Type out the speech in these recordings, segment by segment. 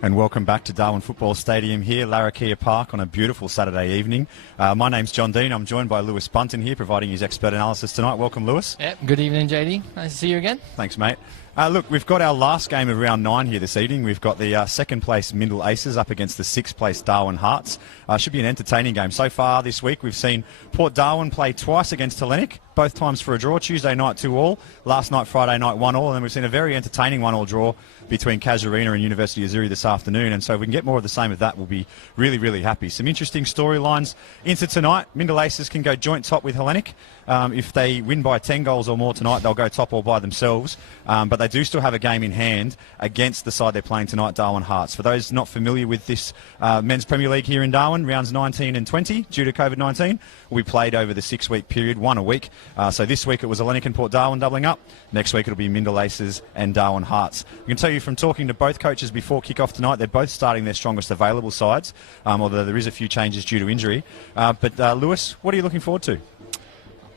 And welcome back to Darwin Football Stadium here, Larrakia Park, on a beautiful Saturday evening. My name's John Dean. I'm joined by Lewis Bunton here, providing his expert analysis tonight. Welcome, Lewis. Yep. Good evening, JD. Nice to see you again. Thanks, mate. Look, we've got our last game of round 9 here this evening. We've got the second place Mindil Aces up against the 6th place Darwin Hearts. Should be an entertaining game. So far this week, we've seen Port Darwin play twice against Hellenic, both times for a draw. Tuesday night 2-2, last night Friday night 1-1, and then we've seen a very entertaining 1-1 draw between Casuarina and University of Zurich this afternoon. And so if we can get more of the same of that, we'll be really, really happy. Some interesting storylines into tonight. Mindil Aces can go joint top with Hellenic. If they win by 10 goals or more tonight, they'll go top all by themselves. But they do still have a game in hand against the side they're playing tonight, Darwin Hearts. For those not familiar with this Men's Premier League here in Darwin, rounds 19 and 20, due to COVID-19, will be played over the 6-week period, one a week. So this week it was Hellenic and Port Darwin doubling up. Next week it'll be Mindil Aces and Darwin Hearts. I can tell you from talking to both coaches before kick-off tonight, they're both starting their strongest available sides, although there is a few changes due to injury. But Lewis, what are you looking forward to?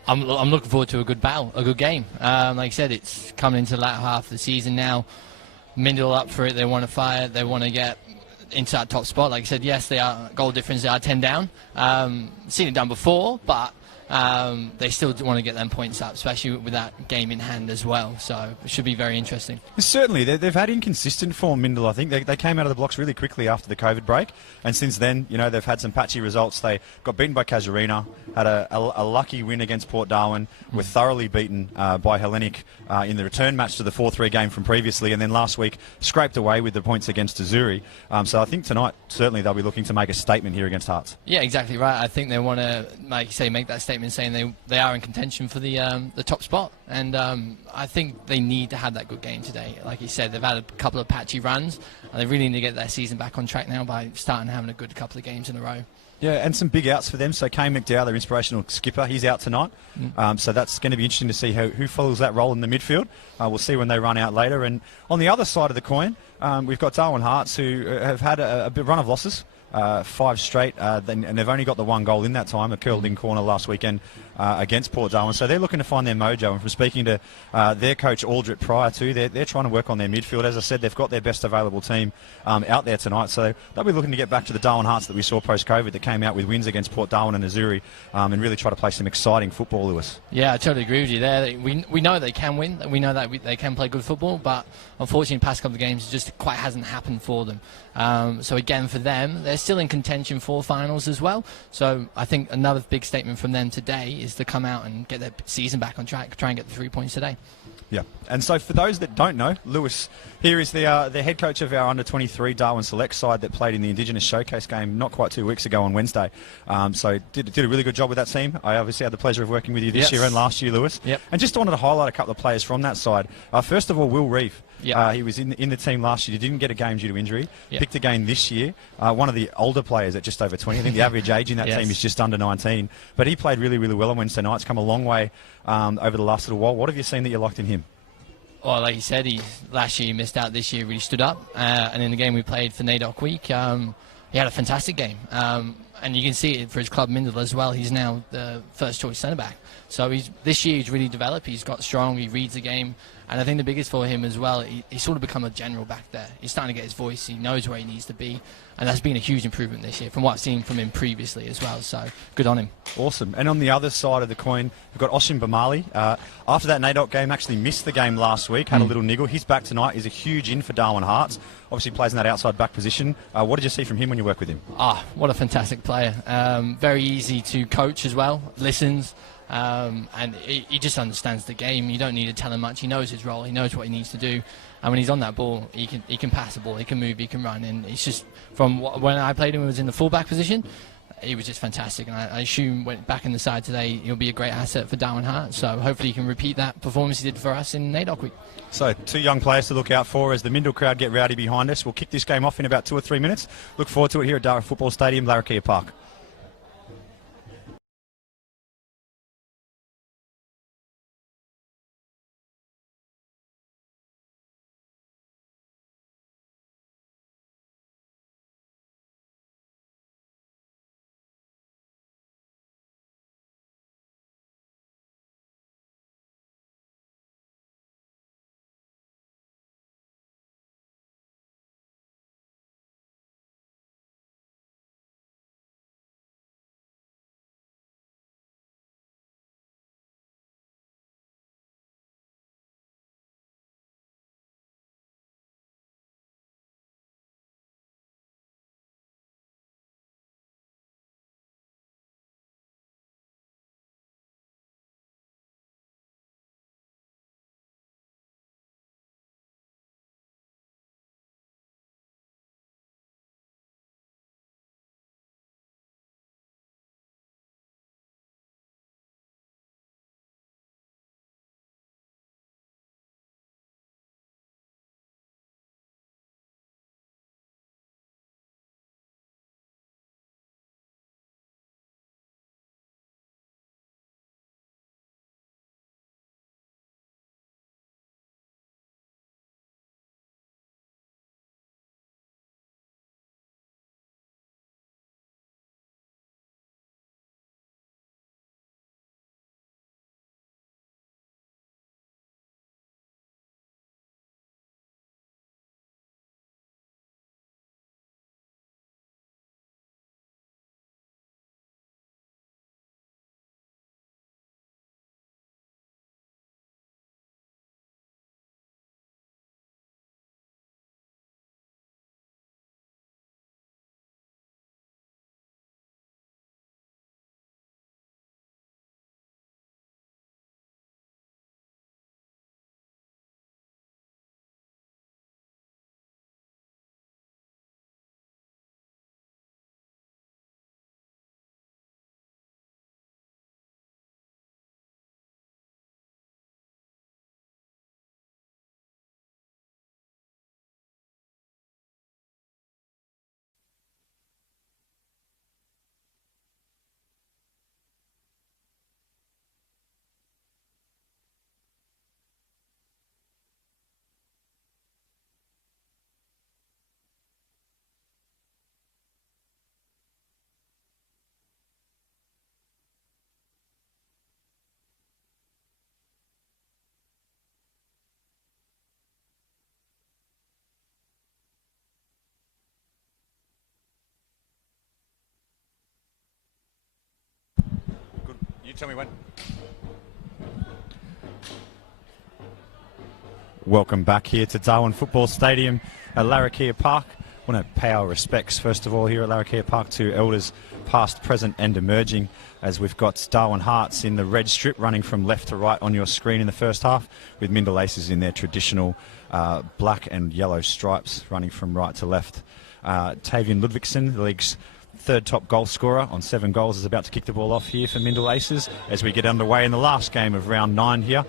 I'm looking forward to a good battle, a good game. Like you said, it's coming into the latter half of the season now. Mindil up for it. They want to fire. They want to get into that top spot. Like I said, yes, they are goal difference. They are 10 down. Seen it done before, but they still want to get them points up, especially with that game in hand as well. So it should be very interesting. Certainly. They've had inconsistent form, Mindil, I think. They came out of the blocks really quickly after the COVID break. And since then, you know, they've had some patchy results. They got beaten by Casuarina, had a lucky win against Port Darwin, were thoroughly beaten by Hellenic in the return match to the 4-3 game from previously, and then last week scraped away with the points against Zurich. So I think tonight, certainly, they'll be looking to make a statement here against Hearts. Yeah, exactly right. I think they want to, like you say, make that statement saying they are in contention for the top spot, and I think they need to have that good game today. Like you said, they've had a couple of patchy runs, and they really need to get their season back on track now by starting having a good couple of games in a row. Yeah, and some big outs for them. So Kane McDowell, their inspirational skipper, he's out tonight. So that's going to be interesting to see who follows that role in the midfield. We'll see when they run out later. And on the other side of the coin, we've got Darwin Hearts, who have had a run of losses. 5 straight, and they've only got the 1 goal in that time, a curled-in corner last weekend against Port Darwin. So they're looking to find their mojo. And from speaking to their coach Aldrit prior to, they're trying to work on their midfield. As I said, they've got their best available team out there tonight. So they'll be looking to get back to the Darwin Hearts that we saw post-COVID, that came out with wins against Port Darwin and Zurich, and really try to play some exciting football, Lewis. Yeah, I totally agree with you there. We know they can win. We know that they can play good football, but unfortunately, the past couple of games, it just quite hasn't happened for them. So again, for them, they're still in contention for finals as well. So I think another big statement from them today is to come out and get their season back on track, try and get the 3 points today. Yeah, and so for those that don't know, Lewis here is the head coach of our under-23 Darwin Select side that played in the Indigenous Showcase game not quite 2 weeks ago on Wednesday. So did a really good job with that team. I obviously had the pleasure of working with you this year and last year, Lewis. Yep. And just wanted to highlight a couple of players from that side. First of all, Will Reeve. He was in the team last year. He didn't get a game due to injury. Picked a game this year. One of the older players at just over 20. I think the average age in that team is just under 19. But he played really, really well on Wednesday night. It's come a long way over the last little while. What have you seen that you liked in him? Well, like you said, last year he missed out. This year really stood up. And in the game we played for NAIDOC Week, he had a fantastic game. And you can see it for his club Mindil as well. He's now the first choice centre back. So this year he's really developed. He's got strong. He reads the game. And I think the biggest for him as well, he's sort of become a general back there. He's starting to get his voice. He knows where he needs to be. And that's been a huge improvement this year from what I've seen from him previously as well. So good on him. Awesome. And on the other side of the coin, we've got Oshim Bamali. After that NAIDOC game, actually missed the game last week, had a little niggle. He's back tonight. He's a huge in for Darwin Hearts. Obviously plays in that outside back position. What did you see from him when you work with him? What a fantastic player. Very easy to coach as well. Listens. And he just understands the game. You don't need to tell him much. He knows his role. He knows what he needs to do. And when he's on that ball, he can pass the ball. He can move. He can run. And it's just from when I played him, he was in the fullback position. He was just fantastic. And I assume when back in the side today, he'll be a great asset for Darwin Hearts. So hopefully he can repeat that performance he did for us in NAIDOC Week. So 2 young players to look out for as the Mindil crowd get rowdy behind us. We'll kick this game off in about 2 or 3 minutes. Look forward to it here at Darwin Football Stadium, Larrakia Park. You tell me when. Welcome back here to Darwin Football Stadium at Larrakia Park. I want to pay our respects, first of all, here at Larrakia Park to elders past, present and emerging, as we've got Darwin Hearts in the red strip running from left to right on your screen in the first half, with Mindil Aces in their traditional black and yellow stripes running from right to left. Tavian Ludvigsen, the league's third top goal scorer on 7 goals, is about to kick the ball off here for Mindil Aces as we get underway in the last game of round 9 here.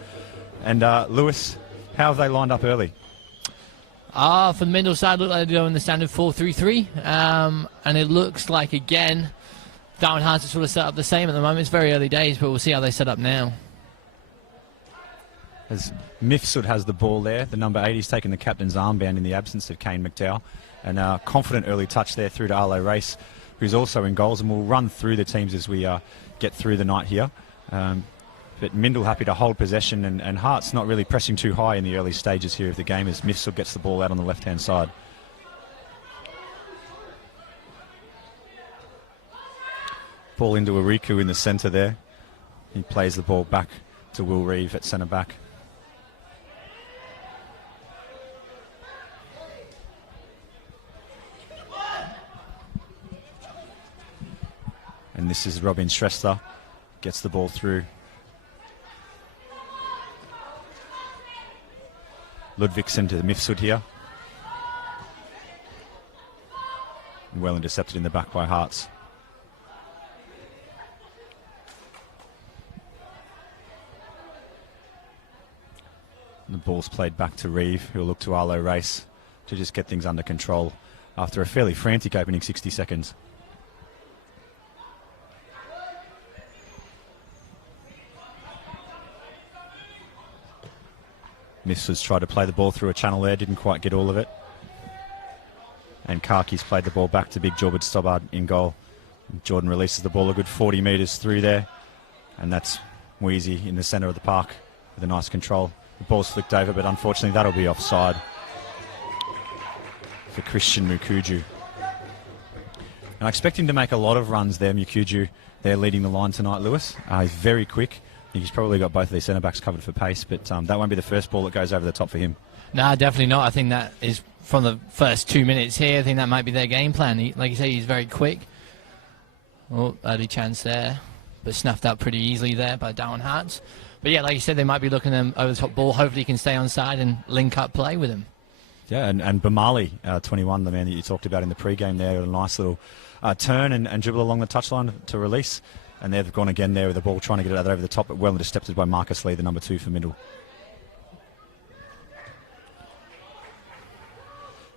And Lewis, how have they lined up early? For the Mindil side, look like they're doing the standard 4-3-3, and it looks like, again, Darwin Hearts are sort of set up the same at the moment. It's very early days, but we'll see how they set up now. As Mifsud has the ball there, the number 8, he's taken the captain's armband in the absence of Kane McDowell, and a confident early touch there through to Arlo Race, who's also in goals, and we'll run through the teams as we get through the night here. But Mindil happy to hold possession, and Hearts not really pressing too high in the early stages here of the game as Mifsud gets the ball out on the left-hand side. Ball into Ariku in the centre there. He plays the ball back to Will Reeve at centre-back. And this is Robin Shrestha, gets the ball through. Ludvigsen to the Mifsud here. And well intercepted in the back by Hearts. And the ball's played back to Reeve, who'll look to Arlo Race to just get things under control after a fairly frantic opening 60 seconds. Mifsud's tried to play the ball through a channel there, didn't quite get all of it. And Karki's played the ball back to Big Jorbert Stobbard in goal. Jordan releases the ball a good 40 metres through there. And that's Wheezy in the centre of the park with a nice control. The ball's flicked over, but unfortunately that'll be offside for Christian Mukuju. And I expect him to make a lot of runs there, Mukuju. They're leading the line tonight, Lewis. He's very quick. I think he's probably got both of these centre-backs covered for pace, but that won't be the first ball that goes over the top for him. No, definitely not. I think that is from the first 2 minutes here. I think that might be their game plan. Like you say, he's very quick. Oh, early chance there, but snuffed out pretty easily there by Darwin Hearts. But yeah, like you said, they might be looking at him over the top ball. Hopefully he can stay on side and link up play with him. Yeah, and Bamali, 21, the man that you talked about in the pre-game there, with a nice little turn and dribble along the touchline to release. And they've gone again there with the ball, trying to get it over the top, but well intercepted by Marcus Lee, the number 2 for Mindil.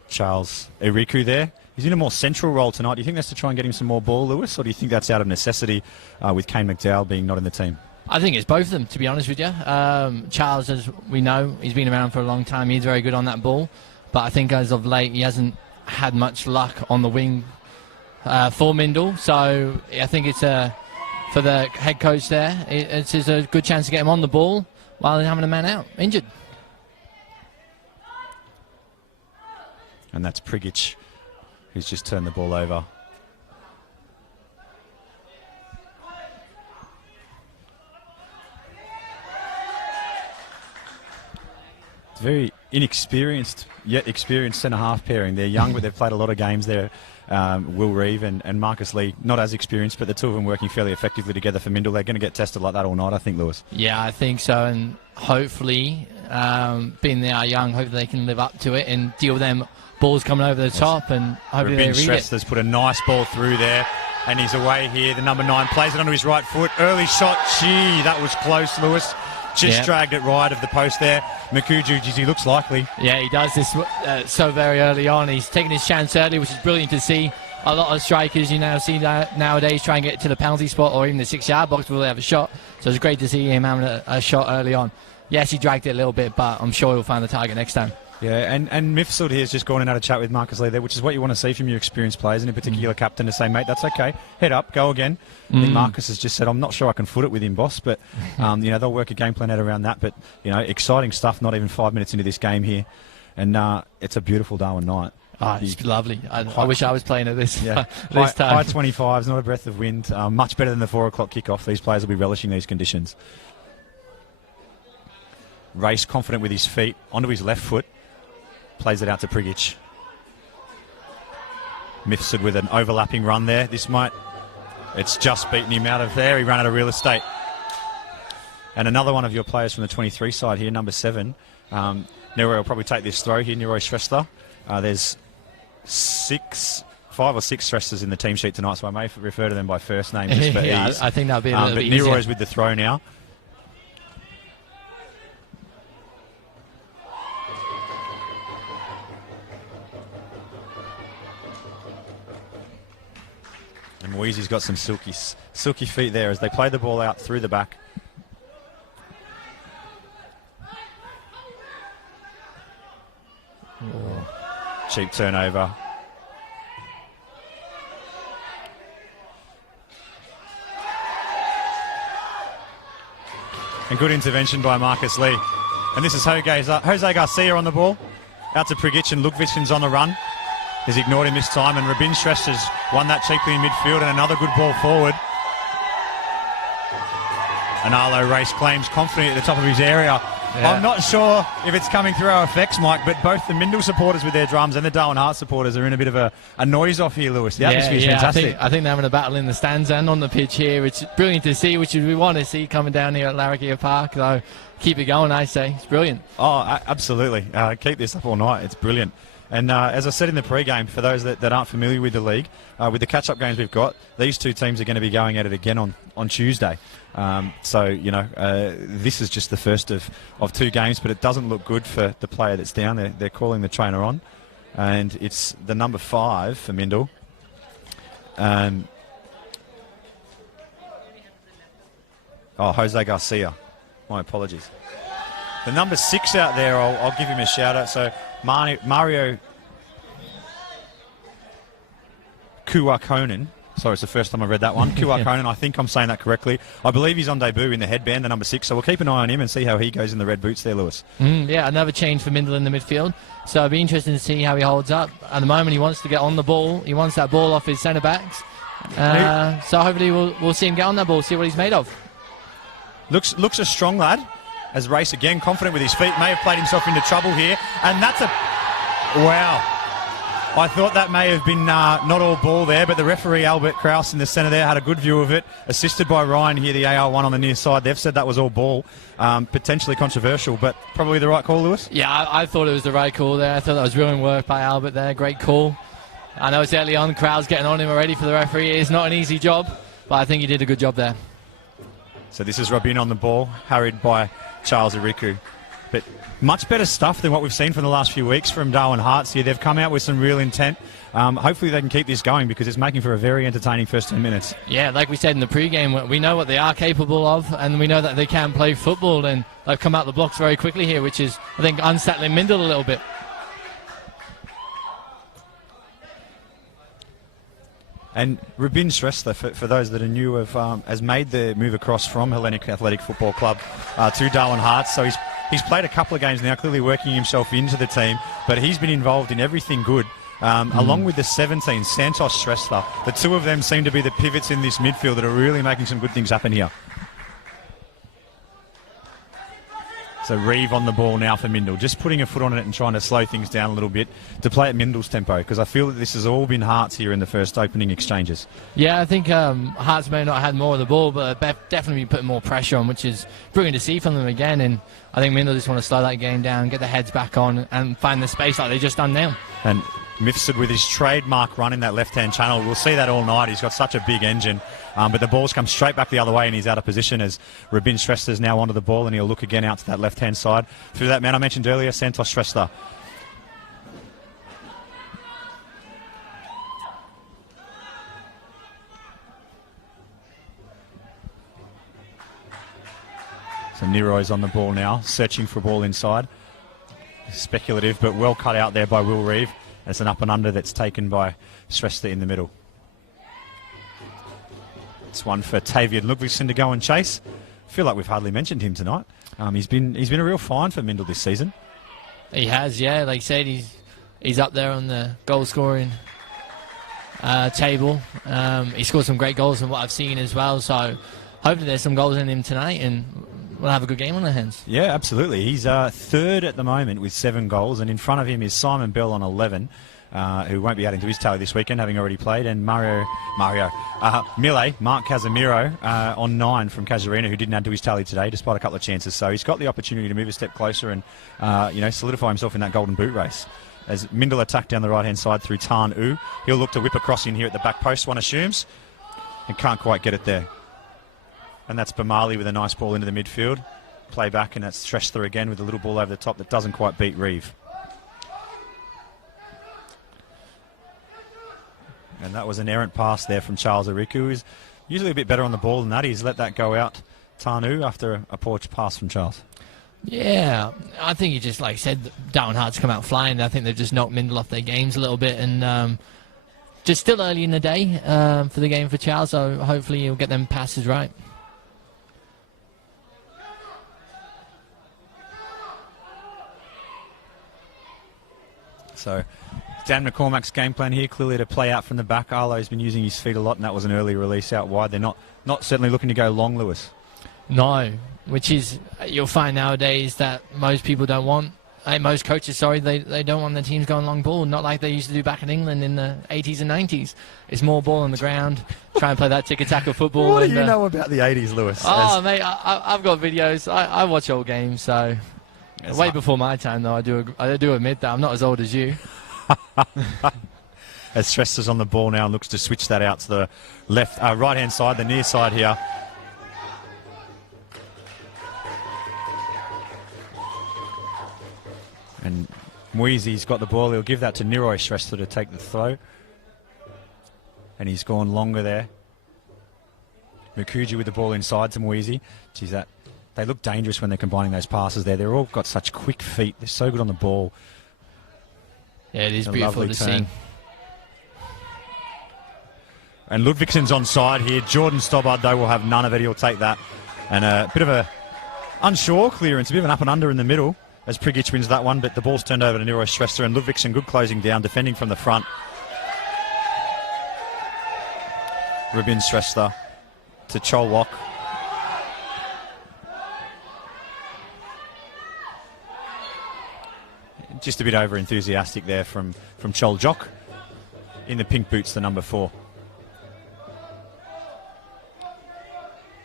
Charles Iriku there. He's in a more central role tonight. Do you think that's to try and get him some more ball, Lewis, or do you think that's out of necessity with Kane McDowell being not in the team? I think it's both of them, to be honest with you. Charles, as we know, he's been around for a long time. He's very good on that ball. But I think as of late, he hasn't had much luck on the wing for Mindil. So I think it's for the head coach there, it's a good chance to get him on the ball while they're having a man out, injured. And that's Prigic, who's just turned the ball over. It's very inexperienced, yet experienced centre-half pairing. They're young, but they've played a lot of games there. Will Reeve and Marcus Lee, not as experienced, but the two of them working fairly effectively together for Mindil. They're going to get tested like that all night, I think, Lewis. Yeah, I think so, and hopefully, being they are young, hopefully they can live up to it and deal with them balls coming over the top, and hopefully they read it. Has put a nice ball through there, and he's away here. The number 9 plays it onto his right foot. Early shot, gee, that was close, Lewis. Just dragged it wide of the post there. Mukuju, he looks likely. Yeah, he does this so very early on. He's taking his chance early, which is brilliant to see. A lot of strikers you now see nowadays try and get to the penalty spot or even the 6-yard box before they have a shot. So it's great to see him having a shot early on. Yes, he dragged it a little bit, but I'm sure he'll find the target next time. Yeah, and Mifsud here has just gone and had a chat with Marcus Lee there, which is what you want to see from your experienced players, and in particular captain, to say, mate, that's okay, head up, go again. I think Marcus has just said, I'm not sure I can foot it with him, boss, but they'll work a game plan out around that. But exciting stuff. Not even 5 minutes into this game here, and it's a beautiful Darwin night. Oh, it's lovely. I wish I was playing at this, Yeah. this time. High 25s, not a breath of wind. Much better than the 4 o'clock kickoff. These players will be relishing these conditions. Race confident with his feet, onto his left foot. Plays it out to Prigic. Mifsud with an overlapping run there. It's just beaten him out of there. He ran out of real estate. And another one of your players from the 23 side here, number 7. Neroy will probably take this throw here, Neroy Shrestha. There's 5 or 6 Shresters in the team sheet tonight, so I may refer to them by first name just for ease. I think that'll be a little bit easier. But Neroy's with the throw now. And Weezy's got some silky feet there as they play the ball out through the back. Oh. Cheap turnover. And good intervention by Marcus Lee. And this is Jose Garcia on the ball. Out to Prigic, and Lukvicin's on the run. He's ignored him this time, and Rabin Shrestha has won that cheaply in midfield, and another good ball forward. And Arlo Race claims confident at the top of his area. Yeah. I'm not sure if it's coming through our effects, Mike, but both the Mindil supporters with their drums and the Darwin Hart supporters are in a bit of a noise off here, Lewis. The atmosphere's fantastic. I think they're having a battle in the stands and on the pitch here. It's brilliant to see, which we want to see coming down here at Larrakia Park. So keep it going, I say. It's brilliant. Oh, absolutely. Keep this up all night. It's brilliant. And as I said in the pre-game, for those that aren't familiar with the league, with the catch-up games we've got, these two teams are going to be going at it again on Tuesday. This is just the first of 2 games, but it doesn't look good for the player that's down. They're calling the trainer on, and it's the number 5 for Mindil. Jose Garcia. My apologies. The number 6 out there, I'll give him a shout-out. So Mario Kuakonen. Sorry, it's the first time I've read that one. Kuakonen, I think I'm saying that correctly. I believe he's on debut in the headband, the number 6. So we'll keep an eye on him and see how he goes in the red boots there, Lewis. Yeah, another change for Mindil in the midfield. So it'll be interesting to see how he holds up. At the moment, he wants to get on the ball. He wants that ball off his centre-backs. So hopefully we'll see him get on that ball, see what he's made of. Looks a strong lad. As Race again, confident with his feet, may have played himself into trouble here. And that's wow. I thought that may have been not all ball there, but the referee, Albert Kraus, in the centre there, had a good view of it. Assisted by Ryan here, the AR1 on the near side. They've said that was all ball. Potentially controversial, but probably the right call, Lewis? Yeah, I thought it was the right call there. I thought that was brilliant work by Albert there. Great call. I know it's early on. Crowd's getting on him already for the referee. It's not an easy job, but I think he did a good job there. So this is Rabin on the ball, harried by Charles Iriku. But much better stuff than what we've seen from the last few weeks from Darwin Hearts here. They've come out with some real intent. Hopefully they can keep this going because it's making for a very entertaining first 10 minutes. Yeah, like we said in the pre-game, we know what they are capable of, and we know that they can play football, and they've come out the blocks very quickly here, which is, I think, unsettling Mindil a little bit. And Rabin Shrestha, for those that are new, has made the move across from Hellenic Athletic Football Club to Darwin Hearts. So he's played a couple of games now, clearly working himself into the team, but he's been involved in everything good. Along with the 17, Santos Shrestha. The two of them seem to be the pivots in this midfield that are really making some good things happen here. So Reeve on the ball now for Mindil, just putting a foot on it and trying to slow things down a little bit to play at Mindil's tempo, because I feel that this has all been Hearts here in the first opening exchanges. Yeah, I think Hearts may not have had more of the ball, but they've definitely been putting more pressure on, which is brilliant to see from them again. And I think Mindil just want to slow that game down, get their heads back on, and find the space like they just done now. And Mifsud with his trademark run in that left-hand channel. We'll see that all night. He's got such a big engine. But the ball's come straight back the other way and he's out of position as Rabin Shrestha's now onto the ball, and he'll look again out to that left-hand side. Through that man I mentioned earlier, Santos Shrestha. So Neroy's on the ball now, searching for a ball inside. Speculative, but well cut out there by Will Reeve. It's an up and under that's taken by Shrestha in the middle. It's one for Tavian Ludvigsen to go and chase. I feel like we've hardly mentioned him tonight. He's been a real find for Mindil this season. He has, yeah. Like I said, he's he's up there on the goal scoring table. He scored some great goals from what I've seen as well. So hopefully there's some goals in him tonight, and we'll have a good game on our hands. Yeah, absolutely. He's third at the moment with 7 goals, and in front of him is Simon Bell on 11, who won't be adding to his tally this weekend, having already played, and Mark Casemiro on 9 from Casuarina, who didn't add to his tally today, despite a couple of chances. So he's got the opportunity to move a step closer and solidify himself in that golden boot race. As Mindil attacked down the right-hand side through Tan U, he'll look to whip across in here at the back post, one assumes, and can't quite get it there. And that's Bamali with a nice ball into the midfield. Play back, and that's Shrestha again with a little ball over the top that doesn't quite beat Reeve. And that was an errant pass there from Charles Ariku, who's usually a bit better on the ball than that. He's let that go out, Tanu, after a poor pass from Charles. Yeah, I think he just, like I said, Darwin Hart's come out flying. I think they've just knocked Mindil off their games a little bit, and just still early in the day for the game for Charles, so hopefully he'll get them passes right. So Dan McCormack's game plan here, clearly to play out from the back. Arlo's been using his feet a lot, and that was an early release out wide. They're not certainly looking to go long, Lewis. No, which is, you'll find nowadays that most people don't want, most coaches, they don't want their teams going long ball, not like they used to do back in England in the 80s and 90s. It's more ball on the ground, try and play that tiki-taka football. What do you know about the 80s, Lewis? Oh, mate, I've got videos. I watch old games, so... Way before my time, though, I do admit that I'm not as old as you. As Shrestha's on the ball now and looks to switch that out to the left, right-hand side, the near side here. And Mweezy's got the ball. He'll give that to Niroy Shrestha to take the throw. And he's gone longer there. Mukuji with the ball inside to Mweezy. Geez, they look dangerous when they're combining those passes there. They're all got such quick feet. They're so good on the ball. Yeah, it is beautiful to see. And Ludvigson's onside here. Jordan Stobbard, though, will have none of it. He'll take that. And a bit of a unsure clearance, a bit of an up and under in the middle as Prigic wins that one, but the ball's turned over to Niroy Shrestha, and Ludvigson good closing down, defending from the front. Rubin Shrestha to Cholwok. Just a bit over enthusiastic there from Choljok in the pink boots, the number 4.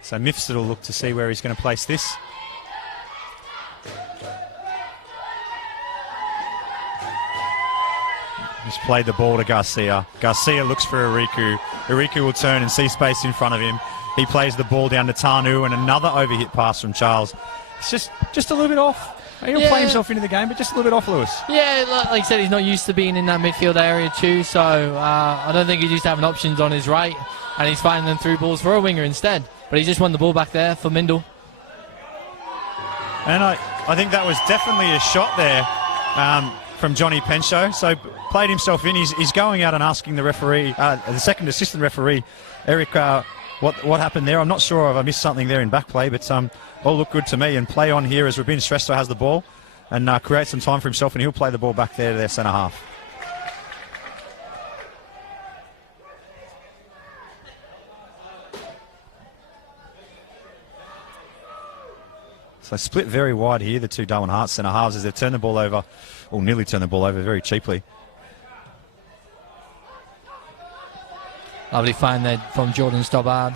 So Mifsud will look to see where he's going to place this. He's played the ball to Garcia. Garcia looks for Ariku. Ariku will turn and see space in front of him. He plays the ball down to Tanu, and another overhit pass from Charles. It's just a little bit off. He'll play himself into the game, but just a little bit off, Lewis. Yeah, like I said, he's not used to being in that midfield area too, so I don't think he's used to having options on his right, and he's finding them through balls for a winger instead. But he just won the ball back there for Mindil. And I think that was definitely a shot there from Johnny Penshow. So played himself in. He's going out and asking the referee, the second assistant referee, Eric, what happened there. I'm not sure if I missed something there in back play, but all looked good to me. And play on here as Rubin Shrestha has the ball and create some time for himself, and he'll play the ball back there to their centre half. So split very wide here, the two Darwin Hart centre halves, as they've turned the ball over, or nearly turned the ball over very cheaply. Lovely find there from Jordan Stobbard.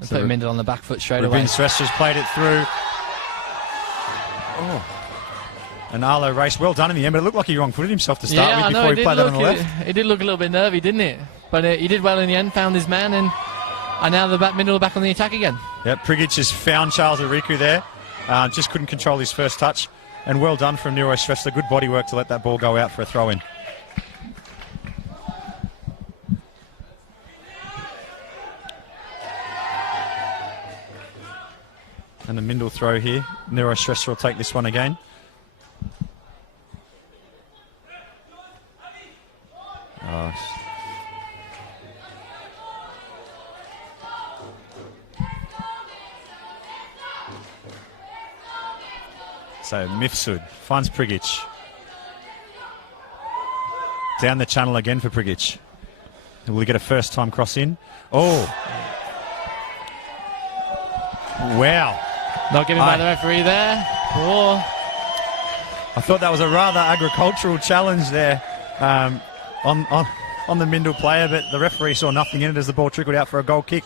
And put Mindil on the back foot straight away. Rubin Shrestha's played it through. Oh. And Arlo race, well done in the end, but it looked like he wrong-footed himself to start with before he played that on the left. It did look a little bit nervy, didn't it? But he did well in the end, found his man, and now Mindil are back on the attack again. Yep, Prigic has found Charles Ariku there. Just couldn't control his first touch. And well done from Niroy Shrestha. Good body work to let that ball go out for a throw-in. And a Mindil throw here. Niroy Shrestha will take this one again. So Mifsud finds Prigic. Down the channel again for Prigic. Will he get a first-time cross in? Oh. Wow. Not given by the referee there. Oh. I thought that was a rather agricultural challenge there on the Mindil player, but the referee saw nothing in it as the ball trickled out for a goal kick.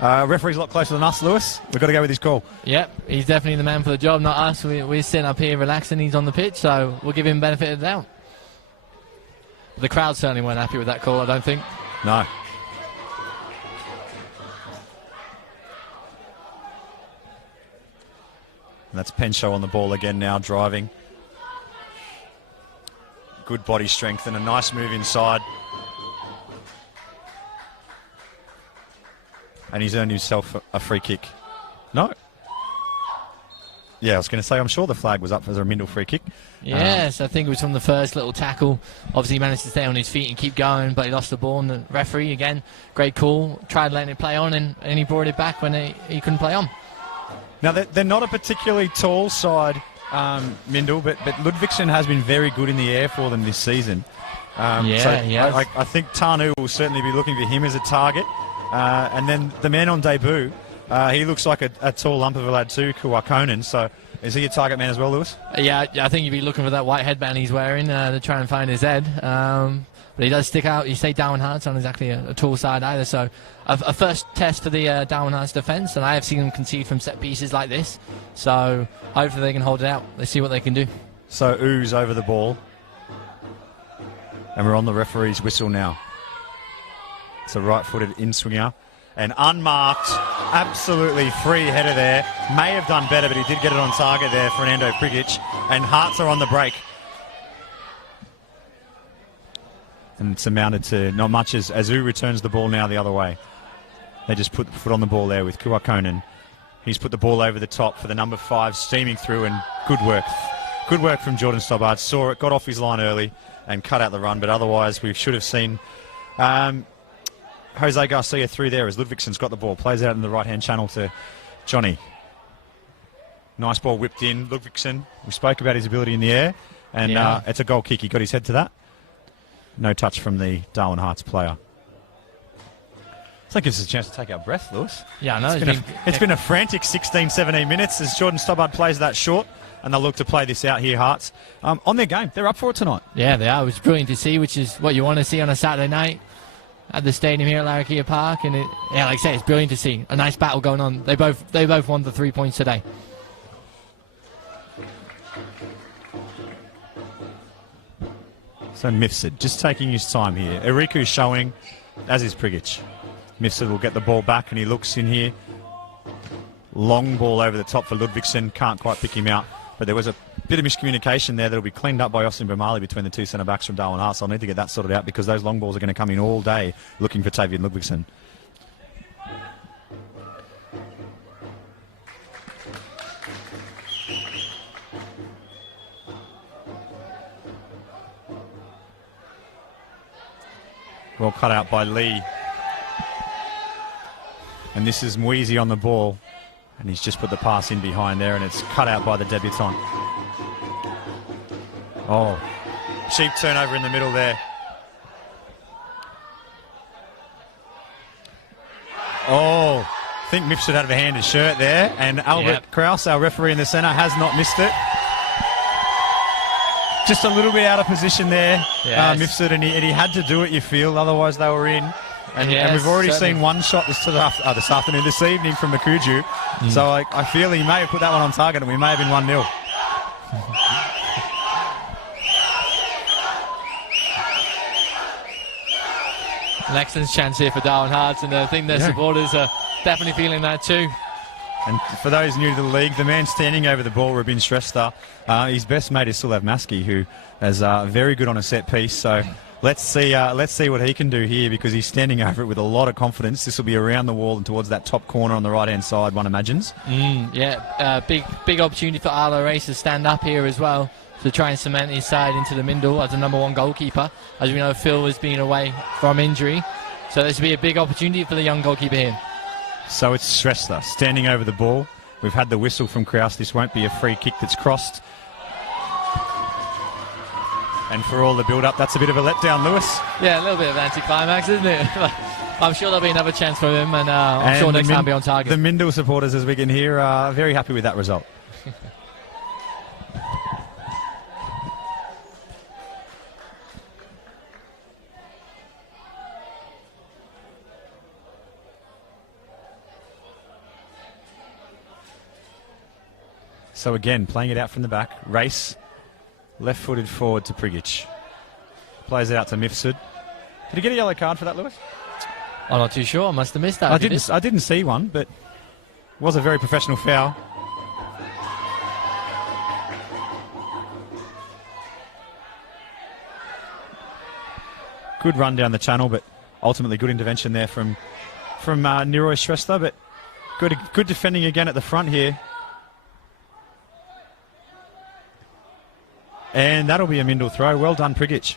Referee's a lot closer than us, Lewis. We've got to go with his call. Yep, he's definitely the man for the job, not us. We're sitting up here relaxing. He's on the pitch, so we'll give him benefit of the doubt. The crowd certainly weren't happy with that call, I don't think. No. And that's Penshaw on the ball again now, driving. Good body strength and a nice move inside. And he's earned himself a free kick. No? Yeah, I was going to say, I'm sure the flag was up as a Mindil free kick. Yes, I think it was from the first little tackle. Obviously, he managed to stay on his feet and keep going, but he lost the ball. And the referee, again, great call. Tried letting it play on, and he brought it back when he couldn't play on. Now, they're not a particularly tall side, Mindil, but Ludvigsen has been very good in the air for them this season. I think Tanu will certainly be looking for him as a target. And then the man on debut, he looks like a tall lump of a lad too, Kuakonen. So is he a target man as well, Lewis? Yeah, I think you'd be looking for that white headband he's wearing to try and find his head. But he does stick out. You say Darwin Hart's not exactly a tall side either. So a first test for the Darwin Hart's defence, and I have seen them concede from set pieces like this. So hopefully they can hold it out. Let's see what they can do. So Ooze over the ball. And we're on the referee's whistle now. It's a right-footed in-swinger. And unmarked, absolutely free header there. May have done better, but he did get it on target there, Fernando Prigic. And Hearts are on the break. And it's amounted to not much as Azu returns the ball now the other way. They just put the foot on the ball there with Kuakonen. He's put the ball over the top for the number 5, steaming through, and good work. Good work from Jordan Stobbart. Saw it, got off his line early and cut out the run, but otherwise we should have seen Jose Garcia through there as Ludvigsen's got the ball. Plays out in the right-hand channel to Johnny. Nice ball whipped in. Ludvigsen, we spoke about his ability in the air, and it's a goal kick. He got his head to that. No touch from the Darwin Hearts player. That gives us a chance to take our breath, Lewis. Yeah, I know. It's been a frantic 16, 17 minutes as Jordan Stobbart plays that short, and they'll look to play this out here, Hearts. On their game, they're up for it tonight. Yeah, they are. It was brilliant to see, which is what you want to see on a Saturday night at the stadium here at Larrakia Park. And like I say, it's brilliant to see. A nice battle going on. They both won the 3 points today. So Mifsud just taking his time here. Eriku's showing, as is Prigic. Mifsud will get the ball back, and he looks in here. Long ball over the top for Ludvigsen. Can't quite pick him out. But there was a bit of miscommunication there that will be cleaned up by Austin Bamali between the two centre-backs from Darwin Hearts. I'll need to get that sorted out because those long balls are going to come in all day looking for Tavian Ludvigsen. Well cut out by Lee. And this is Mweezy on the ball. And he's just put the pass in behind there, and it's cut out by the debutant. Oh, cheap turnover in the middle there. Oh, I think Mifsud had a hand his shirt there, and Albert Kraus, our referee in the centre, has not missed it. Just a little bit out of position there, Mifsud, and he had to do it, you feel, otherwise they were in. And we've already seen one shot this evening from Makuju. So I feel he may have put that one on target, and we may have been 1-0. An excellent chance here for Darwin Hearts, and I think their supporters are definitely feeling that too. And for those new to the league, the man standing over the ball, Rabin Shrestha, his best mate is Sulav Maski, who is very good on a set piece. So let's see what he can do here, because he's standing over it with a lot of confidence. This will be around the wall and towards that top corner on the right-hand side, one imagines. Big opportunity for Arlo Race to stand up here as well to try and cement his side into the Mindil as the number 1 goalkeeper. As we know, Phil has been away from injury. So this will be a big opportunity for the young goalkeeper here. So it's Shrestha standing over the ball. We've had the whistle from Kraus. This won't be a free kick that's crossed. And for all the build-up, that's a bit of a letdown, Lewis. Yeah, a little bit of anticlimax, isn't it? I'm sure there'll be another chance for him, and I'm sure next time will be on target. The Mindil supporters, as we can hear, are very happy with that result. So again, playing it out from the back. Race, left-footed forward to Prigic. Plays it out to Mifsud. Did he get a yellow card for that, Lewis? I'm not too sure. I must have missed that. I didn't see one, but it was a very professional foul. Good run down the channel, but ultimately good intervention there from Neroy Shrestha, but good defending again at the front here. And that'll be a Mindil throw. Well done, Prigic.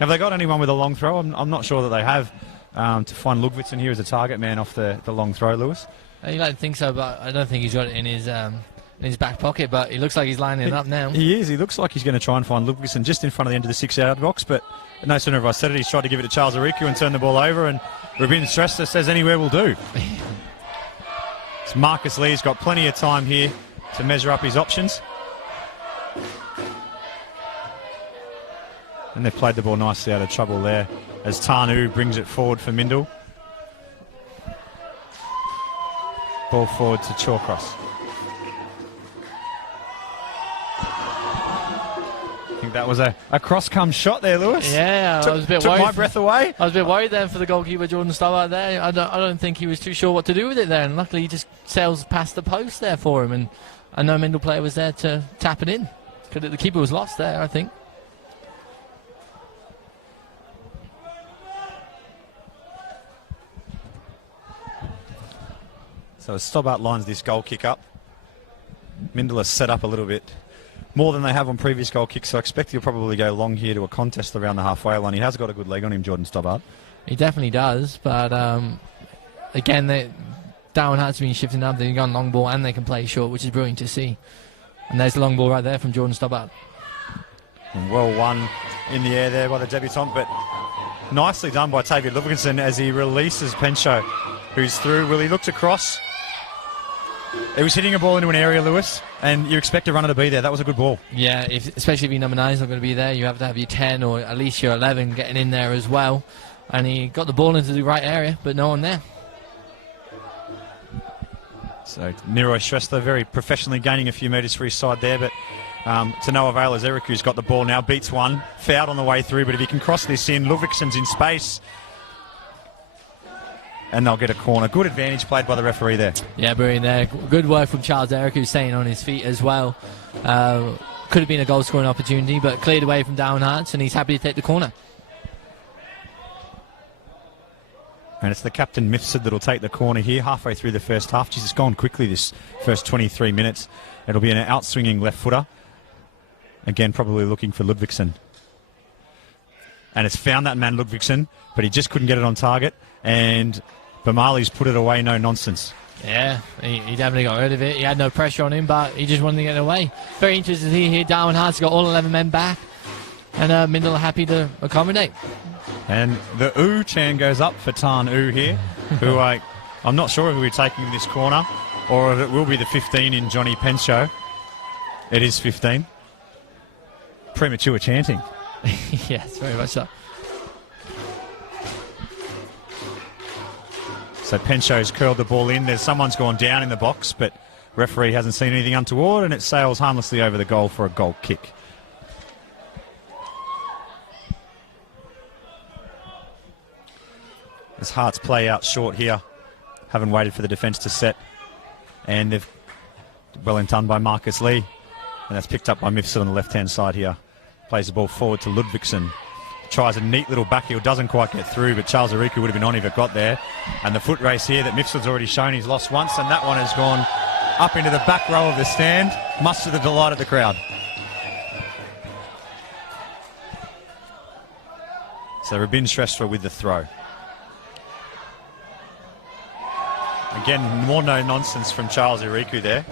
Have they got anyone with a long throw? I'm not sure that they have. To find Ludvigsen here as a target man off the long throw, Lewis. You don't think so, but I don't think he's got it in his back pocket, but he looks like he's lining it up now. He is. He looks like he's going to try and find Ludvigsen just in front of the end of the 6-yard box, but no sooner have I said it, he's tried to give it to Charles Ariku and turn the ball over, and Rubin Shrestha says anywhere will do. Marcus Lee's got plenty of time here to measure up his options. And they've played the ball nicely out of trouble there as Tanu brings it forward for Mindil. Ball forward to Chawcross. I think that was a cross-come shot there, Lewis. Yeah, I was a bit worried. Took my breath away. I was a bit worried then for the goalkeeper, Jordan Stobbart there. I don't think he was too sure what to do with it there, and luckily he just sails past the post there for him, and I know Mindil player was there to tap it in. The keeper was lost there, I think. So as Stobbart lines this goal kick up, Mindil has set up a little bit more than they have on previous goal kicks, so I expect he'll probably go long here to a contest around the halfway line. He has got a good leg on him, Jordan Stobbart. He definitely does, but again, Darwin has been shifting up. They've gone long ball and they can play short, which is brilliant to see. And there's the long ball right there from Jordan Stobbart. And well won in the air there by the debutant, but nicely done by Tavian Ludvigsen as he releases Pencho, who's through. Will he looked across? It was hitting a ball into an area, Lewis, and you expect a runner to be there. That was a good ball. Yeah, especially if your number 9 is not going to be there, you have to have your 10 or at least your 11 getting in there as well. And he got the ball into the right area, but no one there. So Neroy Shrestha very professionally gaining a few metres for his side there, but to no avail as Eriku's got the ball now, beats one, fouled on the way through, but if he can cross this in, Ludvigsen's in space. And they'll get a corner. Good advantage played by the referee there. Yeah, brilliant there. Good work from Charles Eric, staying on his feet as well. Could have been a goal-scoring opportunity, but cleared away from Darwin Hearts, and he's happy to take the corner. And it's the captain, Mifsud, that'll take the corner here halfway through the first half. Jeez, it's gone quickly this first 23 minutes. It'll be an out-swinging left footer. Again, probably looking for Ludvigsen. And it's found that man, Ludvigsen, but he just couldn't get it on target. And Bamali's put it away, no nonsense. Yeah, he definitely got rid of it. He had no pressure on him, but he just wanted to get it away. Very interested to see here. Darwin Hart's got all 11 men back, and Mindil are happy to accommodate. And the ooh chan goes up for Tan Ooh here, who I'm not sure if we're taking this corner or if it will be the 15 in Johnny Pencho. It is 15. Premature chanting. Yes, very much so. So Pencho's curled the ball in. Someone's gone down in the box, but referee hasn't seen anything untoward, and it sails harmlessly over the goal for a goal kick. As Hearts play out short here, haven't waited for the defence to set, and they've well done by Marcus Lee, and that's picked up by Mifsud on the left-hand side here. Plays the ball forward to Ludvigsen. Tries a neat little backheel, doesn't quite get through, but Charles Ariku would have been on if it got there. And the foot race here that Mifsud's already shown he's lost once, and that one has gone up into the back row of the stand, much to the delight of the crowd. So Rubin Shrestha with the throw. Again, more no nonsense from Charles Ariku there.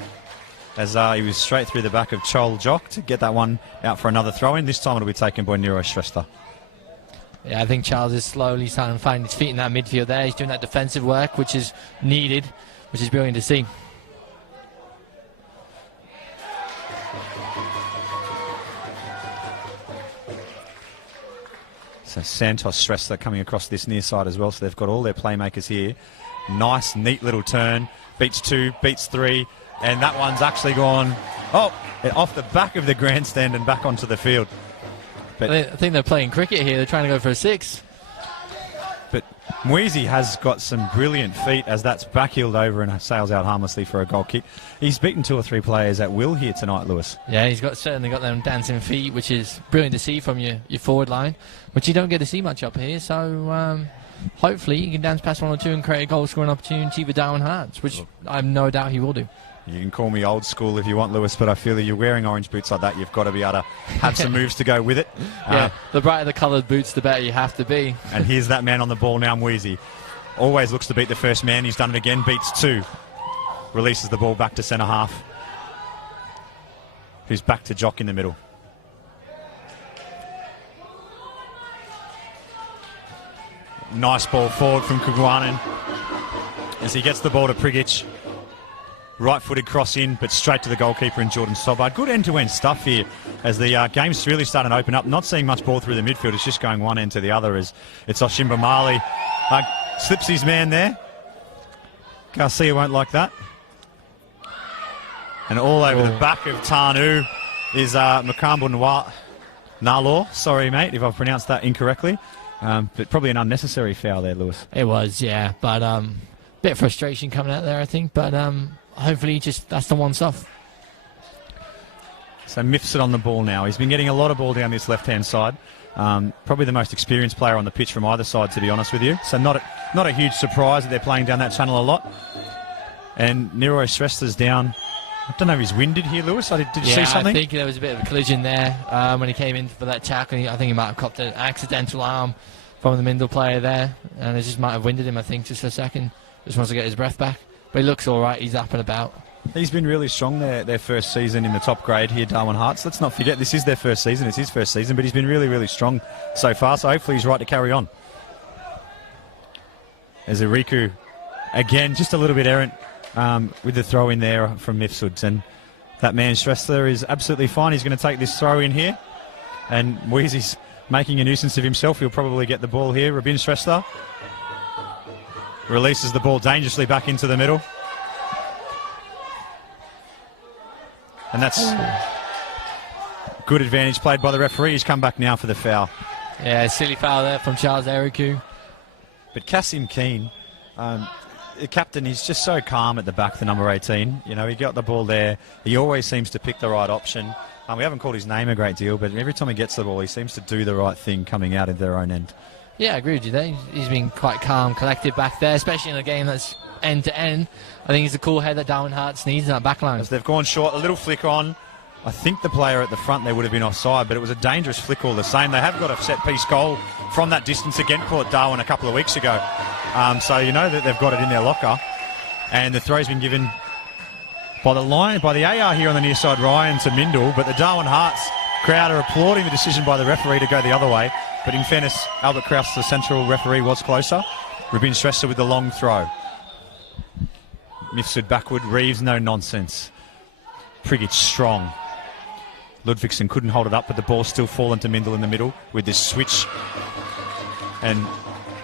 as he was straight through the back of Chol Jock to get that one out for another throw-in. This time it'll be taken by Nero Shrestha. Yeah, I think Charles is slowly starting to find his feet in that midfield there. He's doing that defensive work, which is needed, which is brilliant to see. So Santos Shrestha coming across this near side as well, so they've got all their playmakers here. Nice, neat little turn. Beats 2, beats 3, and that one's actually gone off the back of the grandstand and back onto the field. But I think they're playing cricket here. They're trying to go for a 6. But Mweezy has got some brilliant feet as that's backheeled over and sails out harmlessly for a goal kick. He's beaten 2 or 3 players at will here tonight, Lewis. Yeah, he's certainly got them dancing feet, which is brilliant to see from your forward line, which you don't get to see much up here. So hopefully he can dance past 1 or 2 and create a goal scoring opportunity for Darwin Hearts, which I have no doubt he will do. You can call me old school if you want, Lewis, but I feel that you're wearing orange boots like that, you've got to be able to have some moves to go with it. Yeah, the brighter the coloured boots, the better you have to be. And here's that man on the ball now, Mweezy. Always looks to beat the first man. He's done it again, beats 2. Releases the ball back to centre half. Who's back to Jock in the middle. Nice ball forward from Kuguanen as he gets the ball to Prigic. Right-footed cross in, but straight to the goalkeeper in Jordan Stobbard. Good end-to-end stuff here as the game's really starting to open up. Not seeing much ball through the midfield. It's just going one end to the other as it's Oshimba Mali. Slips his man there. Garcia won't like that. And all over the back of Tanu is Makambu Nalor. Sorry, mate, if I've pronounced that incorrectly. But probably an unnecessary foul there, Lewis. It was, yeah. But bit of frustration coming out there, I think. But hopefully just that's the one stuff. So Mifsud on the ball now. He's been getting a lot of ball down this left-hand side. Probably the most experienced player on the pitch from either side, to be honest with you. So not a huge surprise that they're playing down that channel a lot. And Nero Shrestha's down. I don't know if he's winded here, Lewis. Did you see something? I think there was a bit of a collision there when he came in for that tackle. I think he might have copped an accidental arm from the Mindil player there. And it just might have winded him, I think, just a second. Just wants to get his breath back. But he looks all right. He's up and about. He's been really strong their first season in the top grade here, Darwin Hearts. Let's not forget, this is their first season. It's his first season, but he's been really, really strong so far. So hopefully he's right to carry on. As Iriku, again, just a little bit errant with the throw in there from Mifsud. And that man, Shrestha, is absolutely fine. He's going to take this throw in here. And Weezy's making a nuisance of himself. He'll probably get the ball here. Rabin Shrestha releases the ball dangerously back into the middle. And that's good advantage played by the referee. He's come back now for the foul. Yeah, silly foul there from Charles Eriku. But Kasim Keane, the captain, he's just so calm at the back, the number 18. You know, he got the ball there. He always seems to pick the right option. We haven't called his name a great deal, but every time he gets the ball, he seems to do the right thing coming out of their own end. Yeah, I agree with you there. He's been quite calm, collected back there, especially in a game that's end-to-end. I think he's the cool head that Darwin Hearts needs in that back line. As they've gone short, a little flick on. I think the player at the front there would have been offside, but it was a dangerous flick all the same. They have got a set-piece goal from that distance against Port Darwin a couple of weeks ago. So you know that they've got it in their locker. And the throw's been given by the AR here on the near side, Ryan to Mindil, but the Darwin Hearts crowd are applauding the decision by the referee to go the other way. But in fairness, Albert Krause, the central referee, was closer. Rabin Shrestha with the long throw. Mifsud backward, Reeves, no nonsense. Prigic strong. Ludvigsen couldn't hold it up, but the ball still fallen to Mindil in the middle with this switch. And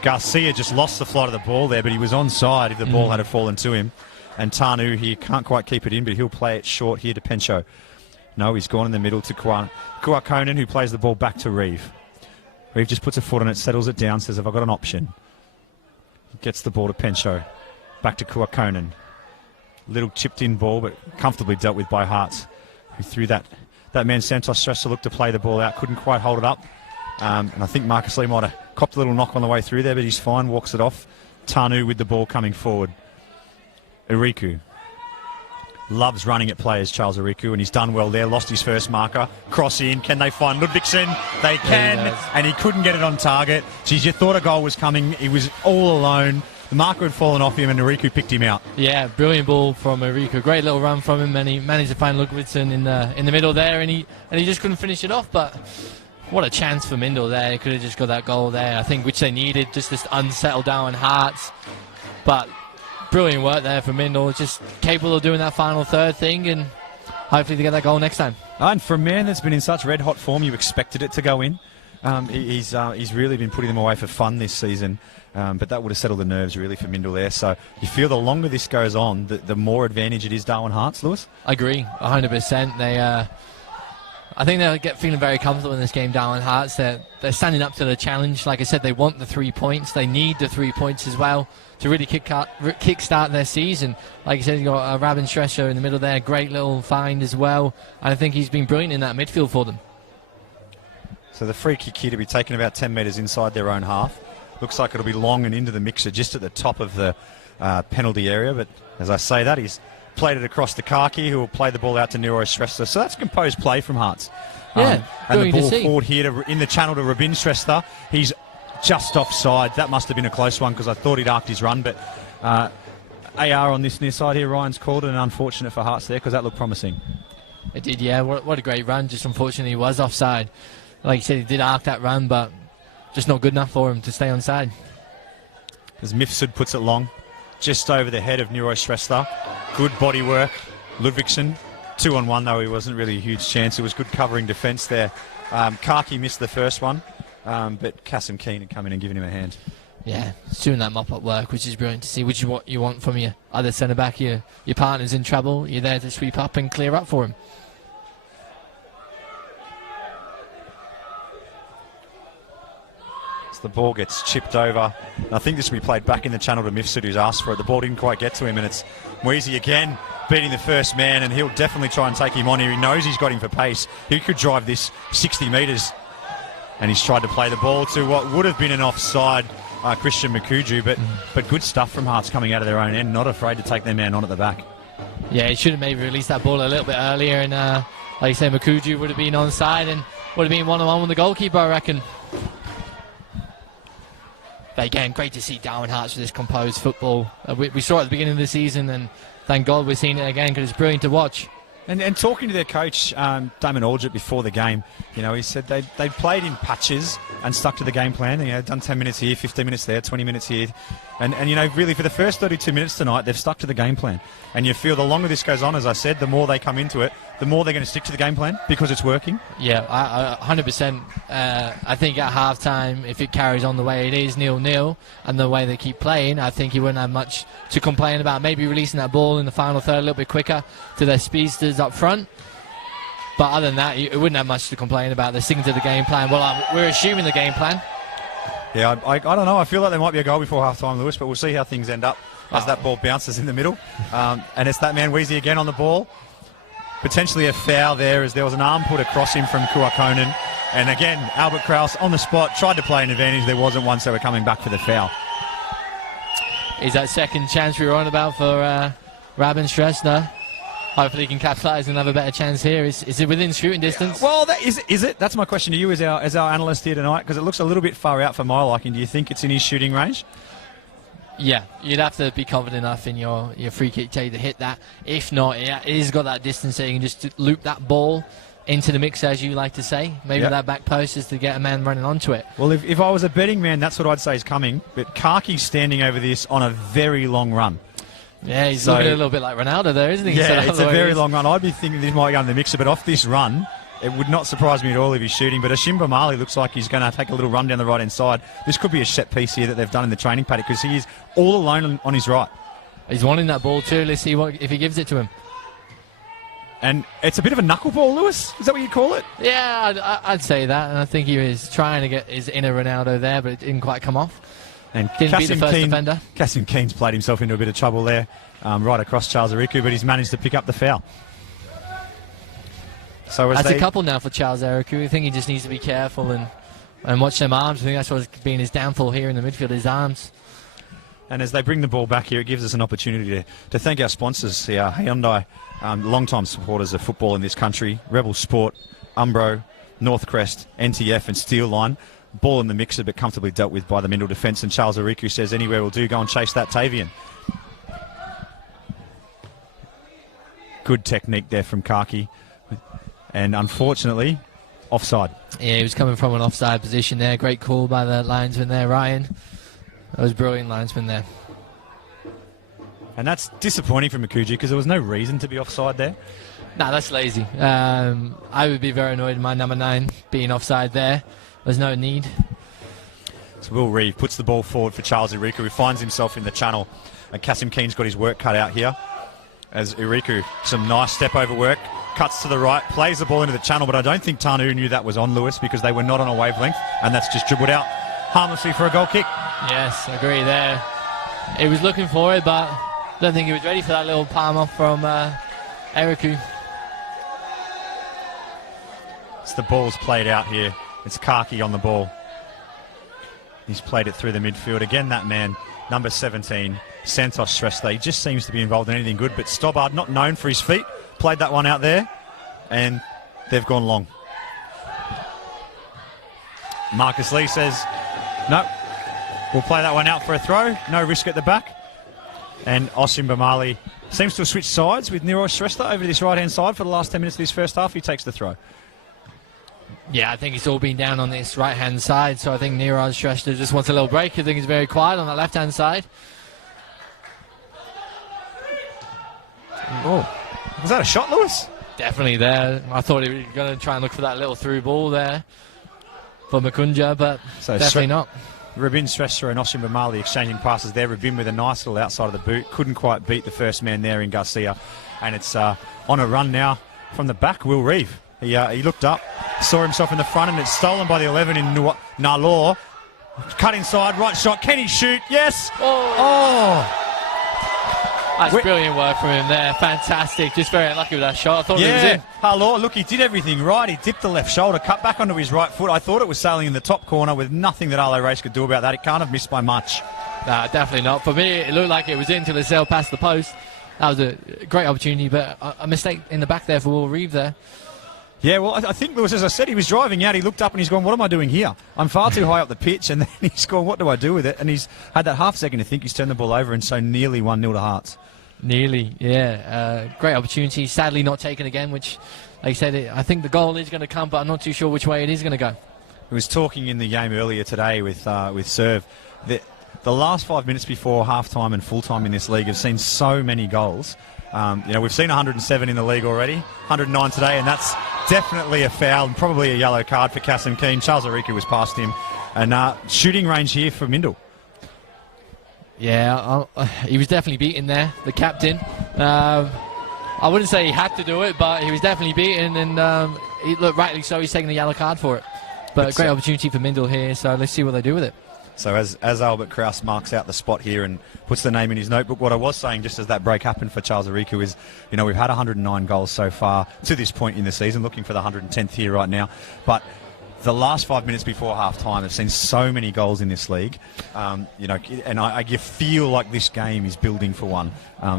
Garcia just lost the flight of the ball there, but he was onside if the ball had fallen to him. And Tanu here can't quite keep it in, but he'll play it short here to Pencho. No, he's gone in the middle to Kuakonen, who plays the ball back to Reeve. Reeve just puts a foot on it, settles it down, says, "Have I got an option?" Gets the ball to Pencho. Back to Kuakonen. Little chipped in ball, but comfortably dealt with by Hearts, who threw that man Santos Shrestha looked to play the ball out, couldn't quite hold it up. And I think Marcus Lee might have copped a little knock on the way through there, but he's fine, walks it off. Tanu with the ball coming forward. Iriku loves running at players, Charles Iriku, and he's done well there. Lost his first marker. Cross in. Can they find Ludvigsen? They can, and he couldn't get it on target. Geez, you thought a goal was coming. He was all alone. the marker had fallen off him and Nariku picked him out. Yeah, brilliant ball from Enrico. Great little run from him, and he managed to find Ludwigson in the middle there, and he just couldn't finish it off. But what a chance for Mindil there. He could have just got that goal there, I think, which they needed, just this unsettled down Hearts. But brilliant work there from Mindil, just capable of doing that final third thing, and hopefully to get that goal next time. And for a man that's been in such red-hot form, you expected it to go in. He's really been putting them away for fun this season, but that would have settled the nerves really for Mindil there. So you feel the longer this goes on, the more advantage it is Darwin Hearts, Lewis? I agree, 100%. I think they'll get feeling very comfortable in this game, Darwin Hearts. They're standing up to the challenge. Like I said, they want the 3 points. They need the 3 points as well to really kick-start their season. Like you said, you've got Rabin Stresser in the middle there. Great little find as well. And I think he's been brilliant in that midfield for them. So the free kick here to be taken about 10 metres inside their own half. Looks like it'll be long and into the mixer just at the top of the penalty area. But as I say that, he's played it across to Kaki, who will play the ball out to Nero Stresser. So that's composed play from Hearts. Yeah, and the ball forward here in the channel to Rabin Stresser. He's just offside. That must have been a close one because I thought he'd arced his run. But AR on this near side here, Ryan's called it, and unfortunate for Hearts there because that looked promising. It did, yeah. What a great run. Just unfortunately he was offside. Like you said, he did arc that run, but just not good enough for him to stay onside. As Mifsud puts it long, just over the head of Nero Stresser. Good body work. Ludwigson, 2-on-1 though, he wasn't really a huge chance. It was good covering defence there. Kaki missed the first one, but Kasim Keen had come in and given him a hand. Yeah, it's doing that mop-up work, which is brilliant to see, which is what you want from your other centre-back. Your partner's in trouble, you're there to sweep up and clear up for him. The ball gets chipped over. I think this will be played back in the channel to Mifsud, who's asked for it. The ball didn't quite get to him, and it's Mweezy again beating the first man, and he'll definitely try and take him on here. He knows he's got him for pace. He could drive this 60 metres, and he's tried to play the ball to what would have been an offside Christian Makuju, but good stuff from Hearts coming out of their own end, not afraid to take their man on at the back. Yeah, he should have maybe released that ball a little bit earlier, and like you say, Makuju would have been onside and would have been one-on-one with the goalkeeper, I reckon. But again, great to see Darwin Hearts with this composed football. We saw it at the beginning of the season, and thank God we're seeing it again because it's brilliant to watch. And talking to their coach, Damon Aldrich, before the game, you know, he said they'd played in patches and stuck to the game plan. You know, done 10 minutes here, 15 minutes there, 20 minutes here. And you know, really for the first 32 minutes tonight, they've stuck to the game plan. And you feel the longer this goes on, as I said, the more they come into it, the more they're going to stick to the game plan because it's working. Yeah, 100%. I think at half-time, if it carries on the way it is, 0-0, and the way they keep playing, I think he wouldn't have much to complain about. Maybe releasing that ball in the final third a little bit quicker to their speedsters up front. But other than that, it wouldn't have much to complain about. They're sticking to the game plan. Well, we're assuming the game plan. Yeah, I don't know. I feel like there might be a goal before half-time, Lewis, but we'll see how things end up as that ball bounces in the middle. And it's that man Weezy again on the ball. Potentially a foul there as there was an arm put across him from Kuakonen. And again, Albert Kraus on the spot, tried to play an advantage. There wasn't one, so we're coming back for the foul. Is that second chance we were on about for Rabin Stresser? Hopefully he can capitalise and have a better chance here. Is it within shooting distance? Well, is it? That's my question to you as our analyst here tonight, because it looks a little bit far out for my liking. Do you think it's in his shooting range? Yeah, you'd have to be confident enough in your free kick to hit that. If not, it has got that distance so you can just loop that ball into the mix, as you like to say. Maybe that back post is to get a man running onto it. Well, if I was a betting man, that's what I'd say is coming. But Kaki's standing over this on a very long run. Yeah, he's looking a little bit like Ronaldo there, isn't he? Yeah, it's a very long run. I'd be thinking this might go in the mixer, but off this run, it would not surprise me at all if he's shooting. But Ashimba Mali looks like he's going to take a little run down the right-hand side. This could be a set piece here that they've done in the training paddock because he is all alone on his right. He's wanting that ball too. Let's see if he gives it to him. And it's a bit of a knuckleball, Lewis? Is that what you call it? Yeah, I'd say that. And I think he was trying to get his inner Ronaldo there, but it didn't quite come off. And didn't beat the first defender. Kasim Keen's played himself into a bit of trouble there, right across Charles Ariku, but he's managed to pick up the foul. So that's a couple now for Charles Ariku. I think he just needs to be careful and watch them arms. I think that's what's been his downfall here in the midfield, his arms. And as they bring the ball back here, it gives us an opportunity to thank our sponsors, Hyundai, long-time supporters of football in this country, Rebel Sport, Umbro, Northcrest, NTF and Steel Line. Ball in the mixer, but comfortably dealt with by the Mindil defence. And Charles Ariku says, anywhere will do, go and chase that Tavian. Good technique there from Kaki. And unfortunately, offside. Yeah, he was coming from an offside position there. Great call by the linesman there, Ryan. That was brilliant linesman there. And that's disappointing for Makuji because there was no reason to be offside there. Nah, that's lazy. I would be very annoyed with my number 9 being offside there. There's no need. So Will Reeve puts the ball forward for Charles Iriku, who finds himself in the channel. And Kasim Keen's got his work cut out here. As Iriku, some nice step over work, cuts to the right, plays the ball into the channel, but I don't think Tanu knew that was on Lewis because they were not on a wavelength, and that's just dribbled out harmlessly for a goal kick. Yes, I agree there. He was looking for it, but I don't think he was ready for that little palm off from Iriku. It's the ball's played out here. It's Kaki on the ball. He's played it through the midfield. Again, that man, number 17, Santos Shrestha. He just seems to be involved in anything good, but Stobbard, not known for his feet, played that one out there, and they've gone long. Marcus Lee says, no, we'll play that one out for a throw. No risk at the back. And Osim Bamali seems to have switched sides with Nero Shrestha over to this right-hand side for the last 10 minutes of this first half. He takes the throw. Yeah, I think it's all been down on this right-hand side, so I think Niraj Shrestha just wants a little break. I think he's very quiet on that left-hand side. Oh, was that a shot, Lewis? Definitely there. I thought he was going to try and look for that little through ball there for Makunja, but so definitely not. Rabin Shrestha and Osim Bamali exchanging passes there. Rabin with a nice little outside of the boot. Couldn't quite beat the first man there in Garcia. And it's on a run now from the back, Will Reeve. He looked up, saw himself in the front, and it's stolen by the 11 in Nalor. Cut inside, right shot. Can he shoot? Yes! Oh! That's brilliant work from him there. Fantastic. Just very unlucky with that shot. I thought it was in. Nalor, look, he did everything right. He dipped the left shoulder, cut back onto his right foot. I thought it was sailing in the top corner with nothing that Arlo Race could do about that. It can't have missed by much. Nah, definitely not. For me, it looked like it was in until it sailed past the post. That was a great opportunity, but a mistake in the back there for Will Reeve there. Yeah, well, I think Lewis, as I said, he was driving out, he looked up and he's gone, what am I doing here? I'm far too high up the pitch, and then he's gone, what do I do with it? And he's had that half second to think. He's turned the ball over, and so nearly 1-0 to Hearts. Nearly, yeah. Great opportunity, sadly not taken again, which, like I said, I think the goal is going to come, but I'm not too sure which way it is going to go. He was talking in the game earlier today with Serve that the last 5 minutes before half-time and full-time in this league have seen so many goals. We've seen 107 in the league already, 109 today, and that's definitely a foul and probably a yellow card for Kasim Keen. Charles Ariku was past him. And shooting range here for Mindil. Yeah, he was definitely beaten there, the captain. I wouldn't say he had to do it, but he was definitely beaten, and he looked rightly so. He's taking the yellow card for it. But great opportunity for Mindil here, so let's see what they do with it. So as Albert Kraus marks out the spot here and puts the name in his notebook, what I was saying just as that break happened for Charles Ariku is, we've had 109 goals so far to this point in the season, looking for the 110th here right now. But the last 5 minutes before half-time have seen so many goals in this league, and you feel like this game is building for one.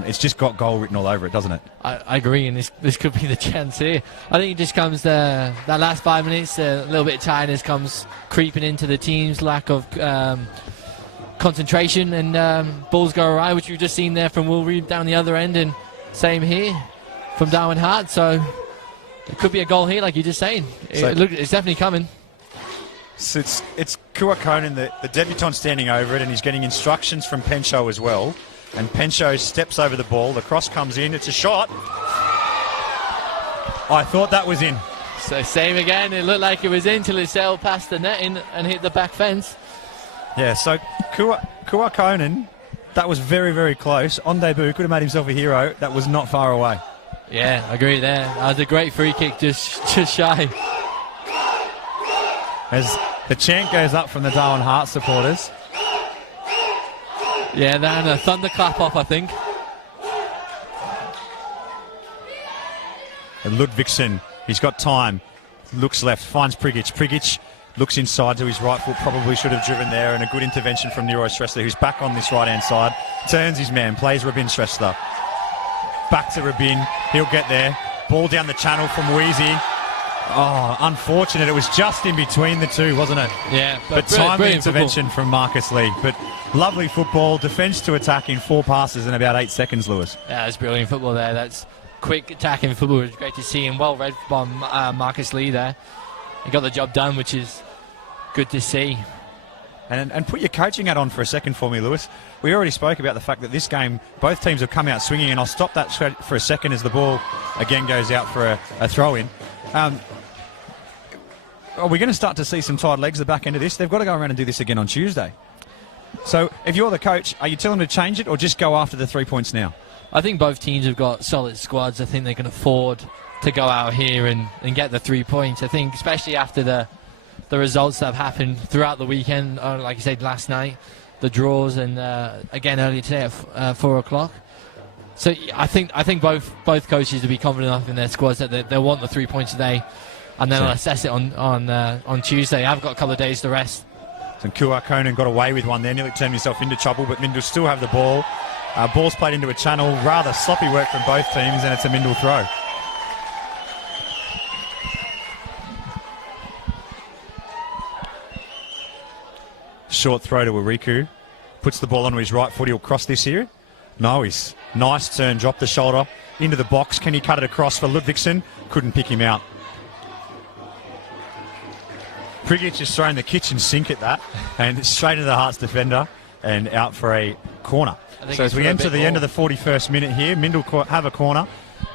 It's just got goal written all over it, doesn't it? I agree, and this could be the chance here. I think it just comes that last 5 minutes, a little bit of tiredness comes creeping into the team's lack of concentration, and balls go awry, which we've just seen there from Will Reeve down the other end, and same here from Darwin Hart. So it could be a goal here, like you're just saying. It's definitely coming. So it's Kua Konen, the debutant, standing over it, and he's getting instructions from Pencho as well. And Pencho steps over the ball. The cross comes in. It's a shot. I thought that was in. So same again. It looked like it was in till it sailed past the netting and hit the back fence. Yeah, so Kua Konen, that was very, very close. On debut, could have made himself a hero. That was not far away. Yeah, I agree there. That was a great free kick, just shy. As the chant goes up from the Darwin Hart supporters. Yeah, then a thunderclap off, I think. And Ludvigsen, he's got time. Looks left, finds Prigic. Prigic looks inside to his right foot, probably should have driven there, and a good intervention from Nero Shrestha, who's back on this right-hand side. Turns his man, plays Rabin Shrestha. Back to Rabin, he'll get there. Ball down the channel from Wheezy. Oh, unfortunate. It was just in between the two, wasn't it? Yeah. But timely intervention from Marcus Lee. But lovely football. Defence to attack in 4 passes in about 8 seconds, Lewis. Yeah, that's brilliant football there. That's quick attacking football. It was great to see, and well read by Marcus Lee there. He got the job done, which is good to see. And put your coaching hat on for a second for me, Lewis. We already spoke about the fact that this game, both teams have come out swinging, and I'll stop that for a second as the ball again goes out for a throw-in. Are we going to start to see some tired legs at the back end of this? They've got to go around and do this again on Tuesday. So if you're the coach, are you telling them to change it or just go after the 3 points now? I think both teams have got solid squads. I think they can afford to go out here and get the 3 points. I think especially after the results that have happened throughout the weekend, like you said last night, the draws, and again earlier today at 4 o'clock. So I think both coaches will be confident enough in their squads that they want the 3 points today, and then I'll assess it on Tuesday. I've got a couple of days to rest. And Kua Konan got away with one there, nearly turned himself into trouble, but Mindil still have the ball. Ball's played into a channel, rather sloppy work from both teams, and it's a Mindil throw. Short throw to Ariku. Puts the ball onto his right foot. He'll cross this here. No, he's nice turn, dropped the shoulder into the box. Can he cut it across for Ludvigsen? Couldn't pick him out. Prigic has thrown the kitchen sink at that, and straight into the Hearts defender and out for a corner. So as we enter the end of the 41st minute here, Mindil have a corner.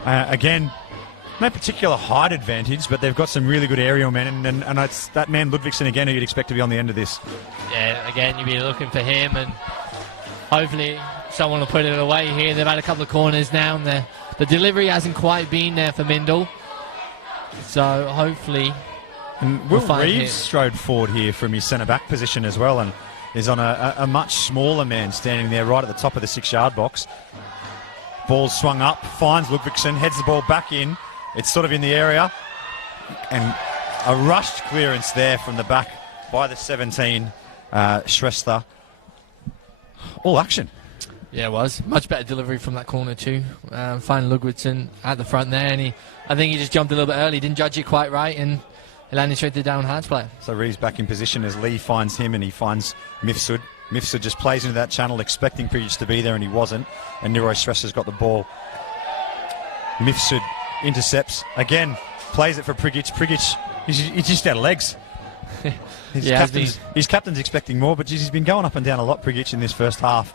Again, no particular height advantage, but they've got some really good aerial men, and it's that man Ludvigsen again who you'd expect to be on the end of this. Yeah, again, you'd be looking for him, and hopefully someone will put it away here. They've had a couple of corners now, and the delivery hasn't quite been there for Mindil. So hopefully... And Will Reeves strode forward here from his centre-back position as well, and is on a much smaller man standing there right at the top of the 6-yard box. Ball swung up, finds Ludvigsen, heads the ball back in. It's sort of in the area, and a rushed clearance there from the back by the 17, Shrestha. All action. Yeah, it was. Much better delivery from that corner too. Finding Ludvigsen at the front there, and I think he just jumped a little bit early, didn't judge it quite right, and he landed straight to the down Hearts player. So Reeves back in position as Lee finds him, and he finds Mifsud. Mifsud just plays into that channel, expecting Prigic to be there, and he wasn't. And Nero Shrestha's got the ball. Mifsud intercepts again, plays it for Prigic. Prigic, he's just out of legs. His captain's expecting more, but geez, he's been going up and down a lot, Prigic, in this first half.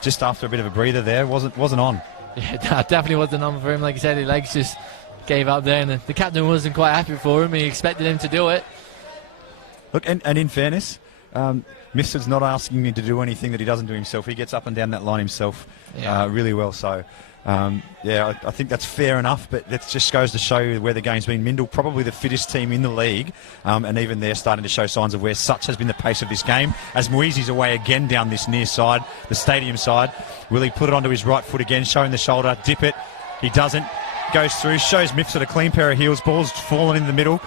Just after a bit of a breather there, wasn't on. Yeah, definitely wasn't on for him. Like you said, his legs just gave up there, and the captain wasn't quite happy for him. He expected him to do it. Look, and in fairness, Mifsud's not asking him to do anything that he doesn't do himself. He gets up and down that line himself really well. So, I think that's fair enough, but that just goes to show you where the game's been. Mindil, probably the fittest team in the league, and even they're starting to show signs of where such has been the pace of this game. As Muizi's away again down this near side, the stadium side, will he put it onto his right foot again, showing the shoulder, dip it? He doesn't. Goes through, shows Mifsud a clean pair of heels, ball's fallen in the middle.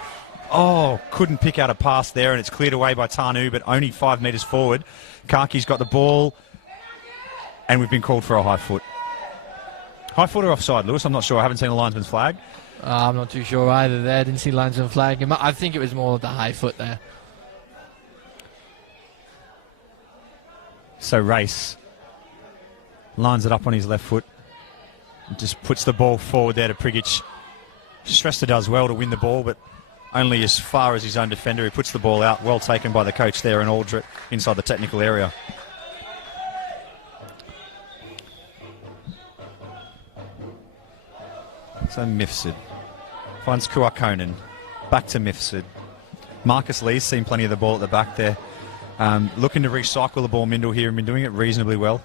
Oh, couldn't pick out a pass there, and it's cleared away by Tanu, but only 5 metres forward. Karki's got the ball, and we've been called for a high foot. High foot or offside, Lewis? I'm not sure. I haven't seen a linesman's flag. I'm not too sure either there. Didn't see linesman's flag. I think it was more of the high foot there. So Race lines it up on his left foot. Just puts the ball forward there to Prigic. Shrestha does well to win the ball, but only as far as his own defender. He puts the ball out. Well taken by the coach there, and Aldrich inside the technical area. So Mifsud finds Kua Konan. Back to Mifsud. Marcus Lee's seen plenty of the ball at the back there. Looking to recycle the ball, Mindil here, and been doing it reasonably well.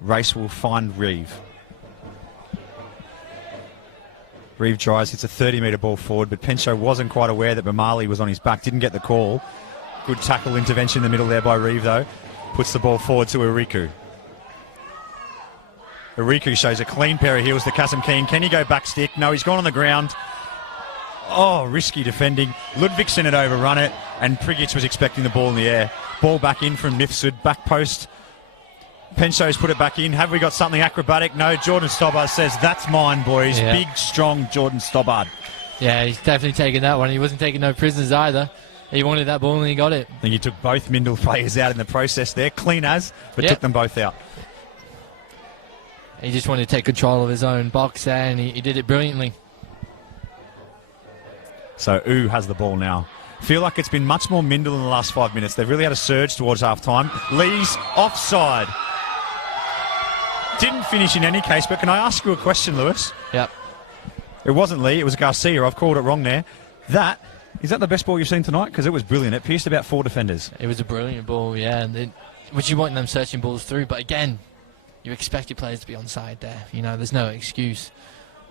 Race will find Reeve. Reeve tries, hits a 30-metre ball forward, but Pencho wasn't quite aware that Bamali was on his back, didn't get the call. Good tackle intervention in the middle there by Reeve, though. Puts the ball forward to Ariku. Ariku shows a clean pair of heels to Kasim Keen. Can he go back stick? No, he's gone on the ground. Oh, risky defending. Ludvigsen had overrun it, and Prigic was expecting the ball in the air. Ball back in from Mifsud, back post. Pencho's put it back in. Have we got something acrobatic? No, Jordan Stobbard says, that's mine, boys. Yeah. Big, strong Jordan Stobbard. Yeah, he's definitely taking that one. He wasn't taking no prisoners either. He wanted that ball and he got it. I think he took both Mindil players out in the process there, clean as, but Yep. took them both out. He just wanted to take control of his own box there, and he did it brilliantly. So U has the ball now. Feel like it's been much more Mindil in the last 5 minutes. They've really had a surge towards half-time. Lee's offside. Didn't finish in any case, but can I ask you a question, Lewis? Yep. It wasn't Lee, it was Garcia. I've called it wrong there. Is that the best ball you've seen tonight? Because it was brilliant. It pierced about 4 defenders. It was a brilliant ball, yeah. Which you want them searching balls through, but again, you expect your players to be onside there. You know, there's no excuse.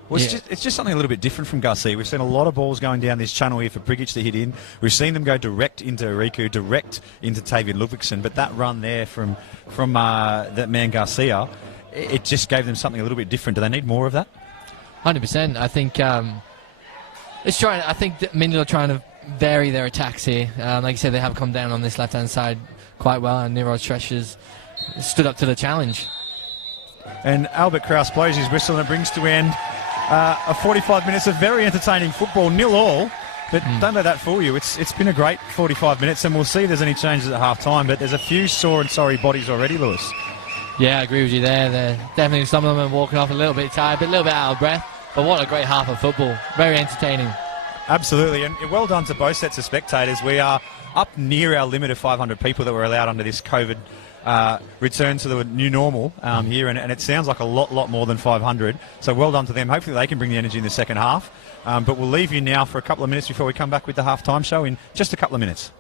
Well, Yeah. it's just something a little bit different from Garcia. We've seen a lot of balls going down this channel here for Prigic to hit in. We've seen them go direct into Riku, direct into Tavian Ludvigsen, but that run there from that man Garcia, it just gave them something a little bit different. Do they need more of that? 100%. I think I think that Mindil are trying to vary their attacks here. Like you said, they have come down on this left-hand side quite well, and Nirod Tresh stood up to the challenge. And Albert Kraus blows his whistle and it brings to end a 45 minutes of very entertaining football, 0-0. But don't let that fool you. It's been a great 45 minutes, and we'll see if there's any changes at half-time. But there's a few sore and sorry bodies already, Lewis. Yeah, I agree with you there. Definitely some of them are walking off a little bit tired, but a little bit out of breath. But what a great half of football. Very entertaining. Absolutely, and well done to both sets of spectators. We are up near our limit of 500 people that were allowed under this COVID return to the new normal here, and it sounds like a lot more than 500. So well done to them. Hopefully they can bring the energy in the second half. But we'll leave you now for a couple of minutes before we come back with the half-time show in just a couple of minutes.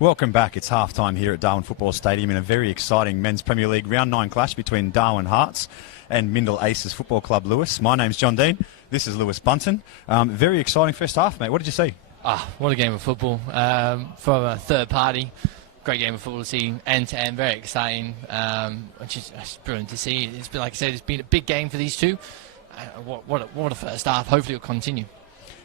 Welcome back. It's half-time here at Darwin Football Stadium in a very exciting Men's Premier League Round 9 clash between Darwin Hearts and Mindil Aces Football Club Lewis. My name's John Dean. This is Lewis Bunton. Very exciting first half, mate. What did you see? What a game of football. From a third party, great game of football to see end-to-end, very exciting, which is brilliant to see. It's been, like I said, it's been a big game for these two. What a first half. Hopefully it'll continue.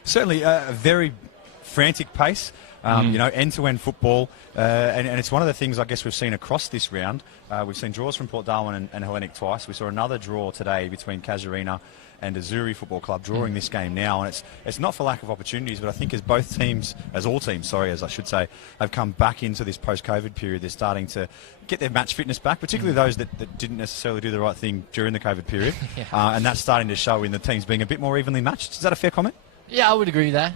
Certainly a very frantic pace. End-to-end football, and it's one of the things I guess we've seen across this round. We've seen draws from Port Darwin and Hellenic twice. We saw another draw today between Casuarina and Azuri Football Club drawing this game now, and it's not for lack of opportunities, but I think as all teams, as I should say, have come back into this post-COVID period, they're starting to get their match fitness back, particularly those that didn't necessarily do the right thing during the COVID period, and that's starting to show in the teams being a bit more evenly matched. Is that a fair comment? Yeah, I would agree there.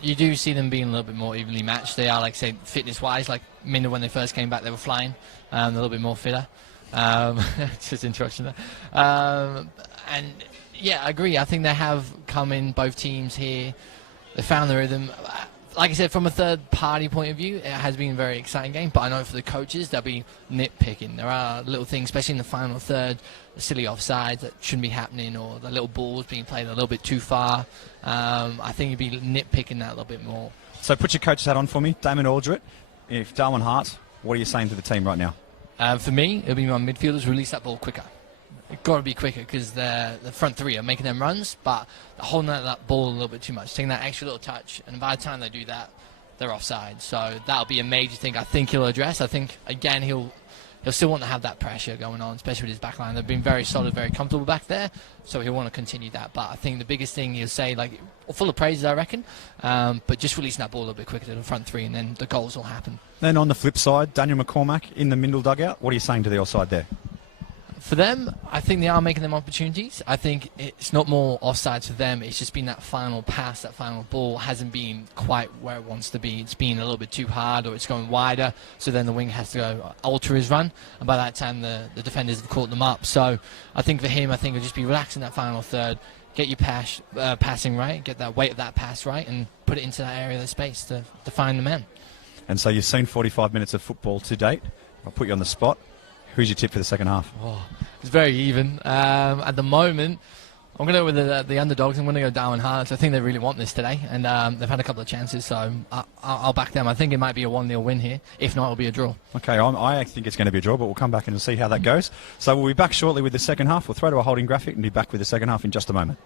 You do see them being a little bit more evenly matched. They are, like I say, fitness-wise, like Mindil when they first came back, they were flying, a little bit more fitter. Just interruption there. And yeah, I agree. I think they have come in, both teams here. They found the rhythm. Like I said, from a third-party point of view, it has been a very exciting game. But I know for the coaches, they'll be nitpicking. There are little things, especially in the final third, the silly offsides that shouldn't be happening, or the little balls being played a little bit too far. I think you'd be nitpicking that a little bit more. So put your coach's hat on for me, Damon Aldred. If Darwin Hearts, what are you saying to the team right now? For me, it'll be my midfielders release that ball quicker. It's got to be quicker because the front three are making them runs, but they're holding that ball a little bit too much, taking that extra little touch, and by the time they do that, they're offside. So that'll be a major thing I think he'll address. I think, again, he'll still want to have that pressure going on, especially with his back line. They've been very solid, very comfortable back there, so he'll want to continue that. But I think the biggest thing he'll say, full of praises, I reckon, but just releasing that ball a little bit quicker to the front three, and then the goals will happen. Then on the flip side, Daniel McCormack in the Mindil dugout. What are you saying to the offside there? For them, I think they are making them opportunities. I think it's not more offsides for them. It's just been that final pass, that final ball hasn't been quite where it wants to be. It's been a little bit too hard, or it's going wider. So then the wing has to go alter his run. And by that time, the defenders have caught them up. So I think for him, he'll just be relaxing that final third, get your passing right, get that weight of that pass right, and put it into that area of the space to find the men. And so you've seen 45 minutes of football to date. I'll put you on the spot. Who's your tip for the second half? It's very even. At the moment, I'm going to go with the underdogs. I'm going to go Darwin Hearts. I think they really want this today, and they've had a couple of chances, so I'll back them. I think it might be a 1-0 win here. If not, it'll be a draw. Okay, I think it's going to be a draw, but we'll come back and see how that goes. So we'll be back shortly with the second half. We'll throw to a holding graphic and be back with the second half in just a moment.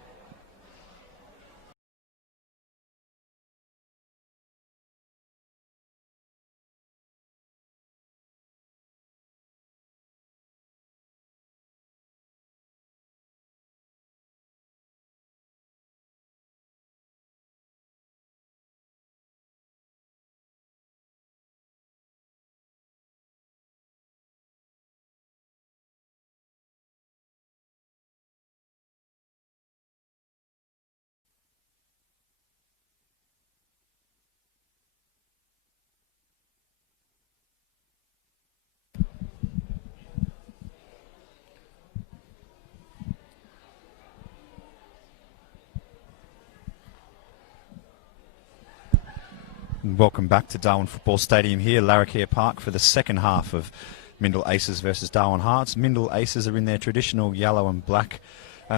Welcome back to Darwin Football Stadium here, Larrakia Park, for the second half of Mindil Aces versus Darwin Hearts. Mindil Aces are in their traditional yellow and black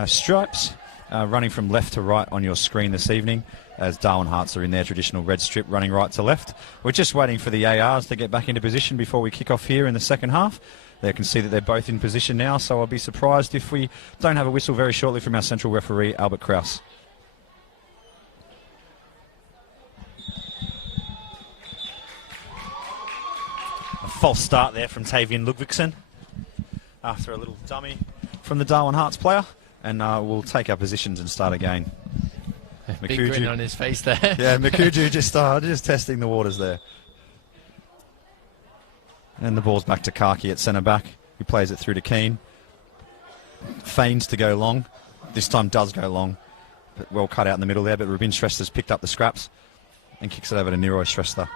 stripes, running from left to right on your screen this evening, as Darwin Hearts are in their traditional red strip, running right to left. We're just waiting for the ARs to get back into position before we kick off here in the second half. They can see that they're both in position now, so I'll be surprised if we don't have a whistle very shortly from our central referee, Albert Kraus. False start there from Tavian Ludvigsen after a little dummy from the Darwin Hearts player, and we'll take our positions and start again. Big grin on his face there. Yeah, Makuju just testing the waters there. And the ball's back to Kaki at centre back. He plays it through to Keane. Feigns to go long. This time does go long, but well cut out in the middle there. But Rubin Shrestha's picked up the scraps and kicks it over to Niroi Shrestha.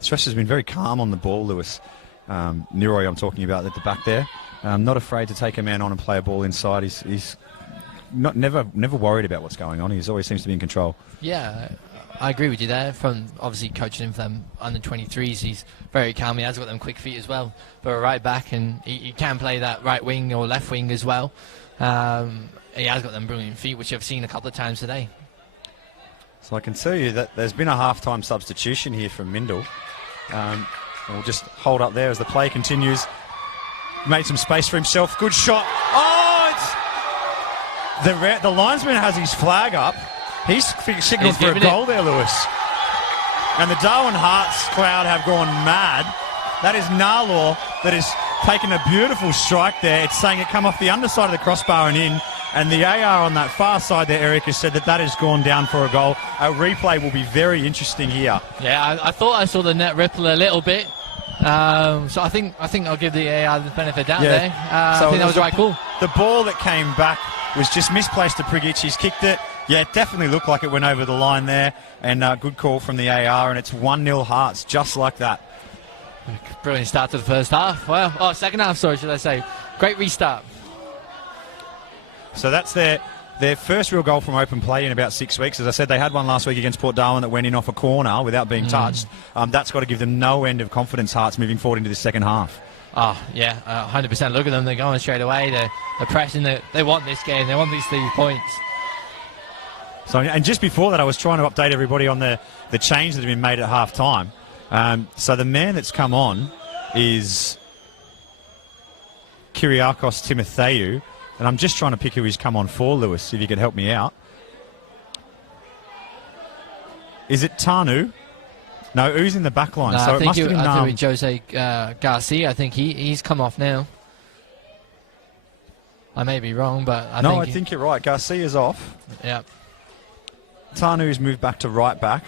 Shrestha's been very calm on the ball, Lewis. Niroi, I'm talking about at the back there. Not afraid to take a man on and play a ball inside. He's never worried about what's going on. He always seems to be in control. Yeah, I agree with you there. From obviously coaching him for them under 23s, he's very calm. He has got them quick feet as well. But a right back, and he can play that right wing or left wing as well. He has got them brilliant feet, which I've seen a couple of times today. So I can tell you that there's been a half-time substitution here from Mindil. We'll just hold up there as the play continues. Made some space for himself. Good shot. Oh, it's... The linesman has his flag up. He's signalled for a goal there, Lewis. And the Darwin Hearts crowd have gone mad. That is Narlaw that has taken a beautiful strike there. It's saying it come off the underside of the crossbar and in. And the AR on that far side there, Eric, has said that has gone down for a goal. A replay will be very interesting here. Yeah, I thought I saw the net ripple a little bit. So I think I'll give the AR the benefit of doubt there. So I think that was the right call. The ball that came back was just misplaced to Prigic. He's kicked it. Yeah, it definitely looked like it went over the line there. And good call from the AR. And it's 1-0 Hearts, just like that. Brilliant start to the first half. Well, second half, sorry, should I say. Great restart. So that's their first real goal from open play in about 6 weeks. As I said, they had one last week against Port Darwin that went in off a corner without being touched. That's got to give them no end of confidence, Hearts, moving forward into the second half. Oh, yeah, 100%. Look at them. They're going straight away. They're pressing. They want this game. They want these 3 points. So, and just before that, I was trying to update everybody on the change that have been made at half-time. So the man that's come on is Kyriakos Timotheou. And I'm just trying to pick who he's come on for, Lewis, if you could help me out. Is it Tanu? No, who's in the back line? No, so I think it must have been Jose Garcia. I think he's come off now. I may be wrong, but I think you're right. Garcia's off. Yeah. Tanu's moved back to right back.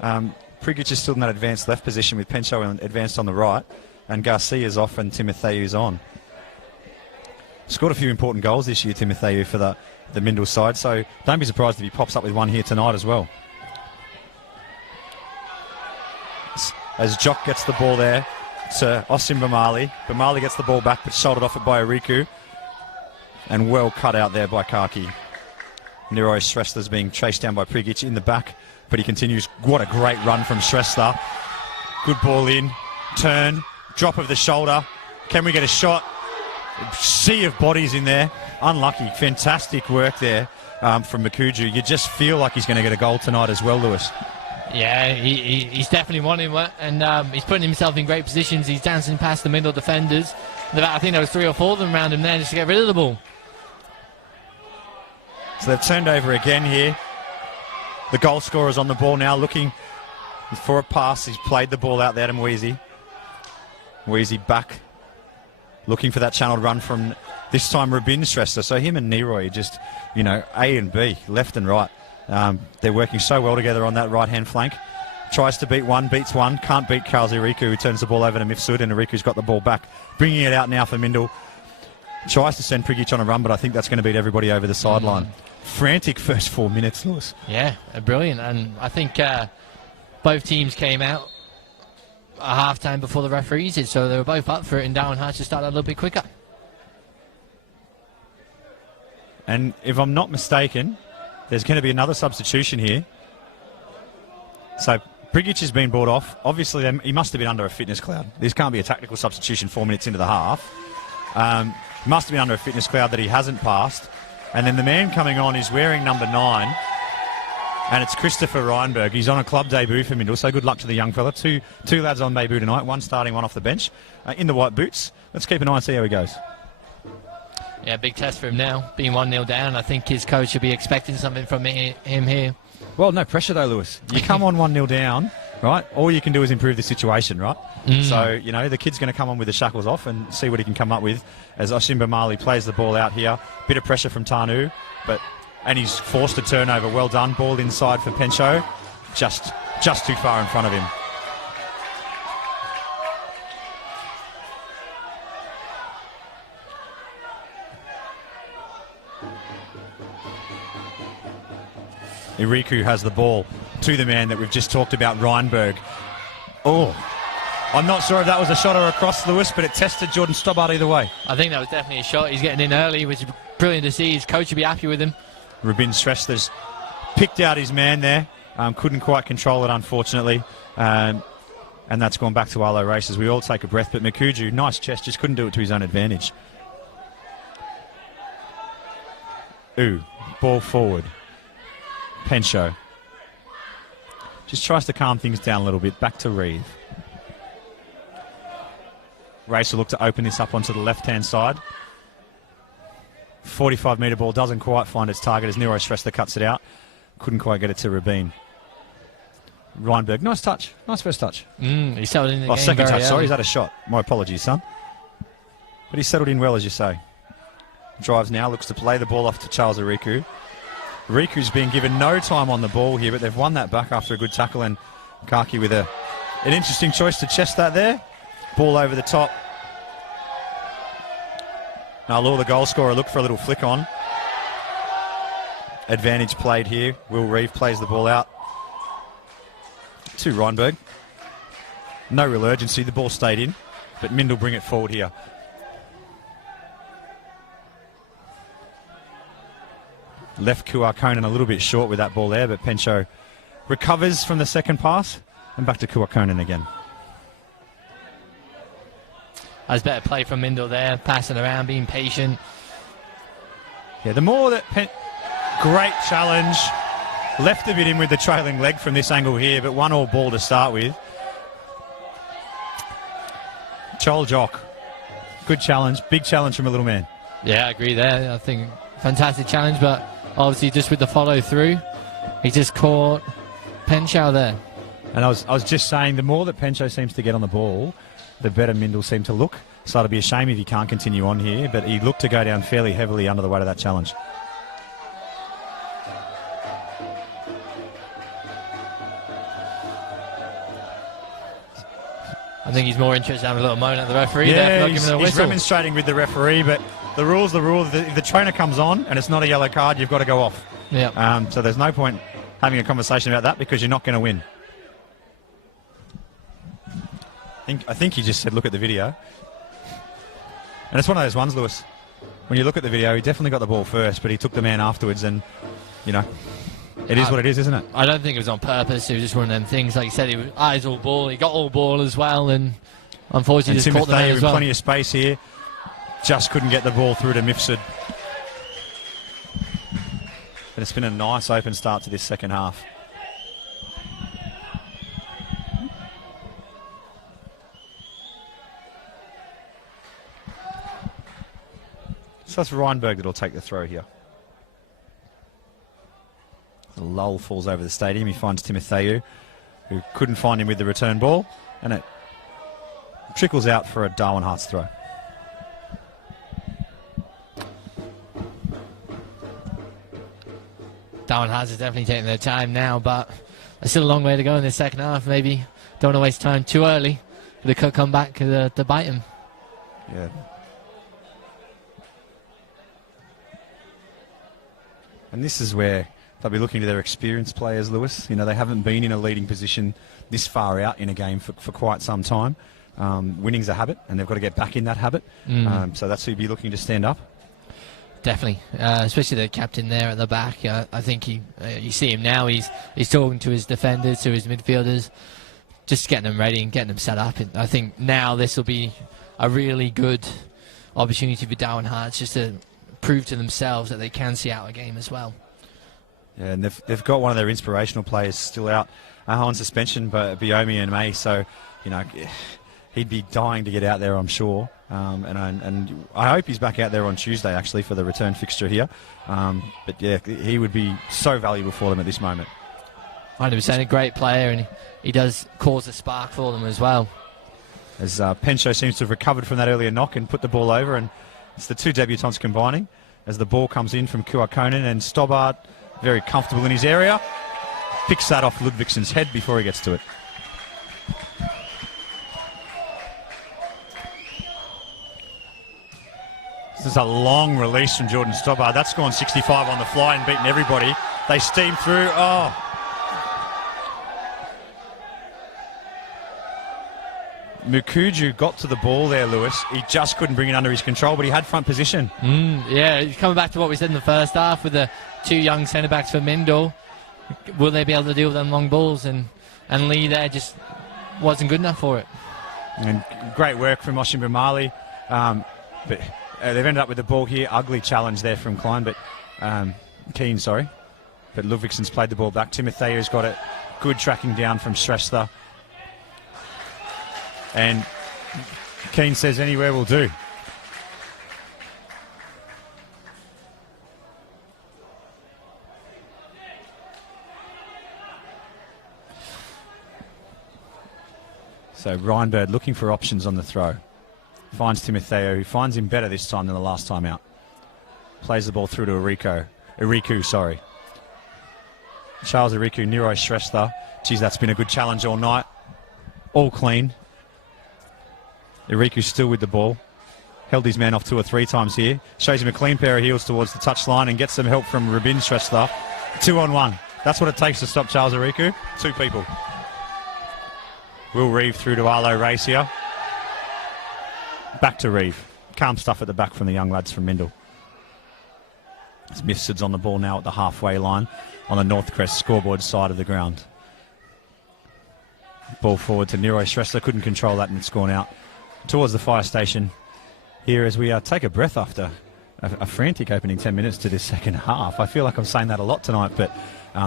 Prigic is still in that advanced left position with Pencho advanced on the right. And Garcia's off and Timotheou's on. Scored a few important goals this year, Timotheou, for the Mindil side, so don't be surprised if he pops up with one here tonight as well. As Jock gets the ball there to Osim Bamali. Bamali gets the ball back, but shouldered off it by Ariku. And well cut out there by Kaki. Nero Shrestler's being chased down by Prigic in the back, but he continues. What a great run from Shrestler. Good ball in, turn, drop of the shoulder. Can we get a shot? Sea of bodies in there. Unlucky. Fantastic work there from Makuju. You just feel like he's going to get a goal tonight as well, Lewis. Yeah, he's definitely wanting it, and he's putting himself in great positions. He's dancing past the middle defenders. I think there was 3 or 4 of them around him there just to get rid of the ball. So they've turned over again here. The goal scorer's on the ball now, looking for a pass. He's played the ball out there to Mweezy. Mweezy back, looking for that channeled run from, this time, Rubin Shrestler. So him and Neroy just, A and B, left and right. They're working so well together on that right-hand flank. Tries to beat one, beats one. Can't beat Karls Iriku, who turns the ball over to Mifsud, and Iriku's got the ball back. Bringing it out now for Mindil. Tries to send Prigic on a run, but I think that's going to beat everybody over the sideline. Frantic first 4 minutes, Lewis. Yeah, brilliant. And I think both teams came out a half-time before the referees did, so they were both up for it, and Darwin Hearts to start a little bit quicker. And if I'm not mistaken, there's going to be another substitution here. So Prigic has been brought off. Obviously, he must have been under a fitness cloud. This can't be a tactical substitution 4 minutes into the half. Must have been under a fitness cloud that he hasn't passed. And then the man coming on is wearing number 9. And it's Christopher Reinberg. He's on a club debut for Mindil, so good luck to the young fella. Two lads on debut tonight, one starting, one off the bench, in the white boots. Let's keep an eye and see how he goes. Yeah, big test for him now, being 1-0 down. I think his coach should be expecting something from him here. Well, no pressure though, Lewis. You come on 1-0 down, right? All you can do is improve the situation, right? So, the kid's going to come on with the shackles off and see what he can come up with as Oshimba Mali plays the ball out here. Bit of pressure from Tanu, and he's forced a turnover. Well done. Ball inside for Pencho. Just too far in front of him. Iriku has the ball to the man that we've just talked about, Reinberg. Oh, I'm not sure if that was a shot or a cross, Lewis, but it tested Jordan Stobbart either way. I think that was definitely a shot. He's getting in early, which is brilliant to see. His coach will be happy with him. Rubin Shrestler's picked out his man there. Couldn't quite control it, unfortunately. And that's gone back to Arlo Races. We all take a breath, but Mukuju, nice chest, just couldn't do it to his own advantage. Ooh, ball forward. Pencho. Just tries to calm things down a little bit. Back to Reeve. Race will look to open this up onto the left-hand side. 45-metre ball doesn't quite find its target as Nero Shrestha cuts it out. Couldn't quite get it to Rabin. Reinberg, nice touch. Nice first touch. He settled in the game second touch, early. sorry. Is that a shot? My apologies, son. But he settled in well, as you say. Drives now, looks to play the ball off to Charles Ariku. Riku's been given no time on the ball here, but they've won that back after a good tackle, and Kaki with an interesting choice to chest that there. Ball over the top. Now Law, the goal scorer, look for a little flick on. Advantage played here. Will Reeve plays the ball out to Reinberg. No real urgency, the ball stayed in, but Mindil bring it forward here. Left Kuakonen a little bit short with that ball there, but Pencho recovers from the second pass, and back to Kuakonen again. That's better play from Mindil there, passing around, being patient. Yeah, the more that great challenge. Left a bit in with the trailing leg from this angle here, but 1-all ball to start with. Chol Jock. Good challenge, big challenge from a little man. Yeah, I agree there. I think fantastic challenge, but obviously just with the follow through, he just caught Pencho there. And I was just saying, the more that Pencho seems to get on the ball, the better Mindil seemed to look. So it'll be a shame if he can't continue on here, but he looked to go down fairly heavily under the weight of that challenge. I think he's more interested in having a little moan at the referee. Yeah, he's demonstrating with the referee, but the rule's the rule. If the trainer comes on and it's not a yellow card, you've got to go off. Yeah. So there's no point having a conversation about that because you're not going to win. I think he just said, look at the video. And it's one of those ones, Lewis. When you look at the video, he definitely got the ball first, but he took the man afterwards, and, you know, it is what it is, isn't it? I don't think it was on purpose. It was just one of them things. Like you said, he was eyes all ball. He got all ball as well, and unfortunately just caught the man as well. Plenty of space here. Just couldn't get the ball through to Mifsud. But it's been a nice open start to this second half. So that's Reinberg that'll take the throw here. The lull falls over the stadium. He finds Timotheu, who couldn't find him with the return ball, and it trickles out for a Darwin Hearts throw. Darwin Hearts is definitely taking their time now, but there's still a long way to go in the second half. Maybe don't want to waste time too early. They could come back to bite him. Yeah. And this is where they'll be looking to their experienced players, Lewis. You know, they haven't been in a leading position this far out in a game for quite some time. Winning's a habit, and they've got to get back in that habit. So that's who you'd be looking to stand up. Definitely, especially the captain there at the back. I think you see him now. He's talking to his defenders, to his midfielders, just getting them ready and getting them set up. And I think now this will be a really good opportunity for Darwin Hearts just to prove to themselves that they can see out a game as well. Yeah, and they've got one of their inspirational players still out on suspension, but Biomi and May. So, you know, he'd be dying to get out there, I'm sure. And I hope he's back out there on Tuesday, actually, for the return fixture here. But yeah, he would be so valuable for them at this moment. 100%, a great player, and he does cause a spark for them as well. As Pencho seems to have recovered from that earlier knock and put the ball over, and it's the two debutants combining as the ball comes in from Kuakonen, and Stobbart, very comfortable in his area, picks that off Ludvigson's head before he gets to it. This is a long release from Jordan Stobbart. That's gone 65 on the fly and beaten everybody. They steam through. Oh. Mukuju got to the ball there, Lewis. He just couldn't bring it under his control, but he had front position. Yeah, coming back to what we said in the first half with the two young centre-backs for Mindil. will they be able to deal with them long balls? And Lee there just wasn't good enough for it. And great work from Oshimba Mali. But they've ended up with the ball here. Ugly challenge there from Klein, but Keane, sorry. But Ludvigson's played the ball back. Timotheou's got it. Good tracking down from Shrestha. And Keane says anywhere will do. So Reinberg looking for options on the throw. Finds Timotheo, who finds him better this time than the last time out. Plays the ball through to Iriku, sorry. Charles Iriku, Nero Shrestha. Geez, that's been a good challenge all night. All clean. Iriku still with the ball. Held his man off 2 or 3 times here. Shows him a clean pair of heels towards the touchline and gets some help from Rubin Shrestha. 2-on-1. That's what it takes to stop Charles Iriku. 2 people. Will Reeve through to Arlo Race here. Back to Reeve. Calm stuff at the back from the young lads from Mindil. Mifsud's on the ball now at the halfway line on the North Crest scoreboard side of the ground. Ball forward to Nero Shrestha. Couldn't control that and it's gone out towards the fire station here as we take a breath after a frantic opening 10 minutes to this second half. I feel like I'm saying that a lot tonight, but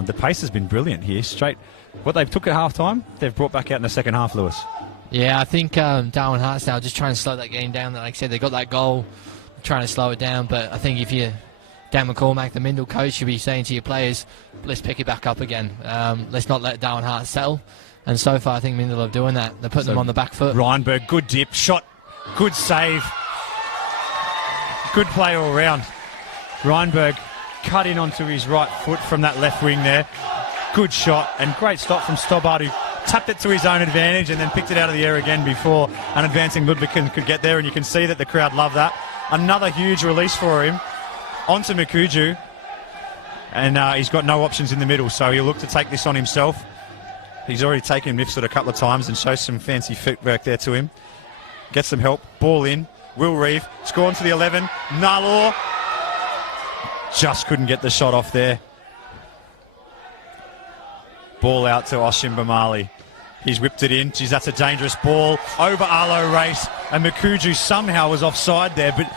the pace has been brilliant here. Straight what they took at half-time, they've brought back out in the second half, Lewis. Yeah, I think Darwin Hart's now just trying to slow that game down. Like I said, they got that goal, trying to slow it down, but I think if you Dan McCormack, the Mindil coach, should be saying to your players, let's pick it back up again. Let's not let Darwin Hart settle. And so far, I think Mindil are doing that. They're putting them on the back foot. Reinberg, good dip, shot, good save. Good play all round. Reinberg cut in onto his right foot from that left wing there. Good shot and great stop from Stobbart, who tapped it to his own advantage and then picked it out of the air again before an advancing Ludvigsen could get there, and you can see that the crowd love that. Another huge release for him onto Mikuju, and he's got no options in the middle, so he'll look to take this on himself. He's already taken Mifsud a couple of times and shows some fancy footwork there to him. Gets some help, ball in. Will Reeve, score into the 11. Nalor just couldn't get the shot off there. Ball out to Oshimba Mali. He's whipped it in. Geez, that's a dangerous ball. Over Arlo Race. And Mikuju somehow was offside there, but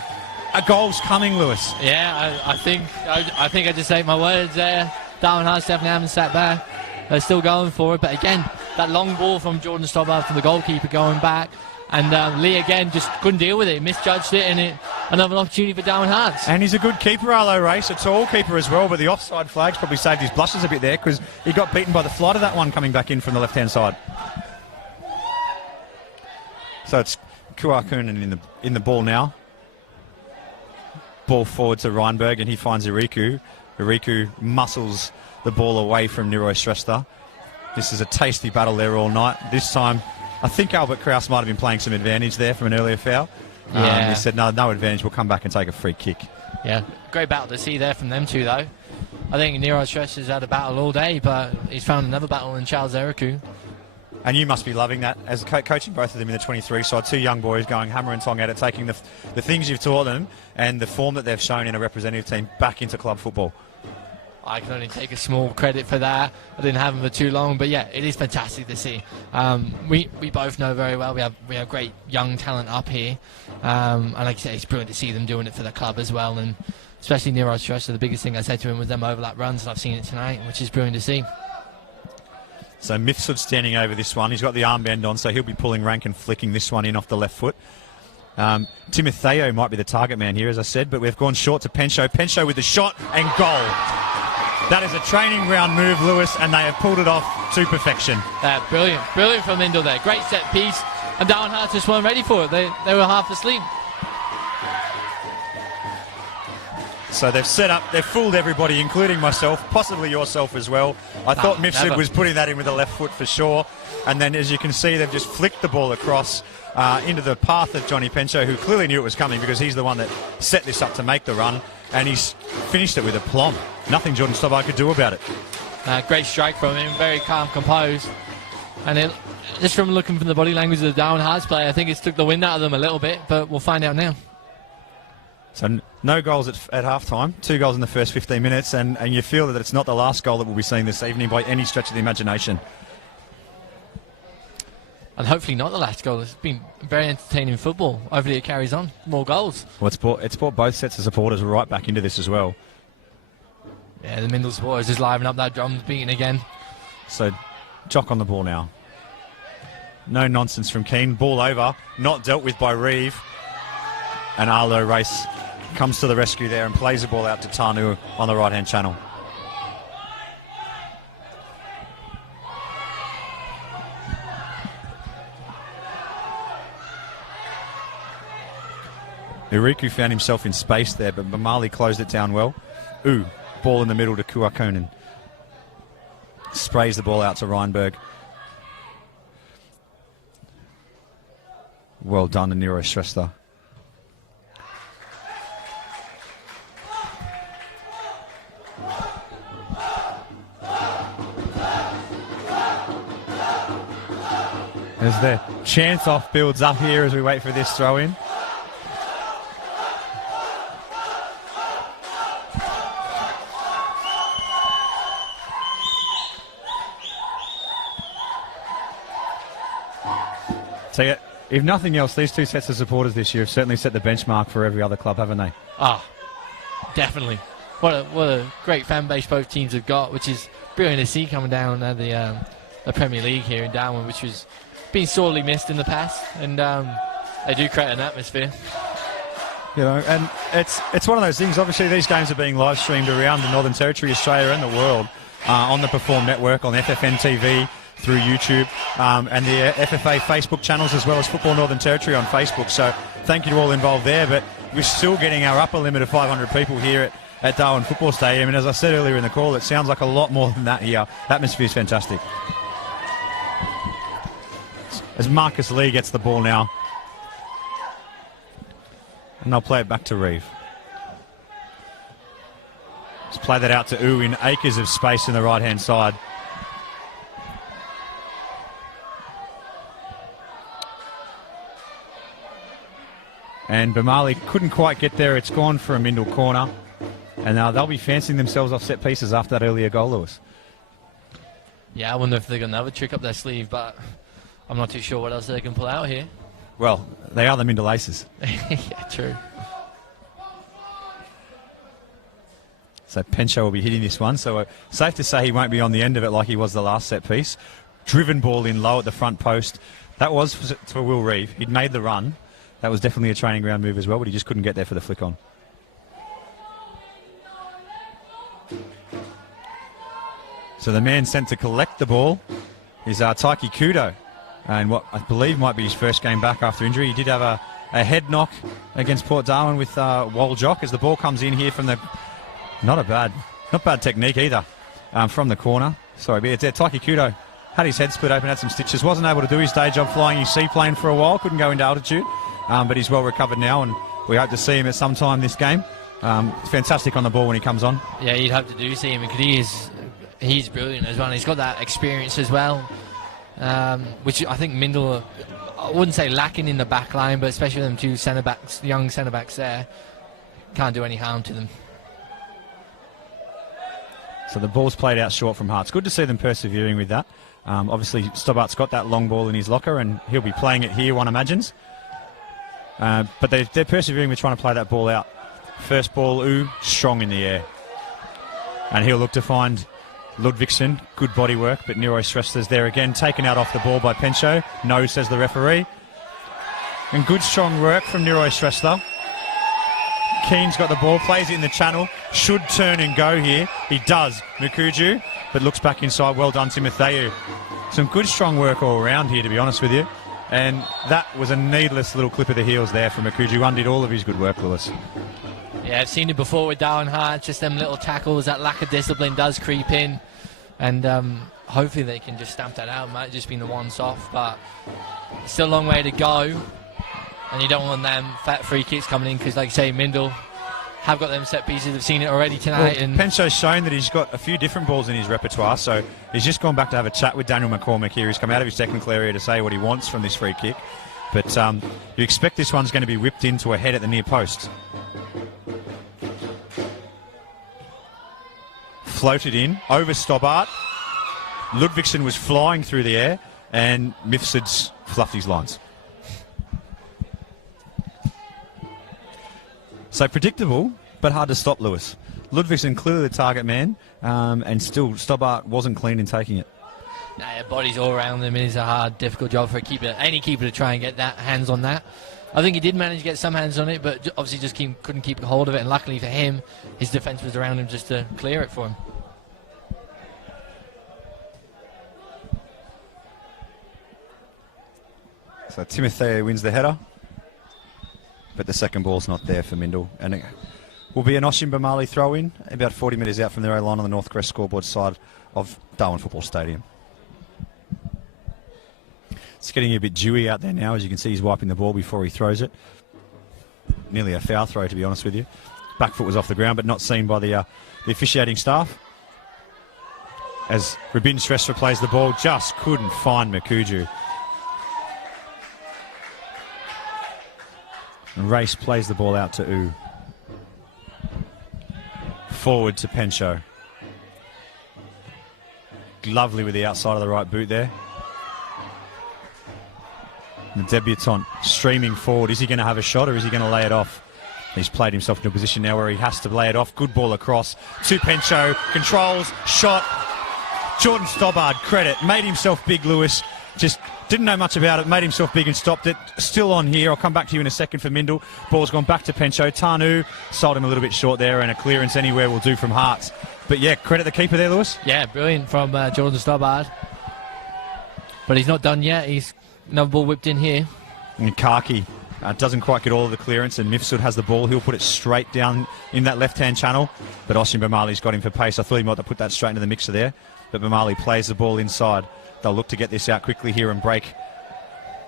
a goal's coming, Lewis. Yeah, I think I just ate my words there. Darwin Hart definitely haven't sat back. They're still going for it, but again, that long ball from Jordan Stobbart from the goalkeeper going back. And Lee again just couldn't deal with it, misjudged it, and another opportunity for Darwin Hart. And he's a good keeper, Arlo Race, a tall keeper as well, but the offside flag's probably saved his blushes a bit there because he got beaten by the flight of that one coming back in from the left-hand side. So it's Kuakunen in the ball now. Ball forward to Reinberg, and he finds Iriku. Iriku muscles the ball away from Nero Shrestha. This is a tasty battle there all night. This time, I think Albert Kraus might have been playing some advantage there from an earlier foul. Yeah. He said, no advantage, we'll come back and take a free kick. Yeah, great battle to see there from them two, though. I think Nero Shrestha's had a battle all day, but he's found another battle in Charles Eriku. And you must be loving that, as coaching both of them in the 23 side, 2 young boys going hammer and tong at it, taking the things you've taught them and the form that they've shown in a representative team back into club football. I can only take a small credit for that. I didn't have him for too long, but yeah, it is fantastic to see. We both know very well we have great young talent up here, and like I say, it's brilliant to see them doing it for the club as well, and especially Nero Shrestha. The biggest thing I said to him was them overlap runs, and I've seen it tonight, which is brilliant to see. So Mifsud standing over this one. He's got the armband on, so he'll be pulling rank and flicking this one in off the left foot. Timotheo might be the target man here, as I said, but we've gone short to Pencho. Pencho with the shot and goal. That is a training ground move, Lewis, and they have pulled it off to perfection. Brilliant from Mindil there. Great set piece, and Darwin Hart just weren't ready for it. They were half asleep. So they've set up, they've fooled everybody, including myself, possibly yourself as well. I thought Mifsud was putting that in with the left foot for sure. And then, as you can see, they've just flicked the ball across into the path of Johnny Pencho, who clearly knew it was coming because he's the one that set this up to make the run. And he's finished it with aplomb. Nothing Jordan Stobbart could do about it. Great strike from him, very calm, composed. And just from looking from the body language of the Darwin Hart's play, I think it's took the wind out of them a little bit, but we'll find out now. So No goals at half-time, 2 goals in the first 15 minutes, and you feel that it's not the last goal that we'll be seeing this evening by any stretch of the imagination. And hopefully not the last goal. It's been very entertaining football. Hopefully it carries on. More goals. Well, it's brought both sets of supporters right back into this as well. Yeah, the Mindil supporters just liven up. That drum's beating again. So, Jock on the ball now. No nonsense from Keane. Ball over. Not dealt with by Reeve. And Arlo Race comes to the rescue there and plays the ball out to Tanu on the right-hand channel. Uriku found himself in space there, but Mamali closed it down well. Ball in the middle to Kuakonen. Sprays the ball out to Reinberg. Well done to Nero Shrestha. As the chance off builds up here as we wait for this throw in. So, if nothing else, these two sets of supporters this year have certainly set the benchmark for every other club, haven't they? Definitely. What a great fan base both teams have got, which is brilliant to see coming down at the Premier League here in Darwin, which was been sorely missed in the past, and they do create an atmosphere. You know, and it's one of those things. Obviously, these games are being live streamed around the Northern Territory, Australia, and the world on the Perform Network, on FFN TV, through YouTube, and the FFA Facebook channels, as well as Football Northern Territory on Facebook. So thank you to all involved there, but we're still getting our upper limit of 500 people here at Darwin Football Stadium, and as I said earlier in the call, it sounds like a lot more than that here. The atmosphere is fantastic. As Marcus Lee gets the ball now, and they'll play it back to Reeve. Let's play that out to in acres of space in the right-hand side. And Bamali couldn't quite get there. It's gone for a Mindil corner. And now they'll be fancying themselves off set pieces after that earlier goal, Lewis. Yeah, I wonder if they've got another trick up their sleeve, but I'm not too sure what else they can pull out here. Well, they are the Mindil Aces. Yeah, true. So Pencho will be hitting this one. So safe to say he won't be on the end of it like he was the last set piece. Driven ball in low at the front post. That was for Will Reeve. He'd made the run. That was definitely a training ground move as well, but he just couldn't get there for the flick on. So the man sent to collect the ball is Taiki Kudo. And what I believe might be his first game back after injury. He did have a head knock against Port Darwin with Waljock as the ball comes in here from the... Not bad technique either from the corner. Sorry, but it's there. Taiki Kudo had his head split open, had some stitches. Wasn't able to do his day job flying his seaplane for a while. Couldn't go into altitude. But he's well recovered now, and we hope to see him at some time this game. Fantastic on the ball when he comes on. Yeah, you'd hope to do see him because he's brilliant as well. He's got that experience as well, which I think Mindil, I wouldn't say lacking in the back line, but especially them two centre-backs, young centre-backs there, can't do any harm to them. So the ball's played out short from Hearts. Good to see them persevering with that. Obviously, Stobart's got that long ball in his locker, and he'll be playing it here, one imagines. But they're persevering with trying to play that ball out. First ball, strong in the air. And he'll look to find Ludvigsen. Good body work, but Nero Shrestha's there again. Taken out off the ball by Pencho. No, says the referee. And good strong work from Nero Shrestha. Keane's got the ball, plays it in the channel. Should turn and go here. He does. Mukuju, but looks back inside. Well done, Timotheu. Some good strong work all around here, to be honest with you. And that was a needless little clip of the heels there from Mukuju. Undid all of his good work, Lewis. Yeah, I've seen it before with Darwin Hart. Just them little tackles, that lack of discipline does creep in. And hopefully they can just stamp that out. It might just be the once off, but still a long way to go. And you don't want them fat free kicks coming in because, like you say, Mindil have got them set pieces. They've seen it already tonight. Well, and Pencho's shown that he's got a few different balls in his repertoire, so he's just gone back to have a chat with Daniel McCormick here. He's come out of his technical area to say what he wants from this free kick. But you expect this one's going to be whipped into a head at the near post. floated in, over Stobbart. Ludvigsen was flying through the air, and Mifsud's fluffed his lines. So predictable, but hard to stop, Lewis. Ludvigsen clearly the target man, and still Stobbart wasn't clean in taking it. Nah, bodies all around him. It is a hard, difficult job for a keeper, any keeper, to try and get that hands on that. I think he did manage to get some hands on it, but obviously just couldn't keep hold of it. And luckily for him, his defence was around him just to clear it for him. So Timotheo wins the header, but the second ball's not there for Mindil. And it will be an Oshim Bamali throw-in, about 40 metres out from their own line on the North Crest scoreboard side of Darwin Football Stadium. It's getting a bit dewy out there now. As you can see, he's wiping the ball before he throws it. Nearly a foul throw, to be honest with you. Back foot was off the ground, but not seen by the officiating staff. As Rabin Shrestha plays the ball, just couldn't find Makuju. And Race plays the ball out to U. Forward to Pencho. Lovely with the outside of the right boot there. The debutant streaming forward. Is he going to have a shot or is he going to lay it off? He's played himself into a position now where he has to lay it off. Good ball across to Pencho. Controls, shot. Jordan Stobbart, credit. Made himself big, Lewis. Just didn't know much about it. Made himself big and stopped it. Still on here. I'll come back to you in a second for Mindil. Ball's gone back to Pencho. Tanu sold him a little bit short there, and a clearance anywhere will do from Hearts. But yeah, credit the keeper there, Lewis. Yeah, brilliant from Jordan Stobbart. But he's not done yet. He's another ball whipped in here. And Kaki doesn't quite get all of the clearance, and Mifsud has the ball. He'll put it straight down in that left-hand channel. But Oshim Bamali's got him for pace. I thought he might have put that straight into the mixer there. But Bamali plays the ball inside. They'll look to get this out quickly here and break.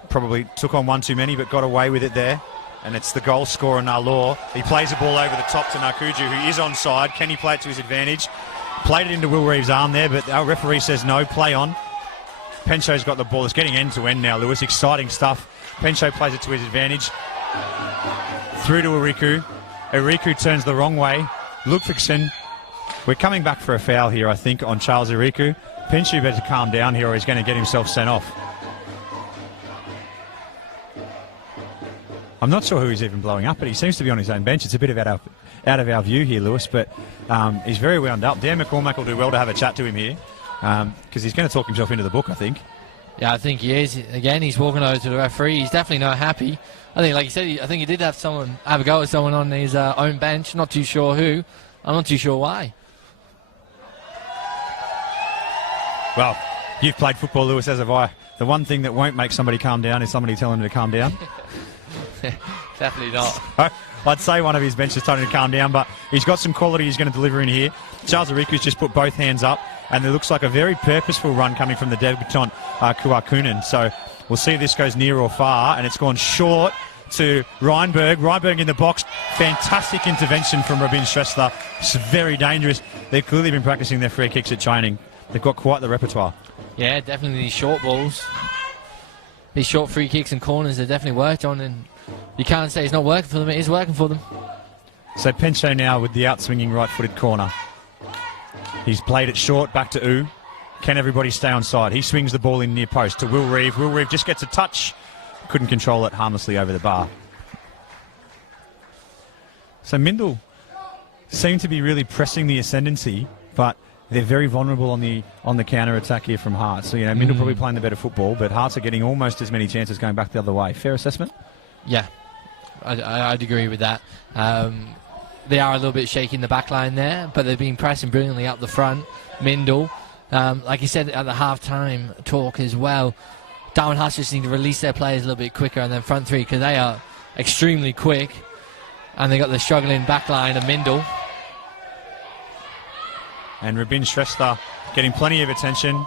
Probably took on one too many, but got away with it there. And it's the goal scorer, Nalor. He plays the ball over the top to Nakuju, who is onside. Can he play it to his advantage? Played it into Will Reeves' arm there, but our referee says no, play on. Pencho's got the ball. It's getting end-to-end now, Lewis. Exciting stuff. Pencho plays it to his advantage. Through to Ariku. Ariku turns the wrong way. Ludvigsen. We're coming back for a foul here, I think, on Charles Ariku. Pencho better calm down here or he's going to get himself sent off. I'm not sure who he's even blowing up, but he seems to be on his own bench. It's a bit out of our view here, Lewis, but he's very wound up. Dan McCormack will do well to have a chat to him here because he's going to talk himself into the book, I think. Yeah, I think he is. Again, he's walking over to the referee. He's definitely not happy. I think, like you said, I think he did have a go at someone on his own bench. Not too sure who. I'm not too sure why. Well, you've played football, Lewis, as have I. The one thing that won't make somebody calm down is somebody telling him to calm down. Definitely not. I'd say one of his benches told him to calm down, but he's got some quality he's going to deliver in here. Charles Ariku's just put both hands up, and it looks like a very purposeful run coming from the debutant Kuakunen. So we'll see if this goes near or far, and it's gone short to Reinberg. Reinberg in the box. Fantastic intervention from Rabin Shrestha. It's very dangerous. They've clearly been practicing their free kicks at training. They've got quite the repertoire. Yeah, definitely these short balls. These short free kicks and corners are definitely worked on, and you can't say it's not working for them. It is working for them. So Pencho now with the outswinging right-footed corner. He's played it short, back to U. Can everybody stay on side? He swings the ball in near post to Will Reeve. Will Reeve just gets a touch. Couldn't control it harmlessly over the bar. So Mindil seem to be really pressing the ascendancy, but they're very vulnerable on the counter-attack here from Hearts. So, Mindil probably playing the better football, but Hearts are getting almost as many chances going back the other way. Fair assessment? Yeah, I'd agree with that. They are a little bit shaky in the back line there, but they've been pressing brilliantly up the front. Mindil, like you said at the half-time talk as well, Darwin Hearts just need to release their players a little bit quicker and then front three, because they are extremely quick, and they got the struggling back line of Mindil. And Rabin Shrestha getting plenty of attention.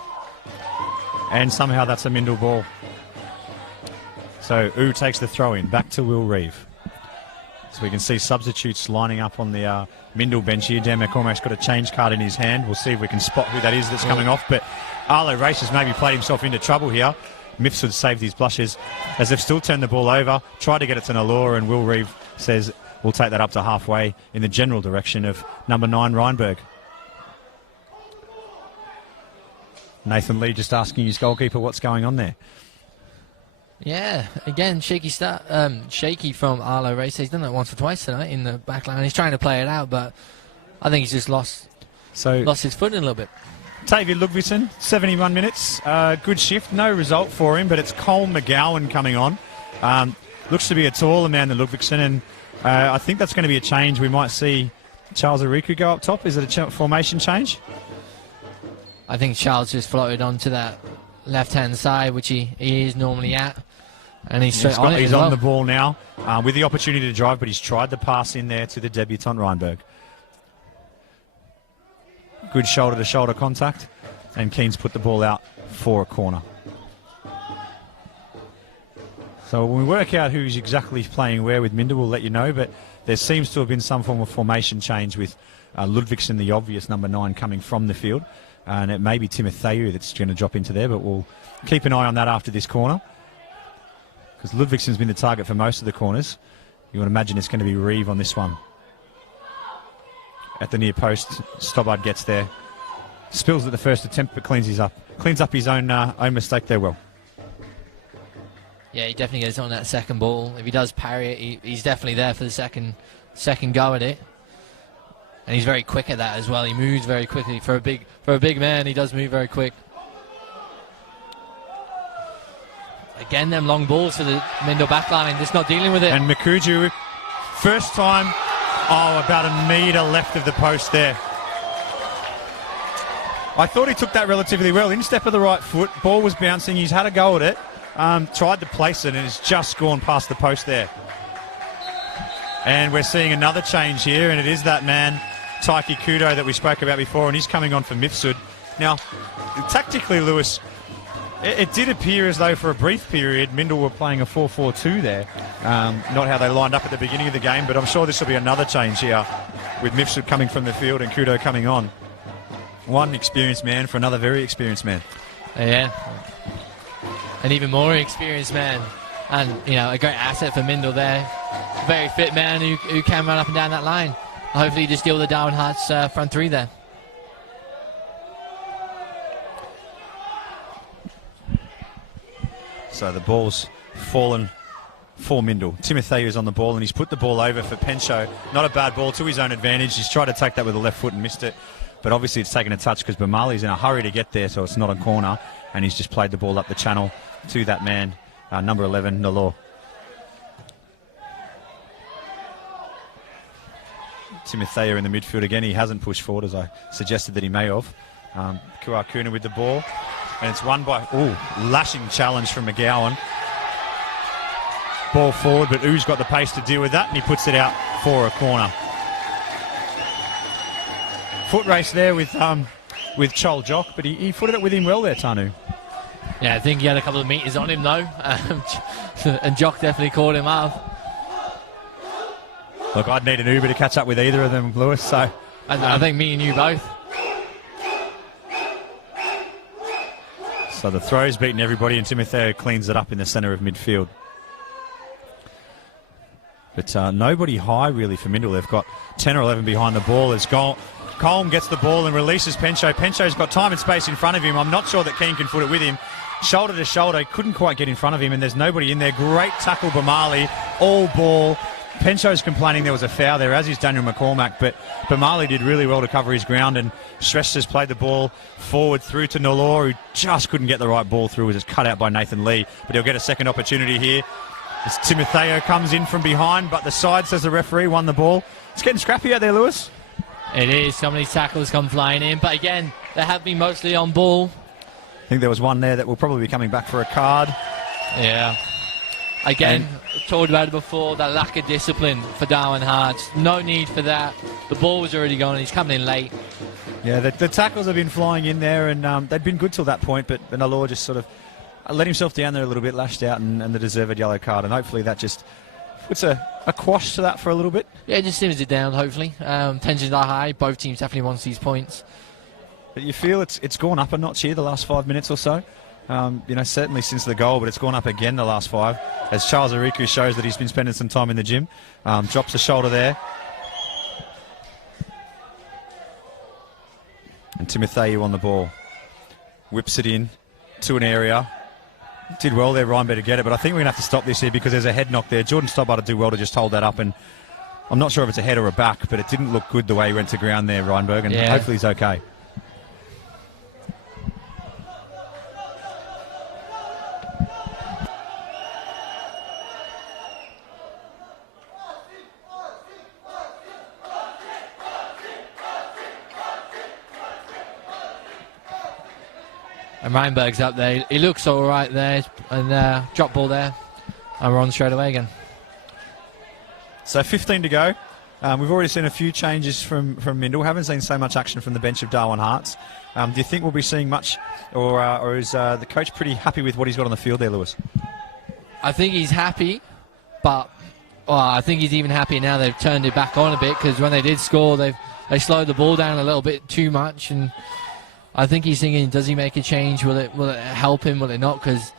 And somehow that's a Mindil ball. So U takes the throw in. Back to Will Reeve. So we can see substitutes lining up on the Mindil bench here. Dan McCormack's got a change card in his hand. We'll see if we can spot who that is that's coming off. But Arlo Race has maybe played himself into trouble here. Mifsud saved his blushes as they've still turned the ball over. Tried to get it to Nalor, and Will Reeve says we'll take that up to halfway in the general direction of number 9, Reinberg. Nathan Lee just asking his goalkeeper what's going on there. Yeah, again, shaky start. Shaky from Arlo Race. He's done that once or twice tonight in the back line. He's trying to play it out, but I think he's just lost his footing a little bit. David Ludvigsen, 71 minutes. Good shift. No result for him, but it's Cole McGowan coming on. Looks to be a taller man than Ludvigsen, and I think that's going to be a change. We might see Charles Ariku go up top. Is it a formation change? I think Charles just floated onto that left-hand side, which he is normally at. And he's on the ball now with the opportunity to drive, but he's tried the pass in there to the debutant Reinberg. Good shoulder-to-shoulder contact, and Keane's put the ball out for a corner. So when we work out who's exactly playing where with Mindil, we'll let you know, but there seems to have been some form of formation change with Ludvigsen, the obvious number 9, coming from the field. And it may be Timotheou that's going to drop into there, but we'll keep an eye on that after this corner, because Ludvigsen's been the target for most of the corners. You would imagine it's going to be Reeve on this one. At the near post, Stobbard gets there. Spills at the first attempt, but cleans up his own mistake there well. Yeah, he definitely gets on that second ball. If he does parry it, he's definitely there for the second go at it. And he's very quick at that as well. He moves very quickly. For a big man, he does move very quick. Again, them long balls for the Mindil backline, just not dealing with it. And Makuju, first time, about a metre left of the post there. I thought he took that relatively well. Instep of the right foot, ball was bouncing, he's had a go at it, tried to place it, and it's just gone past the post there. And we're seeing another change here, and it is that man, Taiki Kudo, that we spoke about before, and he's coming on for Mifsud. Now, tactically, Lewis, it did appear as though for a brief period Mindil were playing a 4-4-2 there. Not how they lined up at the beginning of the game, but I'm sure this will be another change here with Mifsud coming from the field and Kudo coming on. One experienced man for another very experienced man. Yeah. An even more experienced man. And, a great asset for Mindil there. Very fit man who can run up and down that line. Hopefully just deal with the Darwin Hearts front three there. So the ball's fallen for Mindil. Timotheou's on the ball, and he's put the ball over for Pencho. Not a bad ball, to his own advantage. He's tried to take that with the left foot and missed it. But obviously it's taken a touch because Bamali's in a hurry to get there, so it's not a corner. And he's just played the ball up the channel to that man, number 11, Nalor. Timotheou in the midfield again. He hasn't pushed forward, as I suggested that he may have. Kuakuna with the ball. And it's won by, lashing challenge from McGowan. Ball forward, but Oo's got the pace to deal with that, and he puts it out for a corner. Foot race there with Chol Jock, but he footed it with him well there, Tanu. Yeah, I think he had a couple of metres on him, though. And Jock definitely caught him up. Look, I'd need an Uber to catch up with either of them, Lewis, so... I think me and you both. So the throw's beaten everybody, and Timotheou cleans it up in the centre of midfield. But nobody high, really, for Mindil. They've got 10 or 11 behind the ball. It's Colm gets the ball and releases Pencho. Pencho's got time and space in front of him. I'm not sure that Keane can foot it with him. Shoulder to shoulder, couldn't quite get in front of him, and there's nobody in there. Great tackle, Bamali, all ball. Pencho's complaining there was a foul there, as is Daniel McCormack, but Bamali did really well to cover his ground, and Shrestha has played the ball forward through to Nalor, who just couldn't get the right ball through. It was cut out by Nathan Lee, but he'll get a second opportunity here. As Timotheou comes in from behind, but the side, says the referee, won the ball. It's getting scrappy out there, Lewis. It is. Some of these tackles come flying in, but again, they have been mostly on ball. I think there was one there that will probably be coming back for a card. Yeah. Again, talked about it before, that lack of discipline for Darwin Hearts. No need for that. The ball was already gone, and he's coming in late. Yeah, the tackles have been flying in there, and they'd been good till that point, but Nalor just sort of let himself down there a little bit, lashed out, and the deserved yellow card, and hopefully that just puts a quash to that for a little bit. Yeah, it just simmers it down, hopefully. Tensions are high. Both teams definitely want these points. But you feel it's gone up a notch here the last 5 minutes or so. Certainly since the goal, but it's gone up again the last 5, as Charles Ariku shows that he's been spending some time in the gym. Drops a shoulder there. And Timotheou on the ball. whips it in to an area. Did well there, Reinberg, to get it, but I think we're going to have to stop this here because there's a head knock there. Jordan Stobbart to do well to just hold that up, and I'm not sure if it's a head or a back, but it didn't look good the way he went to ground there, Reinberg, and hopefully he's okay. And Reinberg's up there. He looks all right there. And drop ball there. And we're on straight away again. So 15 to go. We've already seen a few changes from Mindil. Haven't seen so much action from the bench of Darwin Hearts. Do you think we'll be seeing much, or is the coach pretty happy with what he's got on the field there, Lewis? I think he's happy, but I think he's even happier now they've turned it back on a bit, because when they did score, they slowed the ball down a little bit too much, and I think he's thinking, does he make a change? Will it help him? Will it not? Because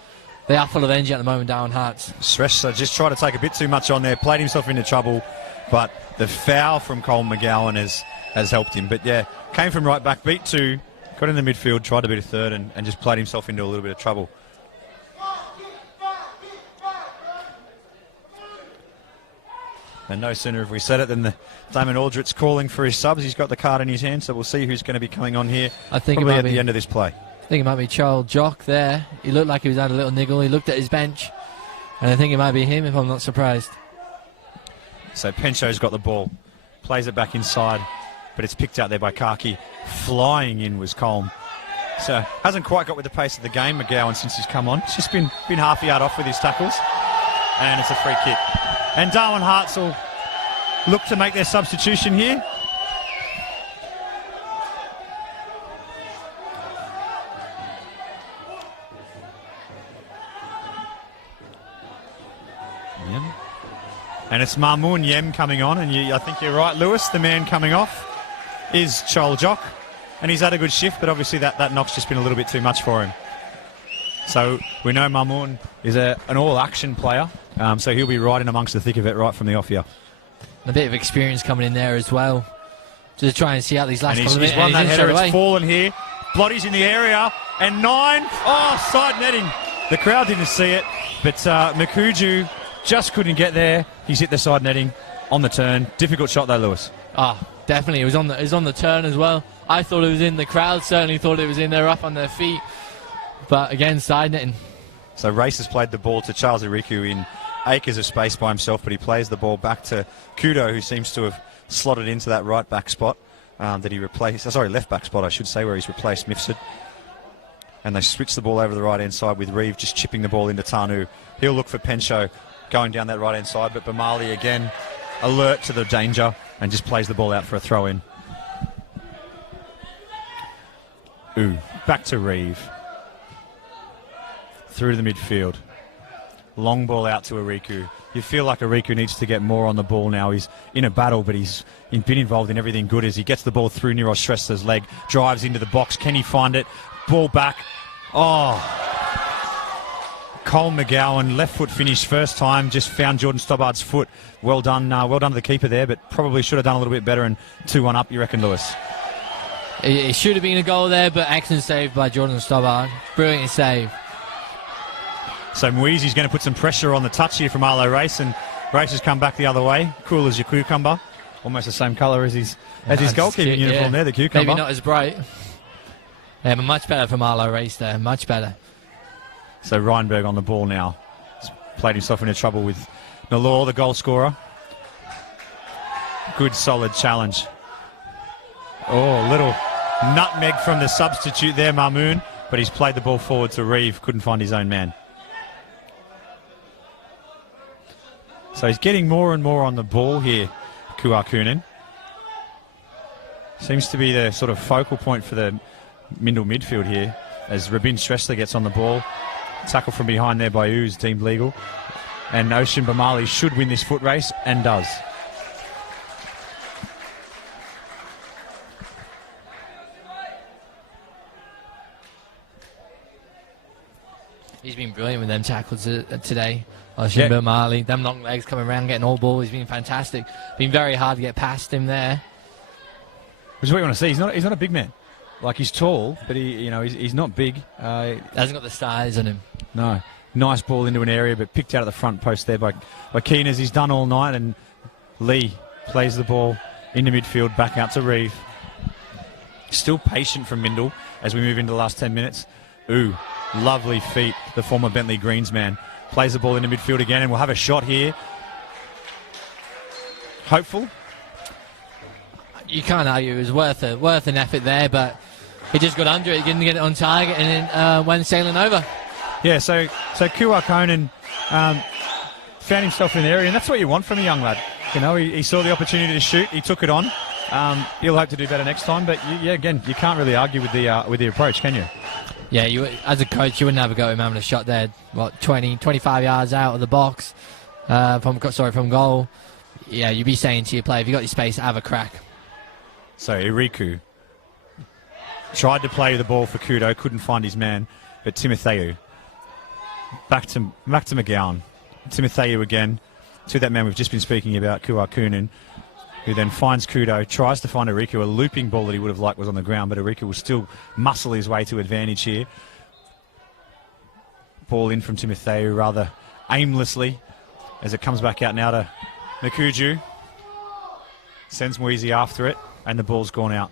they are full of energy at the moment, Darwin Hearts. Sresh just tried to take a bit too much on there, played himself into trouble, but the foul from Cole McGowan has helped him. But yeah, came from right back, beat two, got in the midfield, tried to beat a third, and just played himself into a little bit of trouble. And no sooner have we said it than the Damon Aldritt's calling for his subs. He's got the card in his hand, so we'll see who's going to be coming on here. I think probably at the end of this play. I think it might be Charles Jock there. He looked like he was had a little niggle. He looked at his bench, and I think it might be him, if I'm not surprised. So Pencho's got the ball, plays it back inside, but it's picked out there by Kaki. Flying in was Colm. So hasn't quite got with the pace of the game, McGowan, since he's come on. It's just been half a yard off with his tackles, and it's a free kick. And Darwin Hearts will look to make their substitution here. Yem. And it's Mahmoud Yem coming on, and I think you're right, Lewis. The man coming off is Chol Jock, and he's had a good shift, but obviously that knock's just been a little bit too much for him. So we know Mahmoud is an all-action player, so he'll be right in amongst the thick of it right from the off here. A bit of experience coming in there as well, to try and see out these last couple of minutes. He's won that header, it's fallen here. Blotty's in the area, and 9, side netting. The crowd didn't see it, but Makuju just couldn't get there. He's hit the side netting on the turn. Difficult shot though, Lewis. Definitely. It was on the turn as well. I thought it was in. The crowd certainly thought it was in there, up on their feet. But again, side netting. So Race has played the ball to Charles Iriku in acres of space by himself, but he plays the ball back to Kudo, who seems to have slotted into that right back spot that he replaced. Left back spot, I should say, where he's replaced Mifsud. And they switch the ball over to the right hand side with Reeve just chipping the ball into Tanu. He'll look for Pencho going down that right hand side, but Bamali again alert to the danger and just plays the ball out for a throw in. Back to Reeve. Through the midfield. Long ball out to Ariku. You feel like Ariku needs to get more on the ball now. He's in a battle, but he's been involved in everything good as he gets the ball through Niros Shrestha's leg, drives into the box. Can he find it? Ball back. Cole McGowan, left foot finish first time, just found Jordan Stobbart's foot. Well done to the keeper there, but probably should have done a little bit better, and 2-1 up, you reckon, Lewis? It should have been a goal there, but excellent save by Jordan Stobbart. Brilliant save. So Mweezy's going to put some pressure on the touch here from Arlo Race, and Race has come back the other way. Cool as your cucumber. Almost the same colour as his goalkeeping uniform there, the cucumber. Maybe not as bright. Yeah, but much better from Arlo Race there, much better. So Reinberg on the ball now. He's played himself into trouble with Nalor, the goal scorer. Good, solid challenge. Little nutmeg from the substitute there, Mahmoud, but he's played the ball forward to Reeve. Couldn't find his own man. So he's getting more and more on the ball here, Kuakunen. Seems to be the sort of focal point for the Mindil midfield here, as Rabin Shrestha gets on the ball. Tackle from behind there by Ooze, deemed legal. And Ocean Bamali should win this foot race, and does. He's been brilliant with them tackles today. Ocean Bamali, them long legs coming around, getting all ball. He's been fantastic. Been very hard to get past him there. Which is what you want to see. He's not a big man. Like, he's tall, but he's not big. Hasn't got the size on him. No. Nice ball into an area, but picked out at the front post there by Keane, as he's done all night. And Lee plays the ball into midfield, back out to Reeve. Still patient from Mindil as we move into the last 10 minutes. Ooh, lovely feet. The former Bentley Greens man plays the ball into midfield again, and we'll have a shot here. Hopeful. You can't argue. It was worth an effort there, but he just got under it. He didn't get it on target, and then went sailing over. Yeah, so Kua Konen found himself in the area, and that's what you want from a young lad. He saw the opportunity to shoot. He took it on. He'll hope to do better next time, but again, you can't really argue with the approach, can you? Yeah, as a coach, you wouldn't have a go at him having a shot there, 25 yards out of the box, from goal. Yeah, you'd be saying to your player, if you got your space, have a crack. So Iriku tried to play the ball for Kudo, couldn't find his man, but Timotheu back to McGowan. Timotheu again to that man we've just been speaking about, Kua Kunin, who then finds Kudo, tries to find Iriku. A looping ball that he would have liked was on the ground, but Iriku will still muscle his way to advantage here. Ball in from Timotheu rather aimlessly as it comes back out now to Nakuju. Sends Mweezy after it, and the ball's gone out.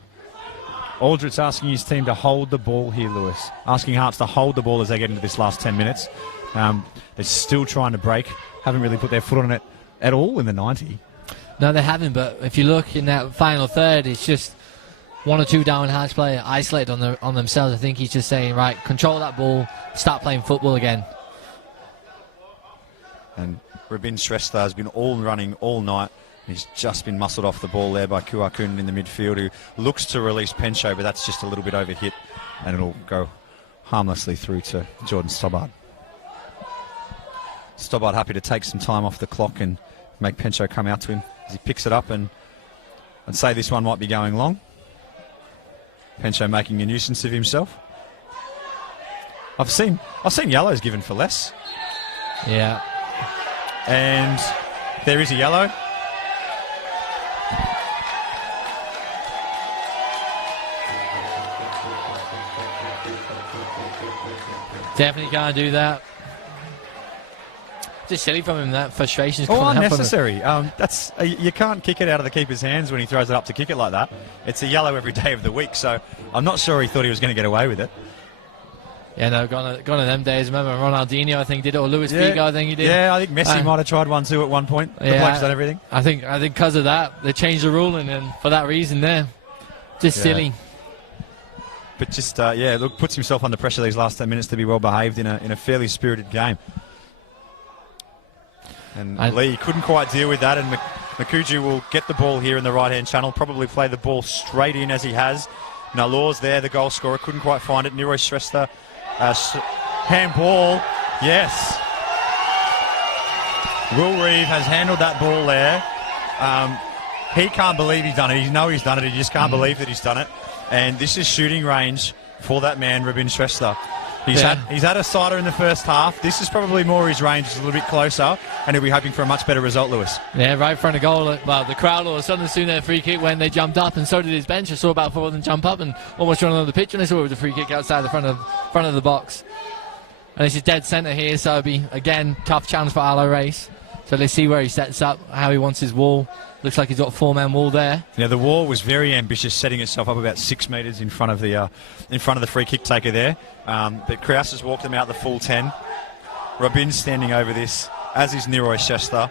Aldrit's asking his team to hold the ball here, Lewis. Asking Hearts to hold the ball as they get into this last 10 minutes. They're still trying to break. Haven't really put their foot on it at all in the 90. No, they haven't, but if you look in that final third, it's just one or two Darwin Hearts players isolated on themselves. I think he's just saying, right, control that ball, start playing football again. And Rabin Shrestha has been all running all night. He's just been muscled off the ball there by Kuakun in the midfield, who looks to release Pencho, but that's just a little bit overhit, and it'll go harmlessly through to Jordan Stobbart. Stobbart happy to take some time off the clock and make Pencho come out to him as he picks it up, and I'd say this one might be going long. Pencho making a nuisance of himself. I've seen yellows given for less. Yeah. And there is a yellow. Definitely can't do that. Just silly from him, that frustration. Oh, unnecessary. You can't kick it out of the keeper's hands when he throws it up to kick it like that. It's a yellow every day of the week, so I'm not sure he thought he was going to get away with it. Yeah, no, gone to them days. Remember Ronaldinho, I think, did it, or Luis Figo, I think he did. Yeah, I think Messi might have tried one too at one point. The bloke's done everything. I think because of that, they changed the ruling, and for that reason there. Just silly. But just, look, puts himself under pressure these last 10 minutes to be well behaved in a fairly spirited game. And Lee couldn't quite deal with that, and Makuju will get the ball here in the right-hand channel, probably play the ball straight in as he has. Nalor's there, the goal scorer, couldn't quite find it. Nero Shrestha, handball, yes. Will Reeve has handled that ball there. He can't believe he's done it. He knows he's done it, he just can't believe that he's done it. And this is shooting range for that man, Rabin Shrestha. He's had a sider in the first half. This is probably more his range. It's a little bit closer, and he'll be hoping for a much better result, Lewis. Yeah, right in front of goal. Well, the crowd all of a sudden, as soon as their free kick when they jumped up, and so did his bench. I saw about four of them jump up and almost run on the pitch, and I saw it was a free kick outside the front of the box. And this is dead centre here, so it'll be, again, tough challenge for Arlo Race. So let's see where he sets up, how he wants his wall. Looks like he's got a four-man wall there. Yeah, the wall was very ambitious, setting itself up about 6 metres in front of the free kick taker there. But Kraus has walked them out the full 10. Robin's standing over this, as is Niroi Shesta.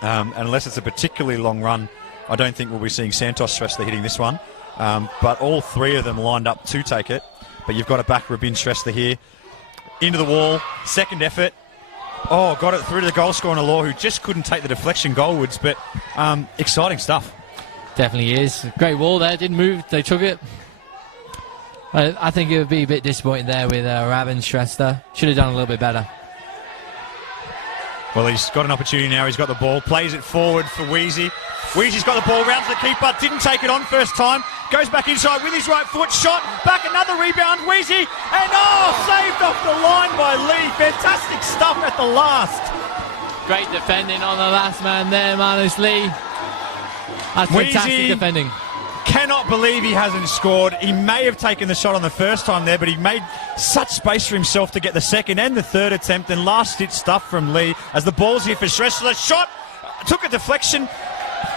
Unless it's a particularly long run, I don't think we'll be seeing Santos Shrestha hitting this one. But all three of them lined up to take it. But you've got to back Robin Shrestha here. Into the wall, second effort. Oh, got it through to the goal scorer Nalor, who just couldn't take the deflection goalwards, but exciting stuff. Definitely is. Great wall there, didn't move, they took it. I think it would be a bit disappointing there with Rabin Shrestha. Should have done a little bit better. Well, he's got an opportunity now, he's got the ball, plays it forward for Wheezy. Wheezy's got the ball, rounds the keeper, didn't take it on first time, goes back inside with his right foot, shot, back another rebound, Wheezy, and saved off the line by Lee. Fantastic stuff at the last. Great defending on the last man there, Manus Lee. That's fantastic defending. cannot believe he hasn't scored. He may have taken the shot on the first time there, but he made such space for himself to get the second and the third attempt, and last-ditch stuff from Lee as the ball's here for Shrestha. Shot, took a deflection.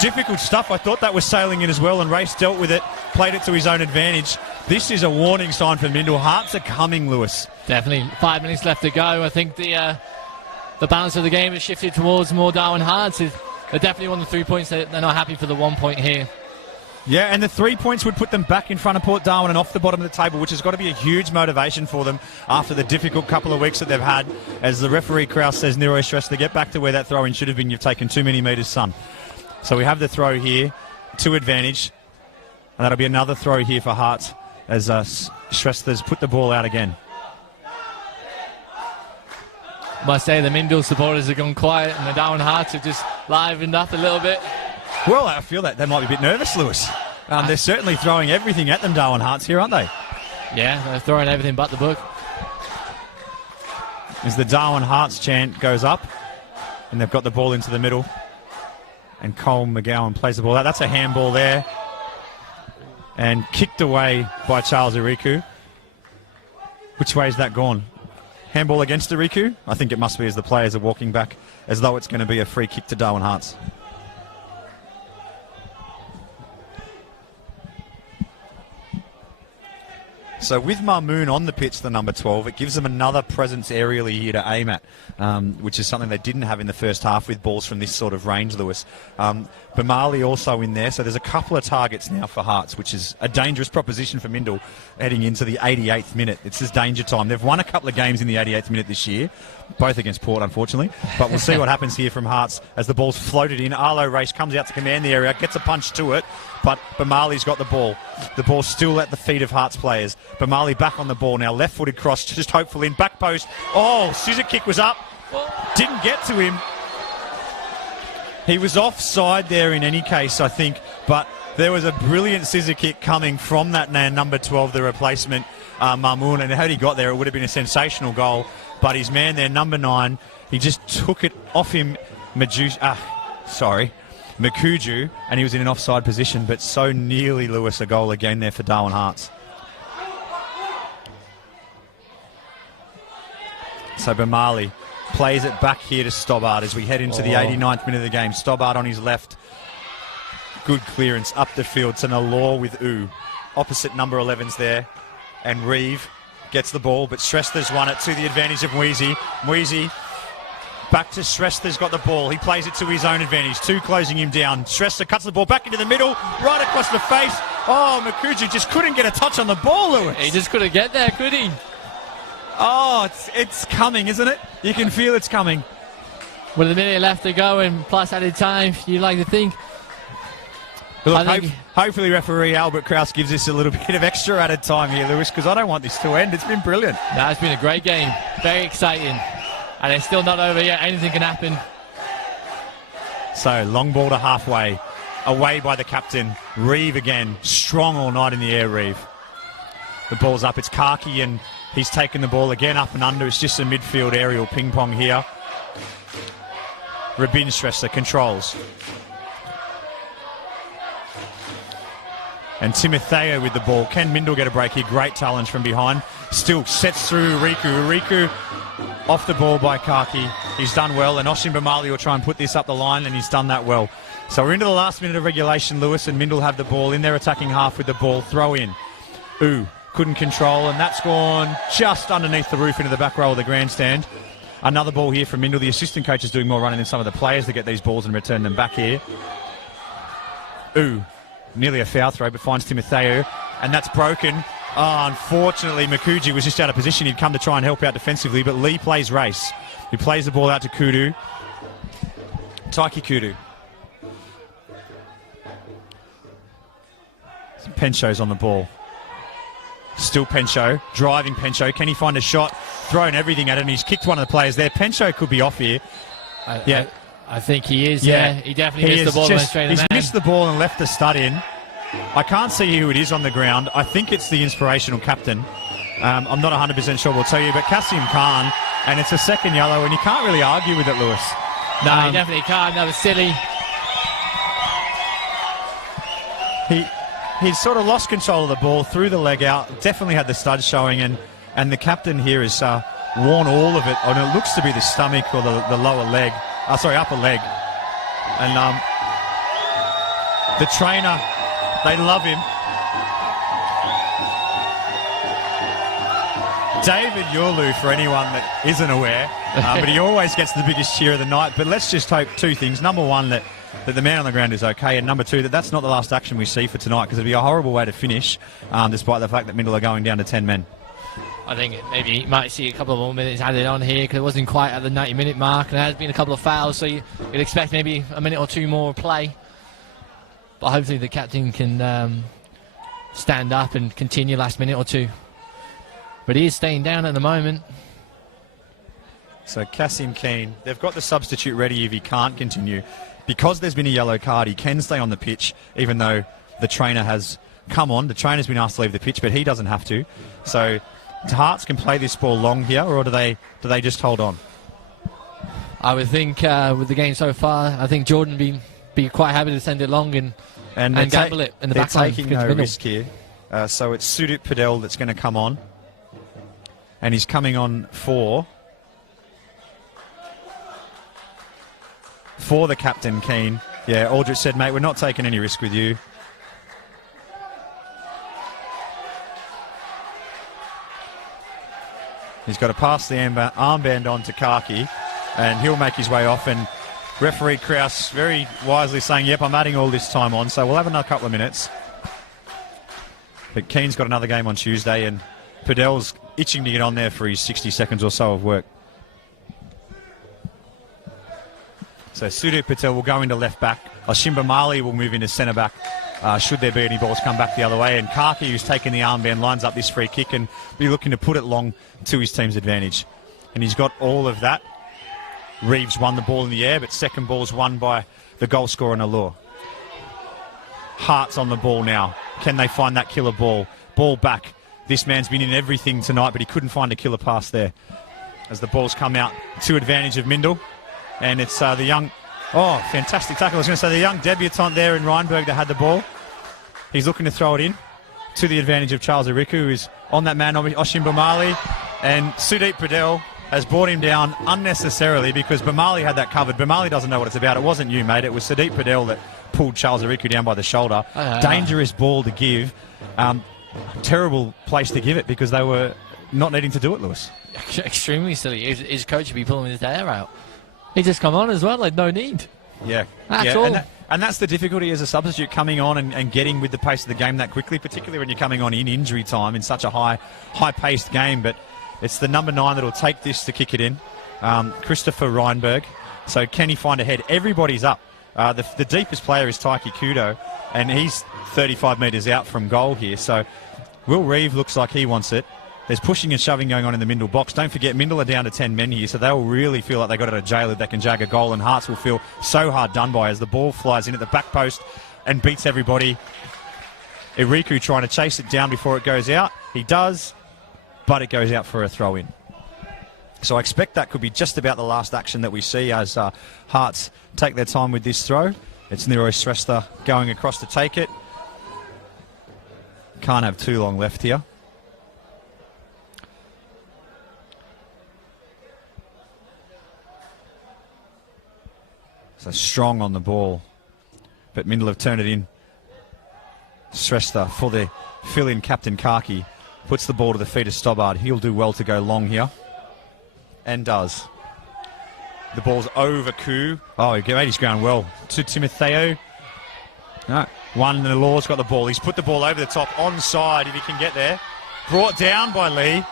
Difficult stuff. I thought that was sailing in as well, and Race dealt with it, played it to his own advantage. This is a warning sign for Mindil. Hearts are coming, Lewis. Definitely. 5 minutes left to go. I think the balance of the game has shifted towards more Darwin Hearts. They definitely won the 3 points. They're not happy for the 1 point here. Yeah, and the 3 points would put them back in front of Port Darwin and off the bottom of the table, which has got to be a huge motivation for them after the difficult couple of weeks that they've had. As the referee Kraus says, Nero Stress to get back to where that throw-in should have been. You've taken too many metres, son. So we have the throw here to advantage, and that'll be another throw here for Hearts as Shrestha's put the ball out again. Must say the Mindil supporters have gone quiet, and the Darwin Hearts have just livened up a little bit. Well, I feel that they might be a bit nervous, Lewis. They're certainly throwing everything at them, Darwin Hearts, here, aren't they? Yeah, they're throwing everything but the book. As the Darwin Hearts chant goes up, and they've got the ball into the middle, and Cole McGowan plays the ball out. That's a handball there, and kicked away by Charles Iriku. Which way is that gone? Handball against Iriku? I think it must be, as the players are walking back, as though it's going to be a free kick to Darwin Hearts. So with Marmoon on the pitch, the number 12, it gives them another presence aerially here to aim at, which is something they didn't have in the first half with balls from this sort of range, Lewis. Bamali also in there, so there's a couple of targets now for Hearts, which is a dangerous proposition for Mindil heading into the 88th minute. It's his danger time. They've won a couple of games in the 88th minute this year, both against Port, unfortunately. But we'll see what happens here from Hearts as the ball's floated in. Arlo Race comes out to command the area, gets a punch to it, but Bamali's got the ball. The ball's still at the feet of Hearts players. Bamali back on the ball now, left-footed cross, just hopeful in, back post. Oh, scissor kick was up. Didn't get to him. He was offside there in any case, I think, but there was a brilliant scissor kick coming from that number 12, the replacement, Marmoon, and had he got there, it would have been a sensational goal. But his man there, number 9, he just took it off him, Makuju, and he was in an offside position, but so nearly, Lewis, a goal again there for Darwin Hearts. So Bamali plays it back here to Stobbart as we head into the 89th minute of the game. Stobbart on his left. Good clearance up the field to Nalor with U. Opposite number 11's there. And Reeve gets the ball, but Shrestha's won it to the advantage of Mweezy. Mweezy back to Shrestha's got the ball. He plays it to his own advantage. 2 closing him down. Shrestha cuts the ball back into the middle, right across the face. Oh, Makuju just couldn't get a touch on the ball, Lewis. He just couldn't get there, could he? Oh, it's coming, isn't it? You can feel it's coming. With a minute left to go and plus added time, you'd like to think. Look, hopefully referee Albert Kraus gives us a little bit of extra added time here, Lewis, because I don't want this to end. It's been brilliant. No, it's been a great game. Very exciting. And it's still not over yet. Anything can happen. So, long ball to halfway. Away by the captain. Reeve again. Strong all night in the air, Reeve. The ball's up. It's Karki, and he's taken the ball again up and under. It's just a midfield aerial ping-pong here. Rabin Shrestha controls. And Timotheo with the ball. Can Mindil get a break here? Great challenge from behind. Still sets through Riku. Riku off the ball by Karki. He's done well. And Oshin Bamali will try and put this up the line, and he's done that well. So we're into the last minute of regulation, Lewis, and Mindil have the ball in their attacking half with the ball. Throw in. Ooh, couldn't control, and that's gone just underneath the roof into the back row of the grandstand. Another ball here from Mindil. The assistant coach is doing more running than some of the players to get these balls and return them back here. Ooh. Nearly a foul throw, but finds Timotheo, and that's broken. Oh, unfortunately, Makuji was just out of position. He'd come to try and help out defensively, but Lee plays race. He plays the ball out to Kudu. Taiki Kudu. Pencho's on the ball. Still Pencho, driving Pencho. Can he find a shot? Throwing everything at him. He's kicked one of the players there. Pencho could be off here. I think he is, yeah. He definitely missed the ball and went straight in the man. He's missed the ball and left the stud in. I can't see who it is on the ground. I think it's the inspirational captain. I'm not 100% sure we'll tell you, but Kasim Khan, and it's a second yellow, and you can't really argue with it, Lewis. No, you definitely can't. That was silly. he's sort of lost control of the ball, threw the leg out, definitely had the studs showing, and the captain here has worn all of it, and it looks to be the stomach or the lower leg, upper leg. And the trainer, they love him. David Yurlu, for anyone that isn't aware, but he always gets the biggest cheer of the night. But let's just hope two things. Number one, that the man on the ground is okay, and number two, that's not the last action we see for tonight, because it'd be a horrible way to finish, despite the fact that Mindil are going down to 10 men. I think maybe you might see a couple of more minutes added on here, because it wasn't quite at the 90-minute mark, and there has been a couple of fouls, so you'd expect maybe a minute or two more play. But hopefully the captain can stand up and continue last minute or two. But he is staying down at the moment. So Kasim Keane, they've got the substitute ready if he can't continue. Because there's been a yellow card, he can stay on the pitch, even though the trainer has come on. The trainer's been asked to leave the pitch, but he doesn't have to. So Hearts can play this ball long here, or do they just hold on? I would think with the game so far, I think Jordan be quite happy to send it long and gamble it in the back line. They're taking no risk here. So it's Sudip Padel that's going to come on. And he's coming on for the captain, Keane. Yeah, Aldrich said, mate, we're not taking any risk with you. He's got to pass the armband on to Kaki, and he'll make his way off. And referee Kraus very wisely saying, yep, I'm adding all this time on, so we'll have another couple of minutes. But Keane's got another game on Tuesday, and Padel's itching to get on there for his 60 seconds or so of work. So Sudip Patel will go into left back. Oshimba Mali will move into centre back should there be any balls come back the other way. And Kaki, who's taken the armband, lines up this free kick and be looking to put it long to his team's advantage. And he's got all of that. Reeves won the ball in the air, but second ball's won by the goal scorer Nalur. Hearts on the ball now. Can they find that killer ball? Ball back. This man's been in everything tonight, but he couldn't find a killer pass there. As the ball's come out to advantage of Mindil. And it's the young... Oh, fantastic tackle. I was going to say the young debutant there in Reinberg that had the ball. He's looking to throw it in to the advantage of Charles Ariku, who's on that man, Oshim Bamali. And Sudeep Padel has brought him down unnecessarily because Bamali had that covered. Bamali doesn't know what it's about. It wasn't you, mate. It was Sudeep Padel that pulled Charles Ariku down by the shoulder. Dangerous ball to give. Terrible place to give it because they were not needing to do it, Lewis. Extremely silly. His coach would be pulling his hair out. He just come on as well, like no need. Yeah. That's all. And that's the difficulty as a substitute, coming on and getting with the pace of the game that quickly, particularly when you're coming on in injury time in such a high-paced game. But it's the number 9 that will take this to kick it in, Christopher Reinberg. So can he find a head? Everybody's up. The deepest player is Taiki Kudo, and he's 35 metres out from goal here. So Will Reeve looks like he wants it. There's pushing and shoving going on in the Mindil box. Don't forget, Mindil are down to 10 men here, so they'll really feel like they got out of jail if they can jag a goal, and Hearts will feel so hard done by as the ball flies in at the back post and beats everybody. Iriku trying to chase it down before it goes out. He does, but it goes out for a throw-in. So I expect that could be just about the last action that we see as Hearts take their time with this throw. It's Nero Srestha going across to take it. Can't have too long left here. So strong on the ball, but Mindil have turned it in. Srestha for the fill-in captain Kaki puts the ball to the feet of Stobbard. He'll do well to go long here, and does. The ball's over Koo. Oh, he made his ground well to Timotheo. No, one in the law's got the ball. He's put the ball over the top, onside if he can get there. Brought down by Lee.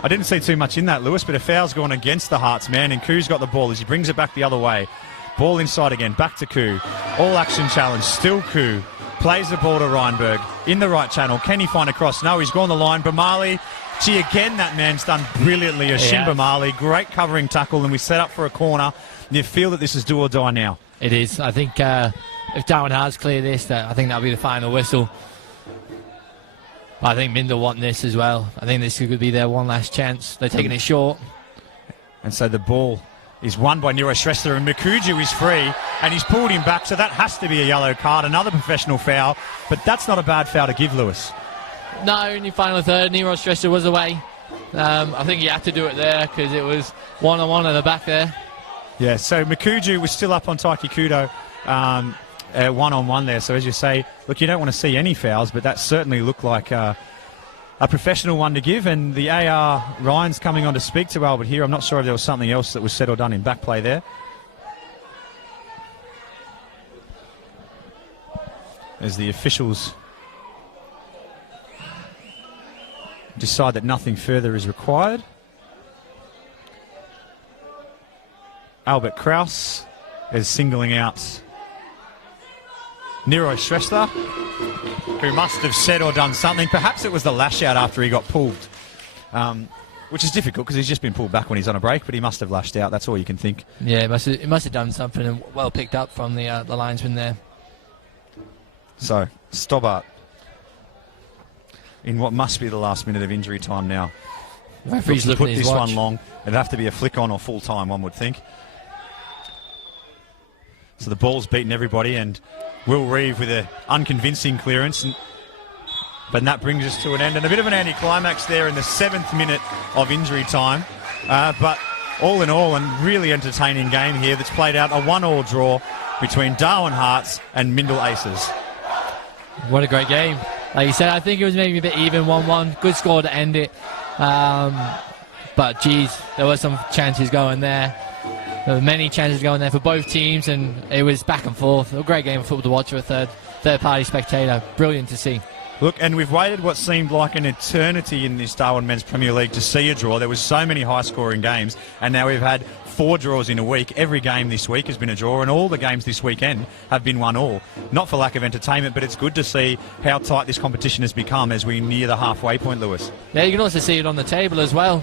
I didn't see too much in that, Lewis, but a foul's gone against the Hearts man, and Koo's got the ball as he brings it back the other way. Ball inside again, back to Koo. All action challenge, still Koo. Plays the ball to Reinberg in the right channel. Can he find a cross? No, he's gone the line. Bamali, gee, again, that man's done brilliantly. Oshim Bamali, great covering tackle, and we set up for a corner. You feel that this is do or die now. It is. I think if Darwin Hearts clear this, I think that'll be the final whistle. I think Mindil want this as well. I think this could be their one last chance. They're taking it short. And so the ball is won by Nero Shrestha, and Makuju is free, and he's pulled him back, so that has to be a yellow card, another professional foul, but that's not a bad foul to give, Lewis. No, in the final third, Nero Shrestha was away. I think he had to do it there because it was one-on-one at the back there. Yeah, so Makuju was still up on Taiki Kudo one-on-one there, so as you say, look, you don't want to see any fouls, but that certainly looked like a professional one to give, and the AR Ryan's coming on to speak to Albert here. I'm not sure if there was something else that was said or done in back play there. As the officials decide that nothing further is required. Albert Kraus is singling out Nero Shrestha, who must have said or done something. Perhaps it was the lash out after he got pulled, which is difficult because he's just been pulled back when he's on a break, but he must have lashed out. That's all you can think. Yeah, it must have done something, and well picked up from the linesman there. So, Stobbart in what must be the last minute of injury time now. Referee's to looking put at his this watch. one long, it'd have to be a flick on or full time, one would think. So the ball's beaten everybody, and Will Reeve with an unconvincing clearance, but that brings us to an end, and a bit of an anticlimax there in the 7th minute of injury time. But all in all, a really entertaining game here that's played out, a 1-1 draw between Darwin Hearts and Mindil Aces. What a great game. Like you said, I think it was maybe a bit even, 1-1. Good score to end it. But, geez, there were some chances going there. There were many chances going there for both teams, and it was back and forth. A great game of football to watch for a third-party spectator. Brilliant to see. Look, and we've waited what seemed like an eternity in this Darwin Men's Premier League to see a draw. There was so many high-scoring games, and now we've had 4 draws in a week. Every game this week has been a draw, and all the games this weekend have been 1-1. Not for lack of entertainment, but it's good to see how tight this competition has become as we near the halfway point, Lewis. Yeah, you can also see it on the table as well.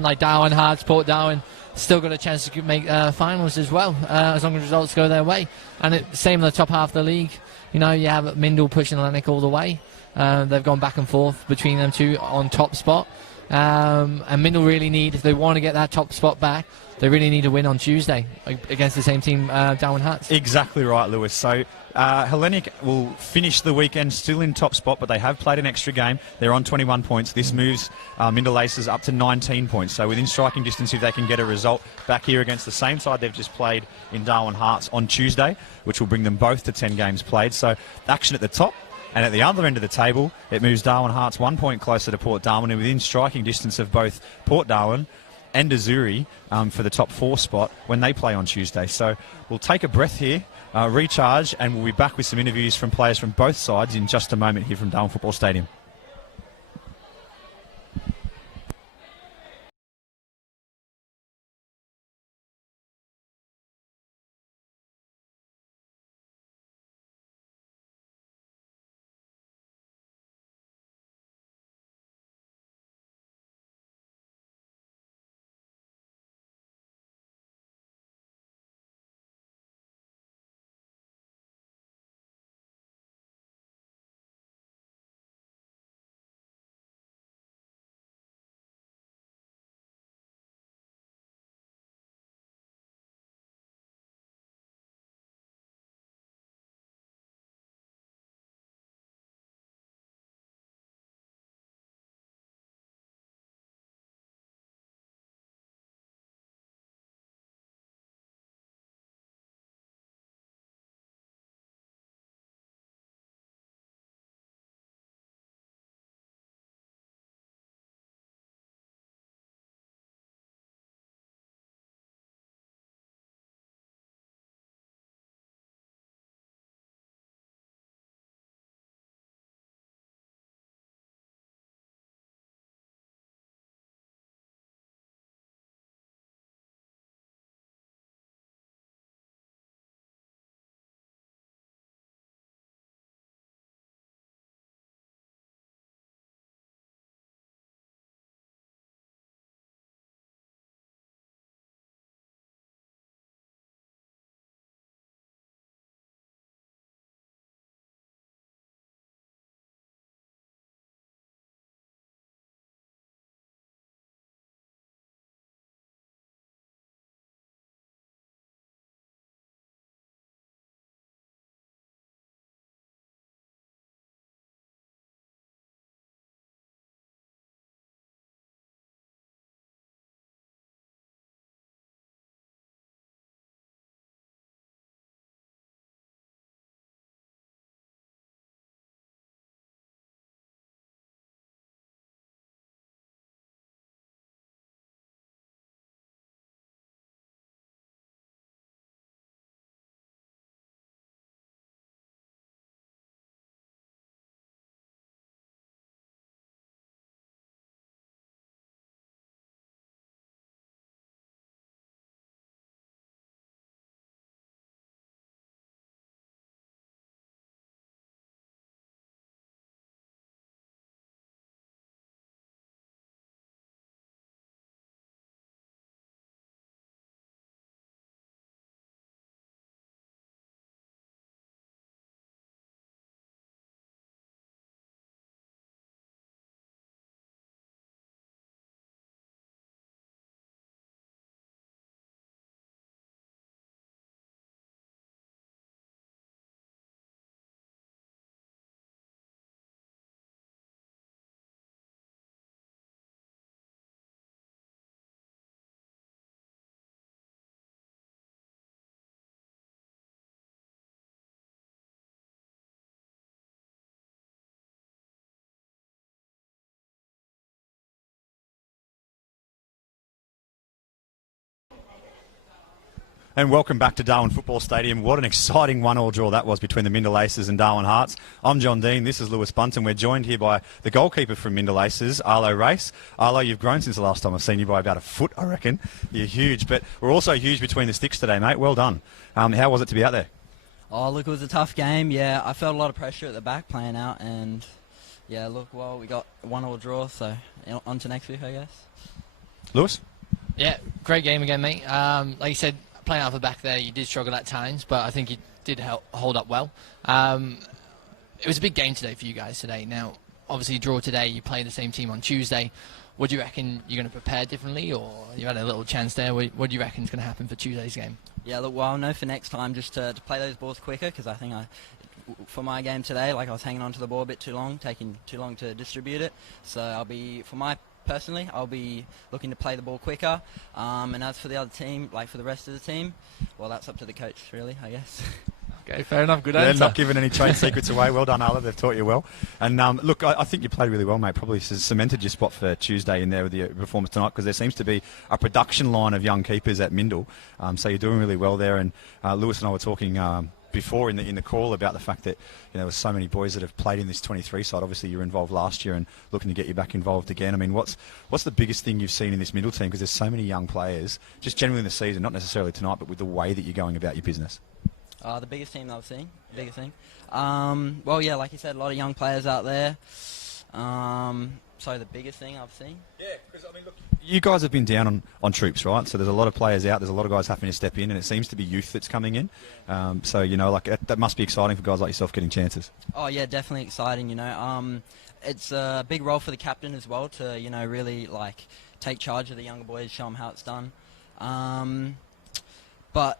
Like Darwin, Hearts, Port Darwin, still got a chance to make finals as well, as long as results go their way. And same in the top half of the league. You know, you have Mindil pushing Atlantic all the way. They've gone back and forth between them two on top spot. And Mindil really need, if they want to get that top spot back, they really need to win on Tuesday against the same team, Darwin Hearts. Exactly right, Lewis. So Hellenic will finish the weekend still in top spot, but they have played an extra game. They're on 21 points. This moves Mindil Aces up to 19 points. So within striking distance, if they can get a result back here against the same side they've just played in Darwin Hearts on Tuesday, which will bring them both to 10 games played. So action at the top. And at the other end of the table, it moves Darwin Hearts 1 point closer to Port Darwin, and within striking distance of both Port Darwin and Azuri for the top 4 spot when they play on Tuesday. So we'll take a breath here, recharge, and we'll be back with some interviews from players from both sides in just a moment here from Darwin Football Stadium. And welcome back to Darwin Football Stadium. What an exciting 1-1 draw that was between the Mindil Aces and Darwin Hearts. I'm John Dean, this is Lewis Bunton. We're joined here by the goalkeeper from Mindil Aces, Arlo Race. Arlo, you've grown since the last time I've seen you by about a foot, I reckon. You're huge, but we're also huge between the sticks today, mate. Well done. How was it to be out there? Oh, look, it was a tough game. Yeah, I felt a lot of pressure at the back playing out, and yeah, look, well, we got 1-1 draw, so on to next week, I guess. Lewis? Yeah, great game again, mate. Like you said, playing out of the back there, you did struggle at times, but I think you did hold up well. It was a big game today for you guys today. Now, obviously, you draw today, you play the same team on Tuesday. What do you reckon you're going to prepare differently, or you had a little chance there? What do you reckon is going to happen for Tuesday's game? Yeah, look, well, I'll know for next time just to play those balls quicker, because I think for my game today, like I was hanging on to the ball a bit too long, taking too long to distribute it. So personally, I'll be looking to play the ball quicker. And as for the other team, like for the rest of the team, well, that's up to the coach, really, I guess. Okay, fair enough. Good answer. They're not giving any trade secrets away. Well done, Arlo. They've taught you well. And look, I think you played really well, mate. Probably cemented your spot for Tuesday in there with your performance tonight, because there seems to be a production line of young keepers at Mindil. So you're doing really well there. And Lewis and I were talking before in the call about the fact that there were so many boys that have played in this 23 side. Obviously, you were involved last year and looking to get you back involved again. I mean, what's the biggest thing you've seen in this Mindil team? Because there's so many young players, just generally in the season, not necessarily tonight, but with the way that you're going about your business. The biggest team that I've seen. The biggest thing. Well, yeah, like you said, a lot of young players out there. So the biggest thing I've seen. Yeah, because I mean, look, you guys have been down on troops, right? So there's a lot of players out. There's a lot of guys having to step in, and it seems to be youth that's coming in. So like that must be exciting for guys like yourself getting chances. Oh yeah, definitely exciting. It's a big role for the captain as well to really like take charge of the younger boys, show them how it's done. But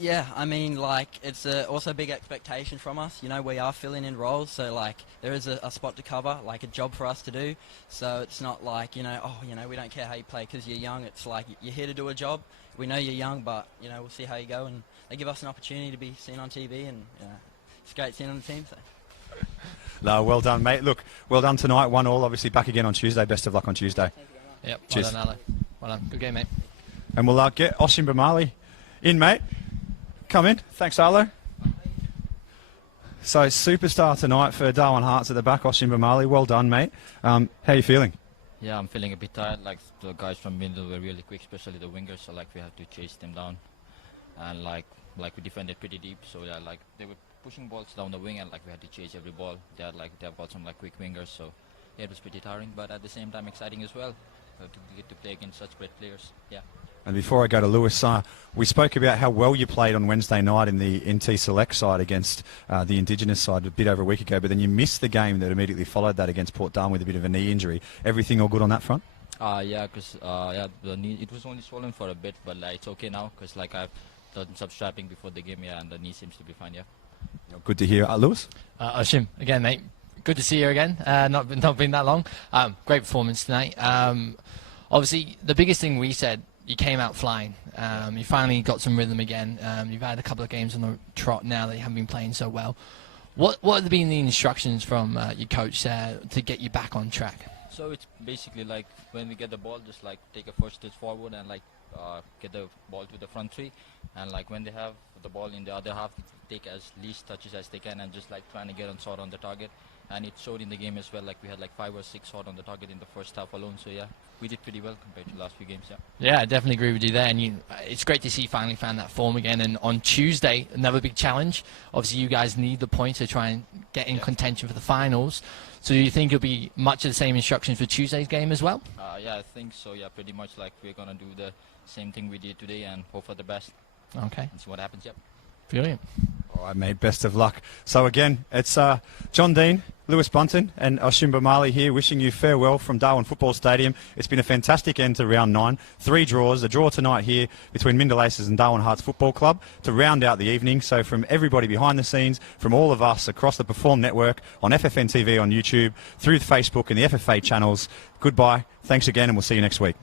yeah, I mean, like, it's also a big expectation from us. We are filling in roles, so, like, there is a spot to cover, like, a job for us to do. So it's not like, we don't care how you play because you're young. It's like, you're here to do a job. We know you're young, but, we'll see how you go. And they give us an opportunity to be seen on TV, and, it's great seeing on the team, so. No, well done, mate. Look, well done tonight, 1-1, obviously back again on Tuesday. Best of luck on Tuesday. Thank you very much. Yep, cheers. Well done, Arlo. Well done. Good game, mate. And we'll get Oshim Bamali in, mate. Come in. Thanks, Arlo. So, superstar tonight for Darwin Hearts at the back, Oshim Bamali. Well done, mate. How are you feeling? Yeah, I'm feeling a bit tired. Like, the guys from Mindil were really quick, especially the wingers. So, like, we had to chase them down. And, like we defended pretty deep. So, yeah, like, they were pushing balls down the wing, and, like, we had to chase every ball. They've got some, like, quick wingers. So, yeah, it was pretty tiring. But at the same time, exciting as well to get to play against such great players. Yeah. And before I go to Lewis, we spoke about how well you played on Wednesday night in the NT Select side against the Indigenous side a bit over a week ago, but then you missed the game that immediately followed that against Port Darwin with a bit of a knee injury. Everything all good on that front? Yeah, because the knee, it was only swollen for a bit, but like, it's okay now because like I've done some strapping before the game, yeah, and the knee seems to be fine, yeah. Good to hear. Lewis? Oshim, again, mate. Good to see you again. Not been that long. Great performance tonight. Obviously, the biggest thing we said, you came out flying. You finally got some rhythm again. You've had a couple of games on the trot now that you haven't been playing so well. What have been the instructions from your coach to get you back on track? So it's basically like when we get the ball, just like take a first step forward and like get the ball to the front three, and like when they have the ball in the other half, take as least touches as they can and just like trying to get on shot on the target. And it showed in the game as well, like we had like 5 or 6 shot on the target in the first half alone. So yeah, we did pretty well compared to the last few games, yeah. Yeah, I definitely agree with you there. And it's great to see you finally found that form again. And on Tuesday, another big challenge. Obviously, you guys need the points to try and get in contention for the finals. So do you think it'll be much of the same instructions for Tuesday's game as well? Yeah, I think so. Yeah, pretty much like we're going to do the same thing we did today and hope for the best. Okay. And see what happens, yep. Brilliant. All right, mate, best of luck. So again, it's John Dean, Lewis Bunton and Oshim Bamali here wishing you farewell from Darwin Football Stadium. It's been a fantastic end to round 9. 3 draws, a draw tonight here between Mindil Aces and Darwin Hearts Football Club to round out the evening. So from everybody behind the scenes, from all of us across the Perform Network, on FFN TV on YouTube, through Facebook and the FFA channels, goodbye, thanks again, and we'll see you next week.